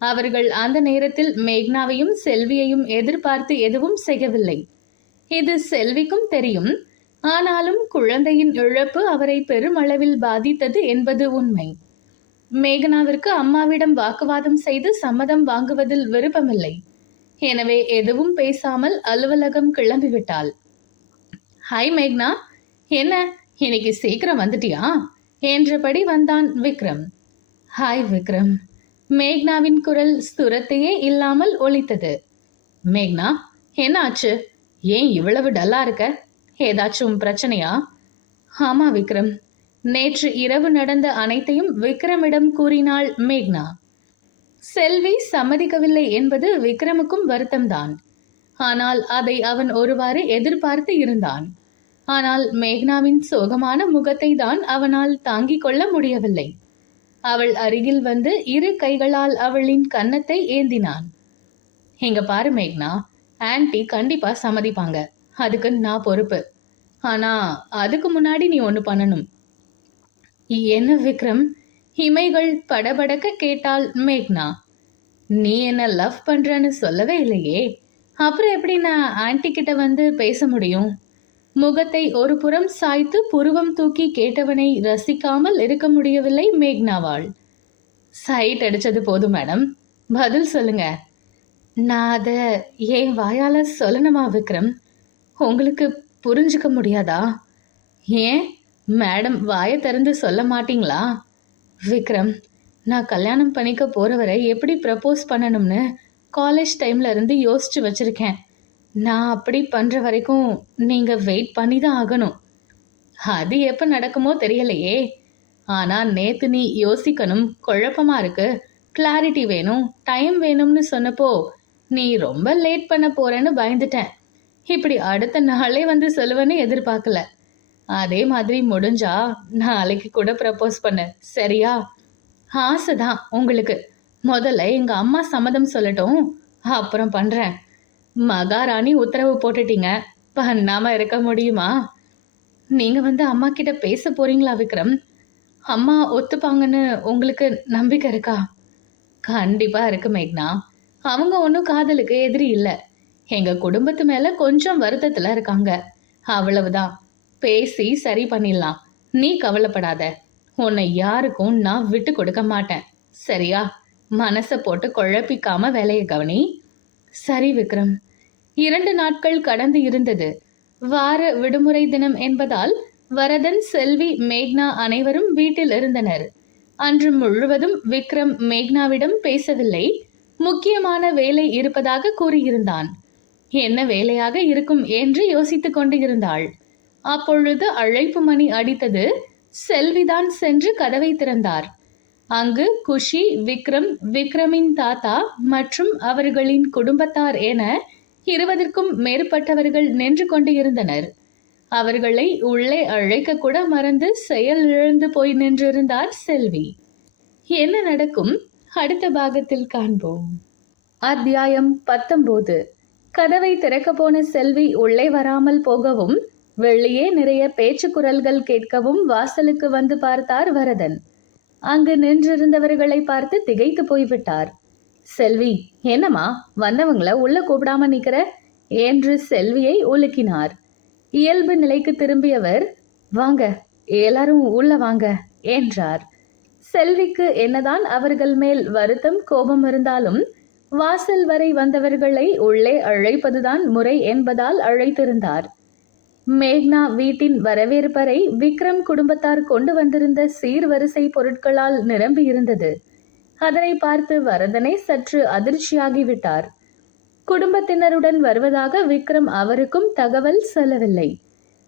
அவர்கள் அந்த நேரத்தில் மேக்னாவையும் செல்வியையும் எதிர்பார்த்து எதுவும் செய்யவில்லை. இது செல்விக்கும் தெரியும். ஆனாலும் குழந்தையின் இழப்பு அவரை பெருமளவில் பாதித்தது என்பது உண்மை. மேகனாவிற்கு அம்மாவிடம் வாக்குவாதம் செய்து சம்மதம் வாங்குவதில் விருப்பமில்லை. எனவே எதுவும் பேசாமல் அலுவலகம் கிளம்பிவிட்டாள். ஹாய் மேக்னா, என்ன இன்னைக்கு சீக்கிரம் வந்துட்டியா என்றபடி வந்தான் விக்ரம். ஹாய் விக்ரம். மேக்னாவின் குரல் சுரத்தையே இல்லாமல் ஒலித்தது. மேக்னா, என்ன ஆச்சு? ஏன் இவ்வளவு டல்லா இருக்க? ஏதாச்சும் பிரச்சனையா? ஆமா விக்ரம், நேற்று இரவு நடந்த அனைத்தையும் விக்ரமிடம் கூறினாள் மேக்னா. செல்வி சம்மதிக்கவில்லை என்பது விக்ரமுக்கும் வருத்தம்தான். ஆனால் அதை அவன் ஒருவாறு எதிர்பார்த்து இருந்தான். ஆனால் மேக்னாவின் சோகமான முகத்தை தான் அவனால் தாங்கிக் கொள்ள முடியவில்லை. அவள் அருகில் வந்து இரு கைகளால் அவளின் கன்னத்தை ஏந்தினான். எங்க பாரு மேக்னா, ஆன்ட்டி கண்டிப்பா சம்மதிப்பாங்க. அதுக்கு நான் பொறுப்பு. ஆனா அதுக்கு முன்னாடி நீ ஒண்ணு பண்ணணும். என்ன விக்ரம்? இமைகள் படபடக்க கேட்டாள் மேக்னா. நீ என்ன லவ் பண்றன்னு சொல்லவே இல்லையே, அப்புறம் எப்படி நான் ஆன்ட்டி கிட்ட வந்து பேச முடியும்? முகத்தை ஒரு புறம் சாய்த்து புருவம் தூக்கி கேட்டவனை ரசிக்காமல் இருக்க முடியவில்லை மேக்னாவாள். சைட் அடிச்சது போதும் மேடம், பதில் சொல்லுங்க. நான் அத ஏன் வாயால சொல்லணுமா விக்ரம்? உங்களுக்கு புரிஞ்சுக்க முடியாதா? ஏன் மேடம் வாயை திறந்து சொல்ல மாட்டீங்களா? விக்ரம், நான் கல்யாணம் பண்ணிக்க போறவரை எப்படி ப்ரப்போஸ் பண்ணணும்னு காலேஜ் டைம்ல இருந்து யோசிச்சு வச்சிருக்கேன். நான் அப்படி பண்ற வரைக்கும் நீங்க வெயிட் பண்ணி தான் ஆகணும். அது எப்ப நடக்குமோ தெரியலையே. ஆனா நேத்து நீ யோசிக்கணும், குழப்பமா இருக்கு, கிளாரிட்டி வேணும், டைம் வேணும்னு சொன்னப்போ நீ ரொம்ப லேட் பண்ண போறேன்னு பயந்துட்டேன். இப்படி அடுத்த நாளே வந்து சொல்லுவேன்னு எதிர்பார்க்கல. அதே மாதிரி முடிஞ்சா நாளைக்கு கூட ப்ரப்போஸ் பண்ணு, சரியா? ஆசைதான் உங்களுக்கு. முதல்ல எங்க அம்மா சம்மதம் சொல்லட்டும், அப்புறம் பண்றேன். மகாராணி உத்தரவு போட்டுட்டீங்க, பண்ணாம இருக்க முடியுமா? நீங்க வந்து அம்மா கிட்ட பேச போறீங்களா விக்ரம்? அம்மா ஒத்துப்பாங்கன்னு உங்களுக்கு நம்பிக்கை இருக்கா? கண்டிப்பா இருக்கு மேக்னா. அவங்க ஒன்றும் காதலுக்கு எதிரி இல்ல. எங்க குடும்பத்து மேல கொஞ்சம் வருத்தத்துல இருக்காங்க, அவ்வளவுதான். பேசி சரி பண்ணிடலாம். நீ கவலைப்படாத. உன்னை யாருக்கும் நான் விட்டு கொடுக்க மாட்டேன், சரியா? மனசை போட்டு குழப்பிக்காம வேலையை கவனி. சரி விக்ரம். 2 நாட்கள் கடந்து இருந்தது. வார விடுமுறை தினம் என்பதால் வரதன், செல்வி, மேக்னா அனைவரும் வீட்டில் இருந்தனர். அன்று முழுவதும் விக்ரம் மேக்னாவிடம் பேசவில்லை. முக்கியமான வேலை இருப்பதாக கூறியிருந்தான். என்ன வேலையாக இருக்கும் என்று யோசித்துக் கொண்டு இருந்தாள். அப்பொழுது அழைப்பு மணி அடித்தது. செல்விதான் சென்று கதவை திறந்தார். அங்கு குஷி, விக்ரம், விக்ரமின் தாத்தா மற்றும் அவர்களின் குடும்பத்தார் என 20க்கும் மேற்பட்டவர்கள் நின்று கொண்டு இருந்தனர். அவர்களை உள்ளே அழைக்க கூட மறந்து செயல் இழந்து போய் நின்றிருந்தார் செல்வி. என்ன நடக்கும் அடுத்த பாகத்தில் காண்போம். அத்தியாயம் 19. கதவை திறக்க போன செல்வி உள்ளே வராமல் போகவும், வெளியே நிறைய பேச்சு குரல்கள் கேட்கவும் வாசலுக்கு வந்து பார்த்தார் வரதன். அங்கு நின்றிருந்தவர்களை பார்த்து திகைத்து போய்விட்டார். செல்வி, என்னம்மா வந்தவங்கள உள்ள கூப்பிடாம நிக்கிற என்று செல்வியை உலுக்கினார். இயல்பு நிலைக்கு திரும்பியவர், வாங்க எல்லாரும் உள்ள வாங்க என்றார். செல்விக்கு என்னதான் அவர்கள் மேல் வருத்தம் கோபம் இருந்தாலும் வாசல் வரை வந்தவர்களை உள்ளே அழைப்பதுதான் முறை என்பதால் அழைத்திருந்தார். மேக்னா வீட்டின் வரவேற்பறை விக்ரம் குடும்பத்தார் கொண்டு வந்திருந்த சீர்வரிசை பொருட்களால் நிரம்பி இருந்தது. அதனை பார்த்து வரதனை சற்று அதிர்ச்சியாகிவிட்டார். குடும்பத்தினருடன் வருவதாக விக்ரம் அவருக்கும் தகவல் சொல்லவில்லை.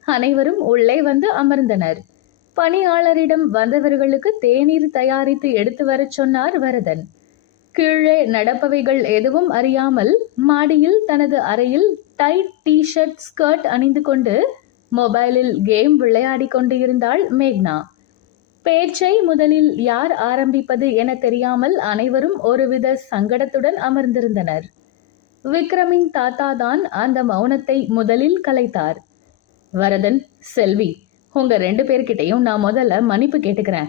அனைவரும் உள்ளே வந்து அமர்ந்தனர். பணியாளரிடம் வந்தவர்களுக்கு தேநீர் தயாரித்து எடுத்து வரச் சொன்னார் வரதன். கீழே நடப்பவைகள் எதுவும் அறியாமல் மாடியில் தனது அறையில் டைட் டி-ஷர்ட் ஸ்கர்ட் அணிந்து கொண்டு மொபைலில் கேம் விளையாடி கொண்டு இருந்தாள் மேக்னா. பேச்சை முதலில் யார் ஆரம்பிப்பது என தெரியாமல் அனைவரும் ஒருவித சங்கடத்துடன் அமர்ந்திருந்தனர். விக்ரமின் தாத்தா தான் அந்த மௌனத்தை முதலில் கலைத்தார். வரதன், செல்வி, உங்க 2 பேர்கிட்டையும் நான் முதல்ல மன்னிப்பு கேட்டுக்கிறேன்.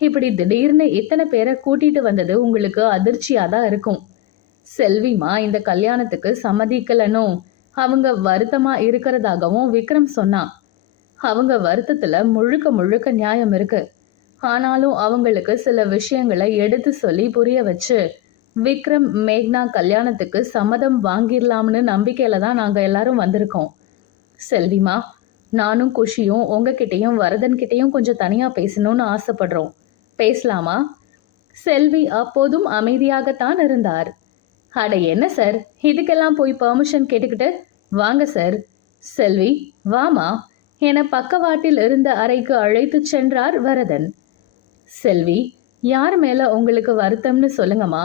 இப்படி திடீர்னு இத்தனை பேரை கூட்டிட்டு வந்தது உங்களுக்கு அதிர்ச்சியா தான் இருக்கும். செல்விமா இந்த கல்யாணத்துக்கு சம்மதிக்கலனும் அவங்க வருத்தமா இருக்கிறதாகவும் விக்ரம் சொன்னான். அவங்க வருத்தத்துல முழுக்க முழுக்க நியாயம் இருக்கு. ஆனாலும் அவங்களுக்கு சில விஷயங்களை எடுத்து சொல்லி புரிய வச்சு விக்ரம் மேக்னா கல்யாணத்துக்கு சம்மதம் வாங்கிடலாம்னு நம்பிக்கையில தான் நாங்க எல்லாரும் வந்திருக்கோம். செல்விமா, நானும் குஷியும் உங்ககிட்டயும் வரதன் கிட்டையும் கொஞ்சம் தனியா பேசணும்னு ஆசைப்படுறோம். பேசலாமா? செல்வி அப்போதும் அமைதியாகத்தான் இருந்தார். அட என்ன சார், இதுக்கெல்லாம் போய் பெர்மிஷன் கேட்டுக்கிட்டு வாங்க சார். செல்வி, வாமா என பக்கவாட்டில் இருந்த அறைக்கு அழைத்து சென்றார் வரதன். செல்வி, யார் மேல உங்களுக்கு வருத்தம்னு சொல்லுங்கம்மா.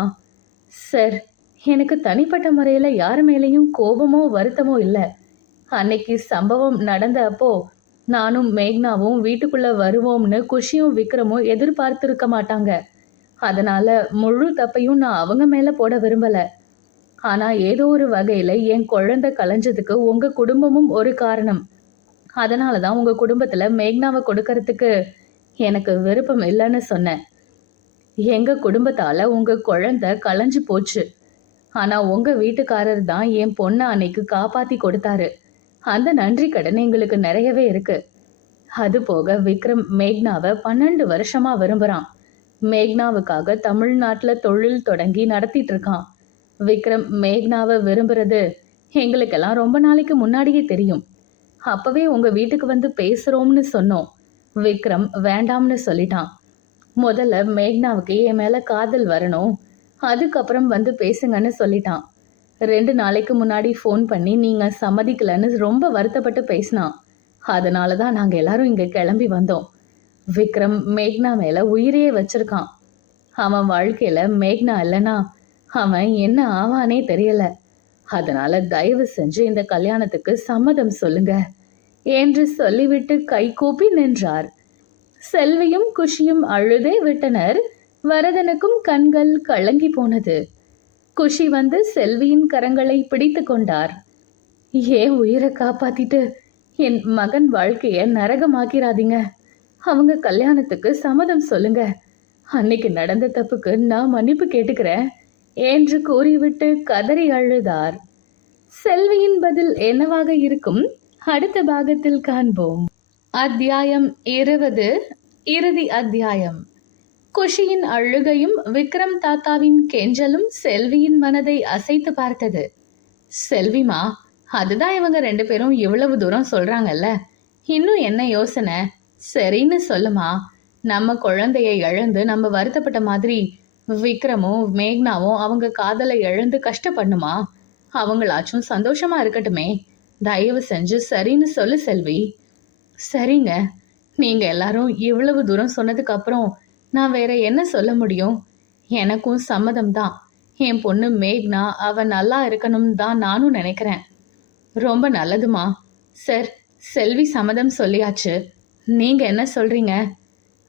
சார், எனக்கு தனிப்பட்ட முறையில யார் மேலேயும் கோபமோ வருத்தமோ இல்லை. அன்னைக்கு சம்பவம் நடந்த அப்போ நானும் மேக்னாவும் வீட்டுக்குள்ள வருவோம்னு குஷியும் விக்ரமும் எதிர்பார்த்திருக்க மாட்டாங்க. அதனால முழு தப்பையும் நான் அவங்க மேல போட விரும்பல. ஆனா ஏதோ ஒரு வகையில என் குழந்தை கலைஞ்சதுக்கு உங்க குடும்பமும் ஒரு காரணம். அதனாலதான் உங்க குடும்பத்துல மேக்னாவை கொடுக்கறதுக்கு எனக்கு விருப்பம் இல்லைன்னு சொன்னேன். எங்க குடும்பத்தால உங்க குழந்தை கலைஞ்சு போச்சு. ஆனா உங்க வீட்டுக்காரர் தான் என் பொண்ணை அன்னைக்கு காப்பாத்தி கொடுத்தாரு. அந்த நன்றி கடன் எங்களுக்கு நிறையவே இருக்கு. அது போக விக்ரம் மேக்னாவை 12 வருஷமா விரும்புறான். மேக்னாவுக்காக தமிழ்நாட்டுல தொழில் தொடங்கி நடத்திட்டு இருக்கான். விக்ரம் மேக்னாவை விரும்புறது எங்களுக்கெல்லாம் ரொம்ப நாளைக்கு முன்னாடியே தெரியும். அப்பவே உங்க வீட்டுக்கு வந்து பேசுறோம்னு சொன்னோம். விக்ரம் வேண்டாம்னு சொல்லிட்டான். முதல்ல மேக்னாவுக்கு என் மேல காதல் வரணும், அதுக்கப்புறம் வந்து பேசுங்கன்னு சொல்லிட்டான். 2 நாளைக்கு முன்னாடி ஃபோன் பண்ணி நீங்க சம்மதிக்கலன்னு ரொம்ப வருத்தப்பட்டு பேசினான். அதனாலதான் நாங்க எல்லாரும் இங்க கிளம்பி வந்தோம். விக்ரம் மேக்னா மேல உயிரையே வச்சிருக்கான். அவன் வாழ்க்கையில மேக்னா இல்லைன்னா அவன் என்ன ஆவானே தெரியல. அதனால தயவு செஞ்சு இந்த கல்யாணத்துக்கு சம்மதம் சொல்லுங்க என்று சொல்லிவிட்டு கை கூப்பி நின்றார். செல்வியும் குஷியும் அழுதே விட்டனர். வரதனுக்கும் கண்கள் கலங்கி போனது. குஷி வந்து செல்வியின் கரங்களை பிடித்து கொண்டார். ஏன் உயிரை காப்பாத்திட்டு என் மகன் வாழ்க்கைய நரகமாக்கிறாதீங்க. அவங்க கல்யாணத்துக்கு சம்மதம் சொல்லுங்க. அன்னைக்கு நடந்த தப்புக்கு நான் மன்னிப்பு கேட்டுக்கிறேன் என்று கூறிவிட்டு கதறி அழுதார். செல்வியின் பதில் என்னவாக இருக்கும் அடுத்த பாகத்தில் காண்போம். அத்தியாயம் 20. இறுதி அத்தியாயம். குஷியின் அழுகையும் விக்ரம் தாத்தாவின் கெஞ்சலும் செல்வியின் மனதை அசைத்து பார்த்தது. செல்விமா, அதுதான் இவங்க 2 பேரும் இவ்வளவு தூரம் சொல்றாங்கல்ல, இன்னும் என்ன யோசனை? சரின்னு சொல்லுமா. நம்ம குழந்தைய இழந்து நம்ம வருத்தப்பட்ட மாதிரி விக்ரமும் மேக்னாவும் அவங்க காதலை இழந்து கஷ்டப்படணுமா? அவங்களாச்சும் சந்தோஷமா இருக்கட்டுமே. தயவு செஞ்சு சரின்னு சொல்லு செல்வி. சரிங்க, நீங்க எல்லாரும் இவ்வளவு தூரம் சொன்னதுக்கு அப்புறம் நான் வேற என்ன சொல்ல முடியும்? எனக்கும் சம்மதம் தான். என் பொண்ணு மேக்னா அவ நல்லா இருக்கணும் தான் நானும் நினைக்கிறேன். ரொம்ப நல்லதுமா. சார், செல்வி சம்மதம் சொல்லியாச்சு. நீங்க என்ன சொல்றீங்க?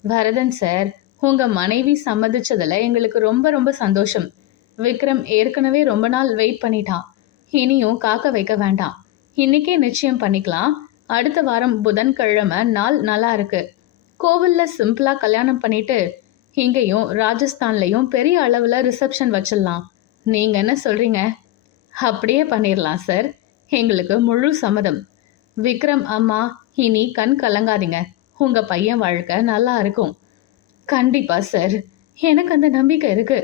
வரதன் சார், உங்க மனைவி சம்மதிச்சதுல எங்களுக்கு ரொம்ப ரொம்ப சந்தோஷம். விக்ரம் ஏற்கனவே ரொம்ப நாள் வெயிட் பண்ணிட்டான். இனியும் காக்க வைக்க வேண்டாம். இன்னைக்கே நிச்சயம் பண்ணிக்கலாம். அடுத்த வாரம் புதன்கிழமை நாள் நல்லா இருக்கு. கோவில்ல சிம்பிளா கல்யாணம் பண்ணிட்டு இங்கேயும் ராஜஸ்தான்லயும் பெரிய அளவுல ரிசப்ஷன் வச்சிடலாம். நீங்க என்ன சொல்றீங்க? அப்படியே பண்ணிடலாம் சார். எங்களுக்கு முழு சம்மதம். விக்ரம் அம்மா, இனி கண் கலங்காதீங்க. உங்க பையன் வாழ்க்கை நல்லா இருக்கும். கண்டிப்பா சார், எனக்கு அந்த நம்பிக்கை இருக்கு.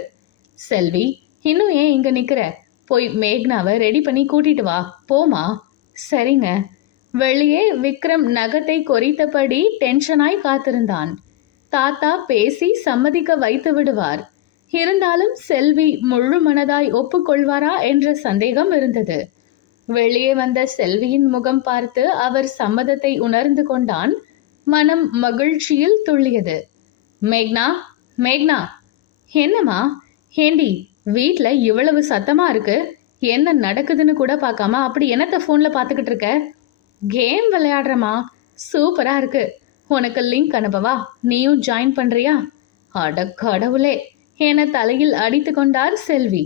செல்வி, இன்னும் ஏன் இங்க நிக்கிற? போய் மேக்னாவை ரெடி பண்ணி கூட்டிட்டு வா. போமா. சரிங்க. வெளியே விக்ரம் நகத்தை கொறித்தபடி டென்ஷனாய் காத்திருந்தான். தாத்தா பேசி சம்மதிக்க வைத்து விடுவார். இருந்தாலும் செல்வி முழு மனதாய் ஒப்புக்கொள்வாரா என்ற சந்தேகம் இருந்தது. வெளியே வந்த செல்வியின் முகம் பார்த்து அவர் சம்மதத்தை உணர்ந்து கொண்டான். மனம் மகிழ்ச்சியில் துள்ளியது. மேக்னா, மேக்னா. என்னம்மா? ஏண்டி, வீட்ல இவ்வளவு சத்தமா இருக்கு? என்ன நடக்குதுன்னு கூட பார்க்காம அப்படி என்னத்த போன்ல பாத்துக்கிட்டு இருக்க? கேம் விளையாடுறமா. சூப்பரா இருக்கு. உனக்கு லிங்க் அனுப்பவா? நீயும் ஜாயின் பண்றியா? அட கடவுளே என தலையில் அடித்து கொண்டார் செல்வி.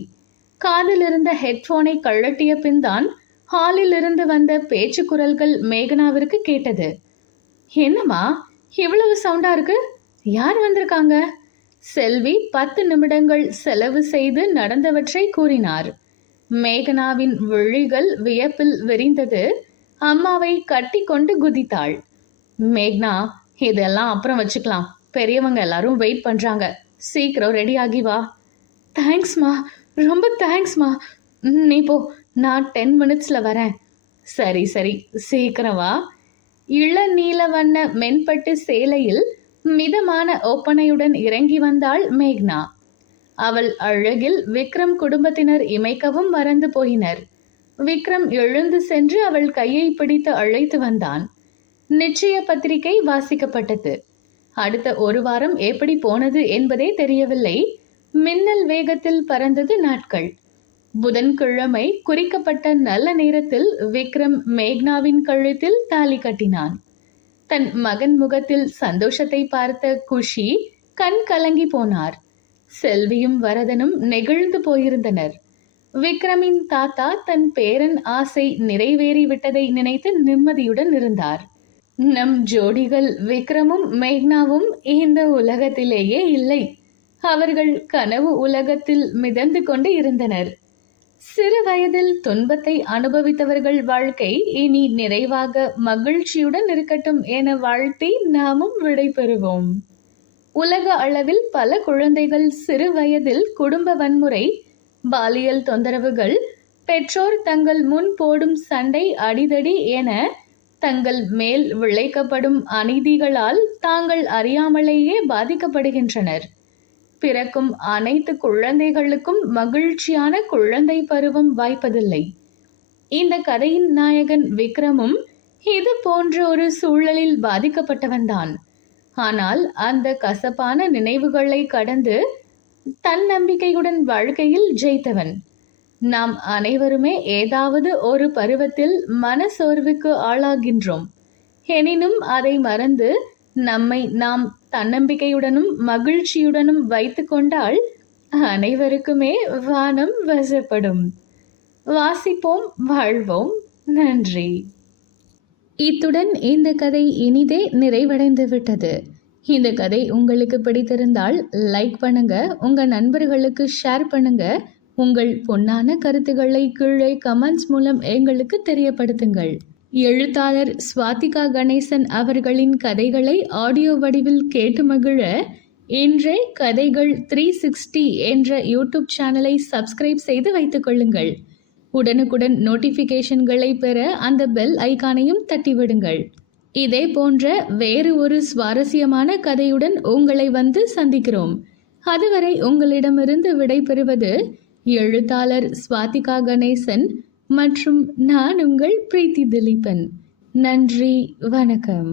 காதில் இருந்த ஹெட்போனை கழட்டிய பின் தான் ஹாலில் இருந்து வந்த பேச்சு குரல்கள் மேகனாவிற்கு கேட்டது. என்னம்மா இவ்வளவு சவுண்டா இருக்கு? யார் வந்திருக்காங்க? செல்வி 10 நிமிடங்கள் செலவு செய்து நடந்தவற்றை கூறினார். மேகனாவின் விழிகள் வியப்பில் விரிந்தது. அம்மாவை கட்டி கொண்டு குதித்தாள். மேக்னா, இதெல்லாம் அப்புறம் வச்சுக்கலாம். பெரியவங்க எல்லாரும் வெயிட் பண்றாங்க. சீக்கிரம் ரெடி ஆகி வா. தேங்க்ஸ்மா, ரொம்ப தேங்க்ஸ்மா. நீ போ, நான் 10 மினிட்ஸ்ல வரேன். சரி சரி, சீக்கிரம் வா. இளநீல வண்ண மென்பட்டு சேலையில் மிதமான ஒப்பனையுடன் இறங்கி வந்தாள் மேக்னா. அவள் அழகில் விக்ரம் குடும்பத்தினர் இமைக்கவும் மறந்து போயினர். விக்ரம் எழுந்து சென்று அவள் கையை பிடித்து அழைத்து வந்தான். நிச்சய பத்திரிகை வாசிக்கப்பட்டது. அடுத்த 1 வாரம் எப்படி போனது என்பதே தெரியவில்லை. மின்னல் வேகத்தில் பறந்தது நாட்கள். புதன்கிழமை குறிக்கப்பட்ட நல்ல நேரத்தில் விக்ரம் மேக்னாவின் கழுத்தில் தாலி கட்டினான். தன் மகன் முகத்தில் சந்தோஷத்தை பார்த்த குஷி கண் கலங்கி போனார். செல்வியும் வரதனும் நெகிழ்ந்து போயிருந்தனர். விக்ரமின் தாத்தா தன் பேரன் ஆசை நிறைவேறிவிட்டதை நினைத்து நிம்மதியுடன் இருந்தார். நம் ஜோடிகள் விக்ரமும் மேக்னாவும் இந்த உலகத்திலேயே இல்லை. அவர்கள் கனவு உலகத்தில் மிதந்து கொண்டு இருந்தனர். சிறு வயதில் துன்பத்தை அனுபவித்தவர்கள் வாழ்க்கை இனி நிறைவாக மகிழ்ச்சியுடன் இருக்கட்டும் என வாழ்த்தி நாமும் விடை பெறுவோம். உலக அளவில் பல குழந்தைகள் சிறு வயதில் குடும்ப வன்முறை, பாலியல் தொந்தரவுகள், பெற்றோர் தங்கள் முன் போடும் சண்டை, அடிதடி என தங்கள் மேல் விளைக்கப்படும் அநீதிகளால் தாங்கள் அறியாமலேயே பாதிக்கப்படுகின்றனர். பிறக்கும் அனைத்து குழந்தைகளுக்கும் மகிழ்ச்சியான குழந்தை பருவம் வாய்ப்பதில்லை. இந்த கதையின் நாயகன் விக்ரமும் இது போன்ற ஒரு சூழலில் பாதிக்கப்பட்டவன்தான். ஆனால் அந்த கசப்பான நினைவுகளை கடந்து தன்னம்பிக்கையுடன் வாழ்க்கையில் ஜெயித்தவன். நாம் அனைவருமே ஏதாவது ஒரு பருவத்தில் மனசோர்வுக்கு ஆளாகின்றோம். எனினும் அதை மறந்து நம்மை நாம் தன்னம்பிக்கையுடனும் மகிழ்ச்சியுடனும் வைத்து கொண்டால் அனைவருக்குமே வானம் வசப்படும். வாசிப்போம், வாழ்வோம். நன்றி. இத்துடன் இந்த கதை இனிதே நிறைவடைந்து விட்டது. இந்த கதை உங்களுக்கு பிடித்திருந்தால் லைக் பண்ணுங்க, உங்க நண்பர்களுக்கு ஷேர் பண்ணுங்க. உங்கள் பொன்னான கருத்துக்களை கீழே கமெண்ட்ஸ் மூலம் எங்களுக்கு தெரியப்படுத்துங்கள். எழுத்தாளர் ஸ்வாதிகா கணேசன் அவர்களின் கதைகளை ஆடியோ வடிவில் கேட்டு மகிழ இன்றே கதைகள் 360 என்ற யூடியூப் சேனலை சப்ஸ்கிரைப் செய்து வைத்துக் கொள்ளுங்கள். உடனுக்குடன் நோட்டிபிகேஷன்களை பெற அந்த பெல் ஐகானையும் தட்டிவிடுங்கள். இதே போன்ற வேறு ஒரு சுவாரஸ்யமான கதையுடன் உங்களை வந்து சந்திக்கிறோம். அதுவரை உங்களிடமிருந்து விடைபெறுவது எழுத்தாளர் ஸ்வாதிகா கணேசன் மற்றும் நான் உங்கள் பிரீத்தி திலீபன். நன்றி, வணக்கம்.